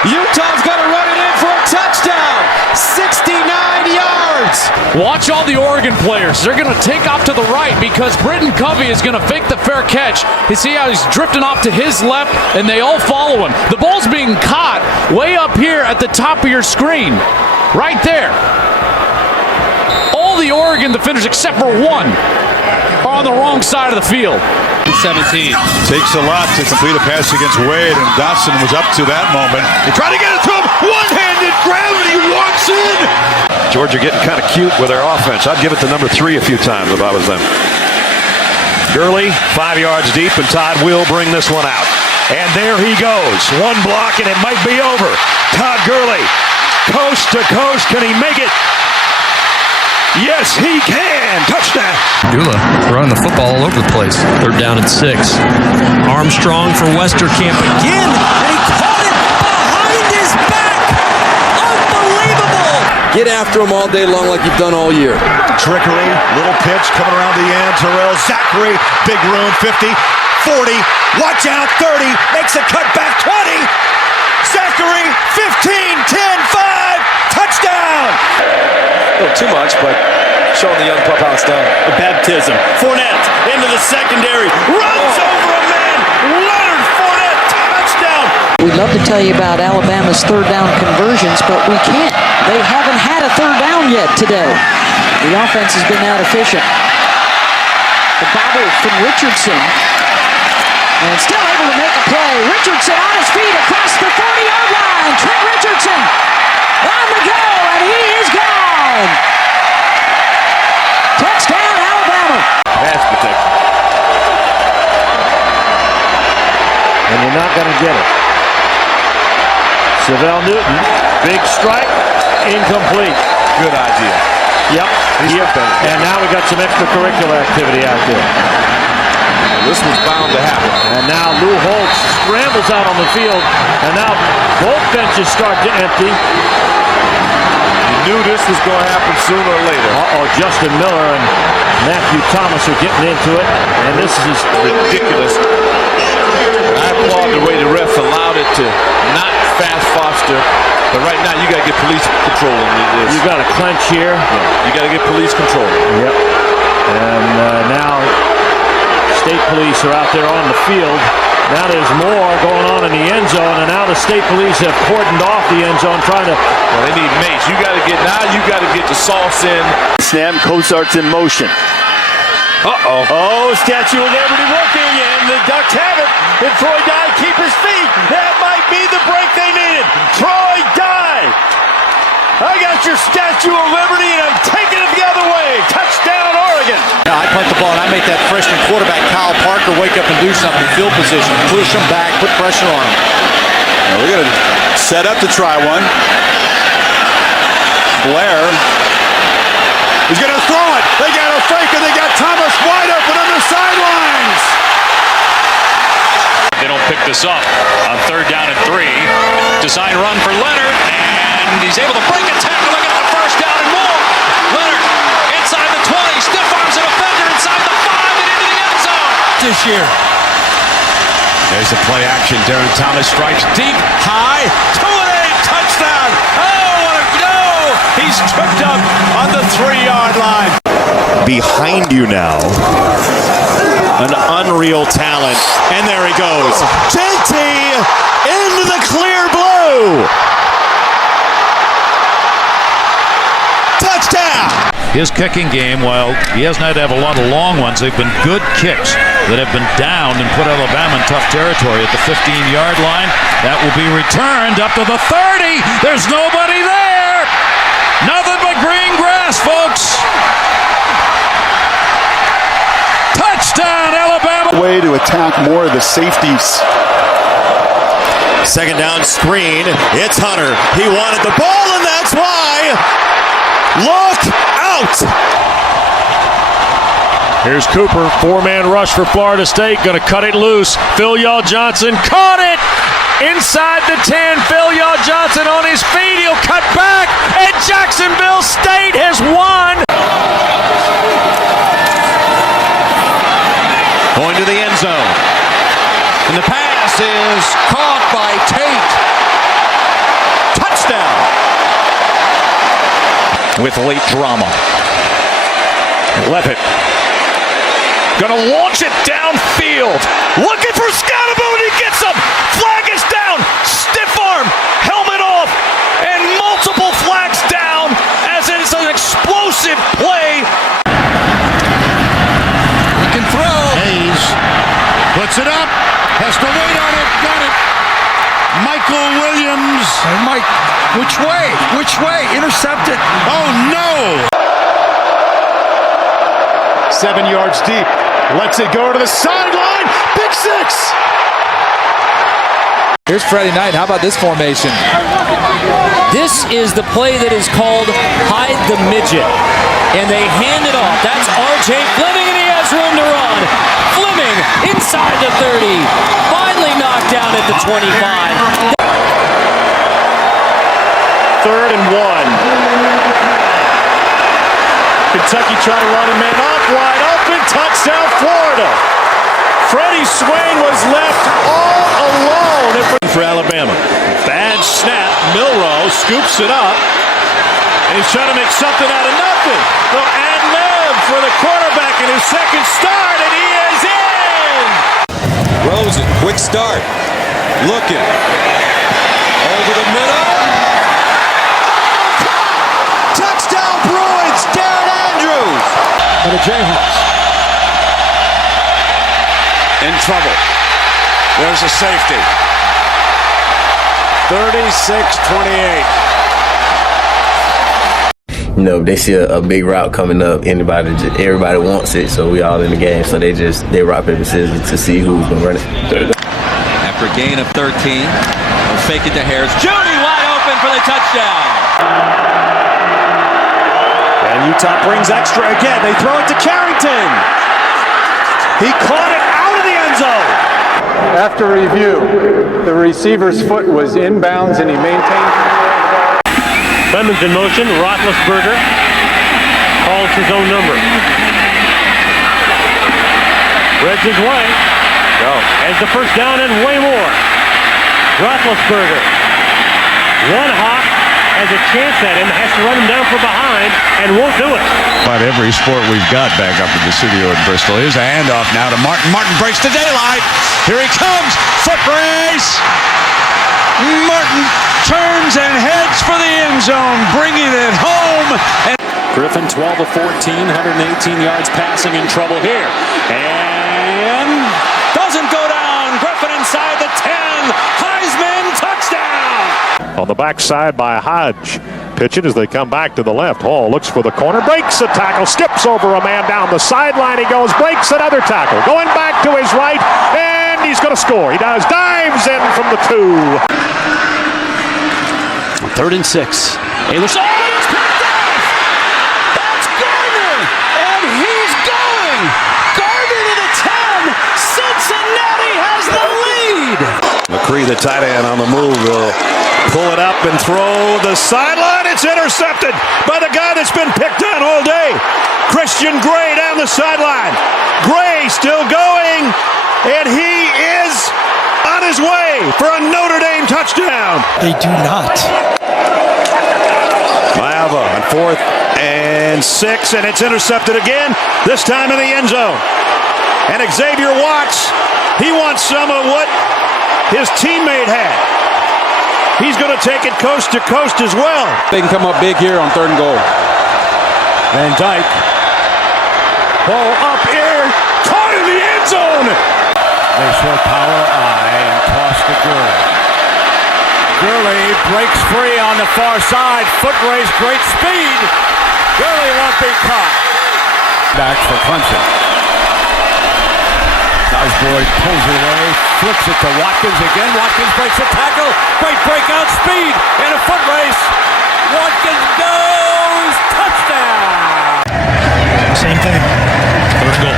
Utah's going to run it in for a touchdown. 69 yards. Watch all the Oregon players. They're going to take off to the right because Britton Covey is going to fake the fair catch. You see how he's drifting off to his left, and they all follow him. The ball's being caught way up here at the top of your screen. Right there. All the Oregon defenders except for one are on the wrong side of the field. 17. Takes a lot to complete a pass against Wade, and Dotson was up to that moment. They try to get it to him. One-handed gravity walks in. Georgia getting kind of cute with their offense. I'd give it to number 3 a few times if I was them. Gurley, 5 yards deep, and Todd will bring this one out. And there he goes. One block, and it might be over. Todd Gurley, coast to coast. Can he make it? Yes, he can. Touchdown. Gula running the football all over the place. 3rd down and 6. Armstrong for Westerkamp again, and he caught it behind his back. Unbelievable. Get after him all day long like you've done all year. Trickery, little pitch coming around the end. Terrell Zachary, big room, 50, 40, watch out, 30, makes a cut back, 20. Zachary, 15, 10, 5, touchdown. A little too much, but showing the young pup how it's done. The baptism. Fournette into the secondary. Runs over a man. Leonard Fournette, touchdown. We'd love to tell you about Alabama's 3rd down conversions, but we can't. They haven't had a 3rd down yet today. The offense has been that efficient. The bobble from Richardson. And still able to make a play. Richardson on his feet across the 40-yard line. Trent Richardson on the go, and he is gone. Touchdown, Alabama. Pass protection. And you're not going to get it. Savell Newton, big strike, incomplete. Good idea. Yep. And now we got some extracurricular activity out there. This was bound to happen. And now Lou Holtz scrambles out on the field, and now both benches start to empty. You knew this was going to happen sooner or later. Justin Miller and Matthew Thomas are getting into it, and this is ridiculous. I applaud the way the ref allowed it to not fast Foster, but right now you got to get police control on this. You got to clench here. Yeah, you got to get police control. Yep. And now state police are out there on the field. Now there's more going on in the end zone, and now the state police have cordoned off the end zone trying to... Well, they need mace. You got to get the sauce in. Snap, Cozart's in motion. Uh-oh. Oh, Statue of Liberty working, and the Ducks have it. And Troy Dye keep his feet. That might be the break they needed. Troy Dye. I got your Statue of Liberty, and I'm taking it the other way. Touchdown, Oregon. Now, I punt the ball, and I make that freshman quarterback, Kyle Parker, wake up and do something. Field position, push him back, put pressure on him. Now we're going to set up to try one. Blair. He's going to throw it. They got a fake, and they got Thomas wide open on the sidelines. They don't pick this up on 3rd down and 3. Design run for Leonard, and he's able to break a tackle and get the first down and more. Leonard inside the 20, stiff arms a defender inside the 5 and into the end zone. This year. There's the play action. Darren Thomas strikes deep, high, 2-8, touchdown. Oh, what a go! He's tripped up on the 3-yard line. Behind you now. An unreal talent. And there he goes. JT into the clear blue. Touchdown. His kicking game, while he hasn't had to have a lot of long ones, they've been good kicks that have been downed and put Alabama in tough territory at the 15-yard line. That will be returned up to the 30. There's nobody there. Nothing but green grass, folks. Touchdown, Alabama. Way to attack more of the safeties. 2nd down screen. It's Hunter. He wanted the ball, and that's why. Look out! Here's Cooper, four-man rush for Florida State, going to cut it loose. Phil Johnson caught it inside the 10. Phil Johnson on his feet, he'll cut back, and Jacksonville State has won. Going to the end zone. And the pass is caught by Tate. Touchdown. With late drama. Levitt. Gonna launch it downfield. Looking for Scottaboo, and he gets him. Flag is down. Stiff arm. Helmet off. And multiple flags down as it is an explosive play. He can throw. Hayes puts it up. Has to wait on it. Got it. Michael Williams. And Mike, which way? Which way? Intercepted. Oh, no. 7 yards deep. Lets it go to the sideline. Big six. Here's Friday night. How about this formation? This is the play that is called hide the midget. And they hand it off. That's R.J. Fleming, and he has room to run. Fleming inside the 30. Finally knocked down at the 25. 3rd and 1. Kentucky trying to run a man off, wide open, touchdown Florida. Freddie Swain was left all alone for Alabama. Bad snap, Milroe scoops it up, and he's trying to make something out of nothing. So ad-lib for the quarterback in his second start, and he is in! Rosen, quick start, looking, over the middle. Touchdown Bruins, Darren Andrews! For the Jayhawks. In trouble. There's a safety. 36-28. You know, if they see a big route coming up, everybody wants it, so we all in the game. So they rock, paper, scissors to see who's going to run it. After a gain of 13, we'll fake it to Harris. Judy wide open for the touchdown. And Utah brings extra again. They throw it to Carrington. He caught it out of the end zone. After review, the receiver's foot was inbounds and he maintained. Clemens in motion. Roethlisberger calls his own number. Spreads his way. Has the first down and way more. Roethlisberger. One hop. Has a chance at him, has to run him down from behind, and won't do it. About every sport we've got back up at the studio in Bristol. Here's a handoff now to Martin. Martin breaks the daylight. Here he comes. Foot race. Martin turns and heads for the end zone, bringing it home. And Griffin 12 of 14, 118 yards passing, in trouble here. And doesn't go down. Griffin inside the 10. Heisman touchdown. On the backside by Hodge. Pitch it as they come back to the left. Hall looks for the corner, breaks a tackle, skips over a man down the sideline. He goes, breaks another tackle. Going back to his right, and he's going to score. He does, dives in from the 2. 3rd and 6. Ayler's it's picked off! That's Gardner! And he's going! Gardner to the 10! Cincinnati has the lead! McCree, the tight end, on the move, will pull it up and throw the sideline. It's intercepted by the guy that's been picked on all day. Christian Gray down the sideline. Gray still going, and he is on his way for a Notre Dame touchdown. They do not. Maava on 4th and 6, and it's intercepted again, this time in the end zone. And Xavier Watts, he wants some of what his teammate had. He's going to take it coast to coast as well. They can come up big here on 3rd and goal. Van Dyke. Ball up here. Caught in the end zone. they show power eye and toss to Gurley. Gurley breaks free on the far side. Foot race, great speed. Gurley won't be caught. Back for Clemson. Osborne pulls it away, flips it to Watkins again. Watkins breaks a tackle. Great breakout speed in a foot race. Watkins goes touchdown. Same thing. 3rd goal.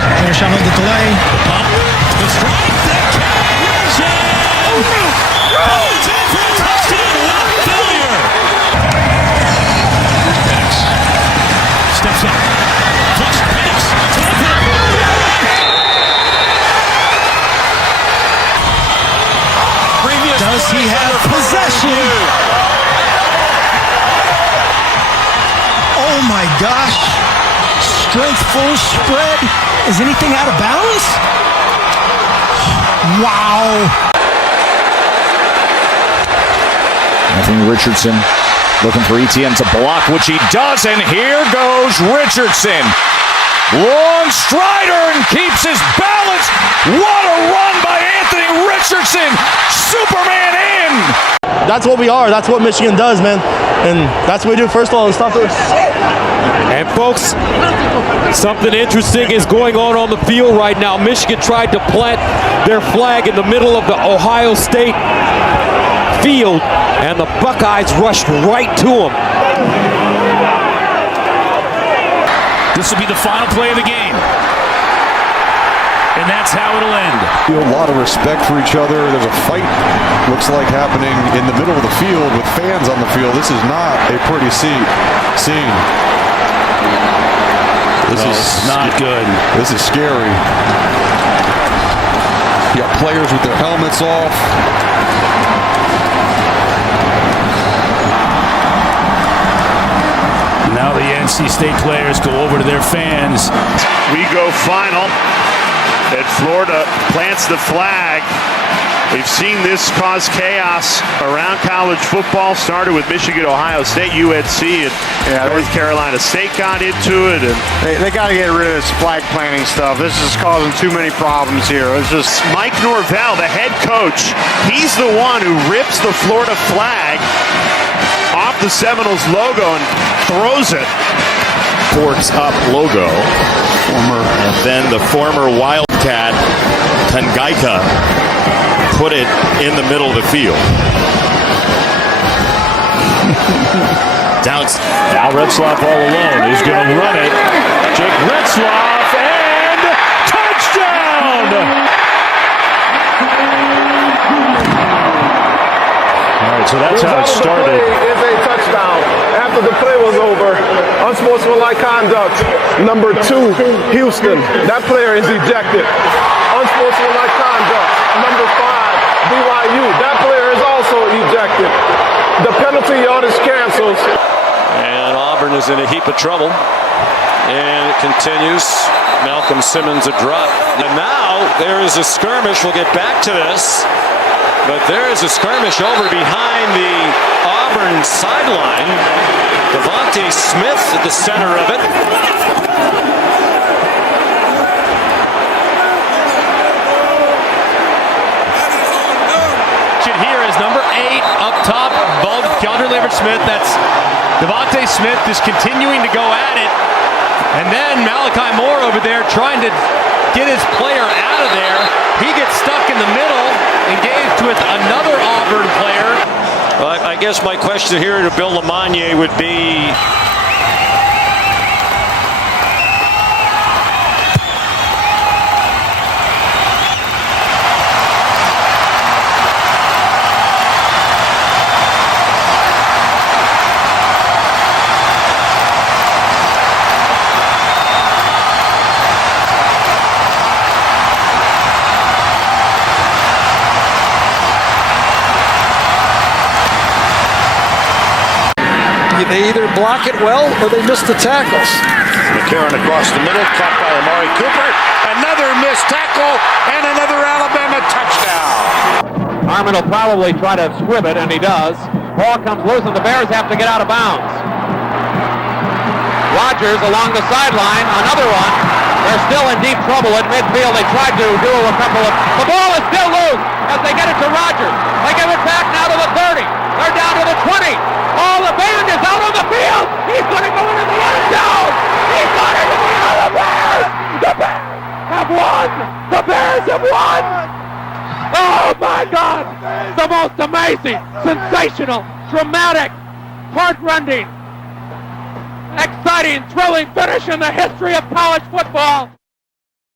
He had possession. Oh my gosh. Strength full spread. Is anything out of bounds? Wow. Anthony Richardson looking for Etienne to block, which he does, and here goes Richardson. Long strider and keeps his balance. What a run by Anthony Richardson. Superman in. That's what we are. That's what Michigan does, man. And that's what we do. First of all, stop doing shit. And folks, something interesting is going on the field right now. Michigan tried to plant their flag in the middle of the Ohio State field, and the Buckeyes rushed right to them. This will be the final play of the game. And that's how it'll end. A lot of respect for each other. There's a fight, looks like, happening in the middle of the field with fans on the field. This is not a pretty scene. This is not good. This is scary. You got players with their helmets off. Now the NC State players go over to their fans. We go final. And Florida plants the flag. We've seen this cause chaos around college football. Started with Michigan, Ohio State, UNC, and North Carolina State got into it. And they got to get rid of this flag planting stuff. This is causing too many problems here. It's just Mike Norvell, the head coach, he's the one who rips the Florida flag off the Seminoles logo and throws it. Forks up logo. And then the former Wildcat, Tangaika, put it in the middle of the field. Now Retzloff all alone. He's going to run it. Jake Retzloff, and touchdown! All right, so that's how it started. Is a touchdown. After the play was over, unsportsmanlike conduct. Number 2, Houston. That player is ejected. Unsportsmanlike conduct. Number 5, BYU. That player is also ejected. The penalty yardage cancels. And Auburn is in a heap of trouble. And it continues. Malcolm Simmons a drop. And now there is a skirmish. We'll get back to this. But there is a skirmish over behind the Auburn sideline. Devontae Smith at the center of it. Here is number 8 up top, Keandre Lambert-Smith. That's Devontae Smith is continuing to go at it. And then Malachi Moore over there trying to get his player out of there. He gets stuck in the middle, engaged with another Auburn player. Well, I guess my question here to Bill Lamagna would be, They either block it well or they miss the tackles. McCarron across the middle, caught by Amari Cooper. Another missed tackle and another Alabama touchdown. Harmon will probably try to squib it, and he does. Ball comes loose, and the Bears have to get out of bounds. Rodgers along the sideline, another one. They're still in deep trouble at midfield. They tried to do a couple of... The ball is still loose as they get it to Rodgers. They give it back now to the 30. They're down to the 20. Oh, the band is out on the field. He's going to go into the end zone. He's going into the end. The Bears! The Bears have won. The Bears have won. Oh, my God. The most amazing, sensational, dramatic, heart-rending, exciting, thrilling finish in the history of college football.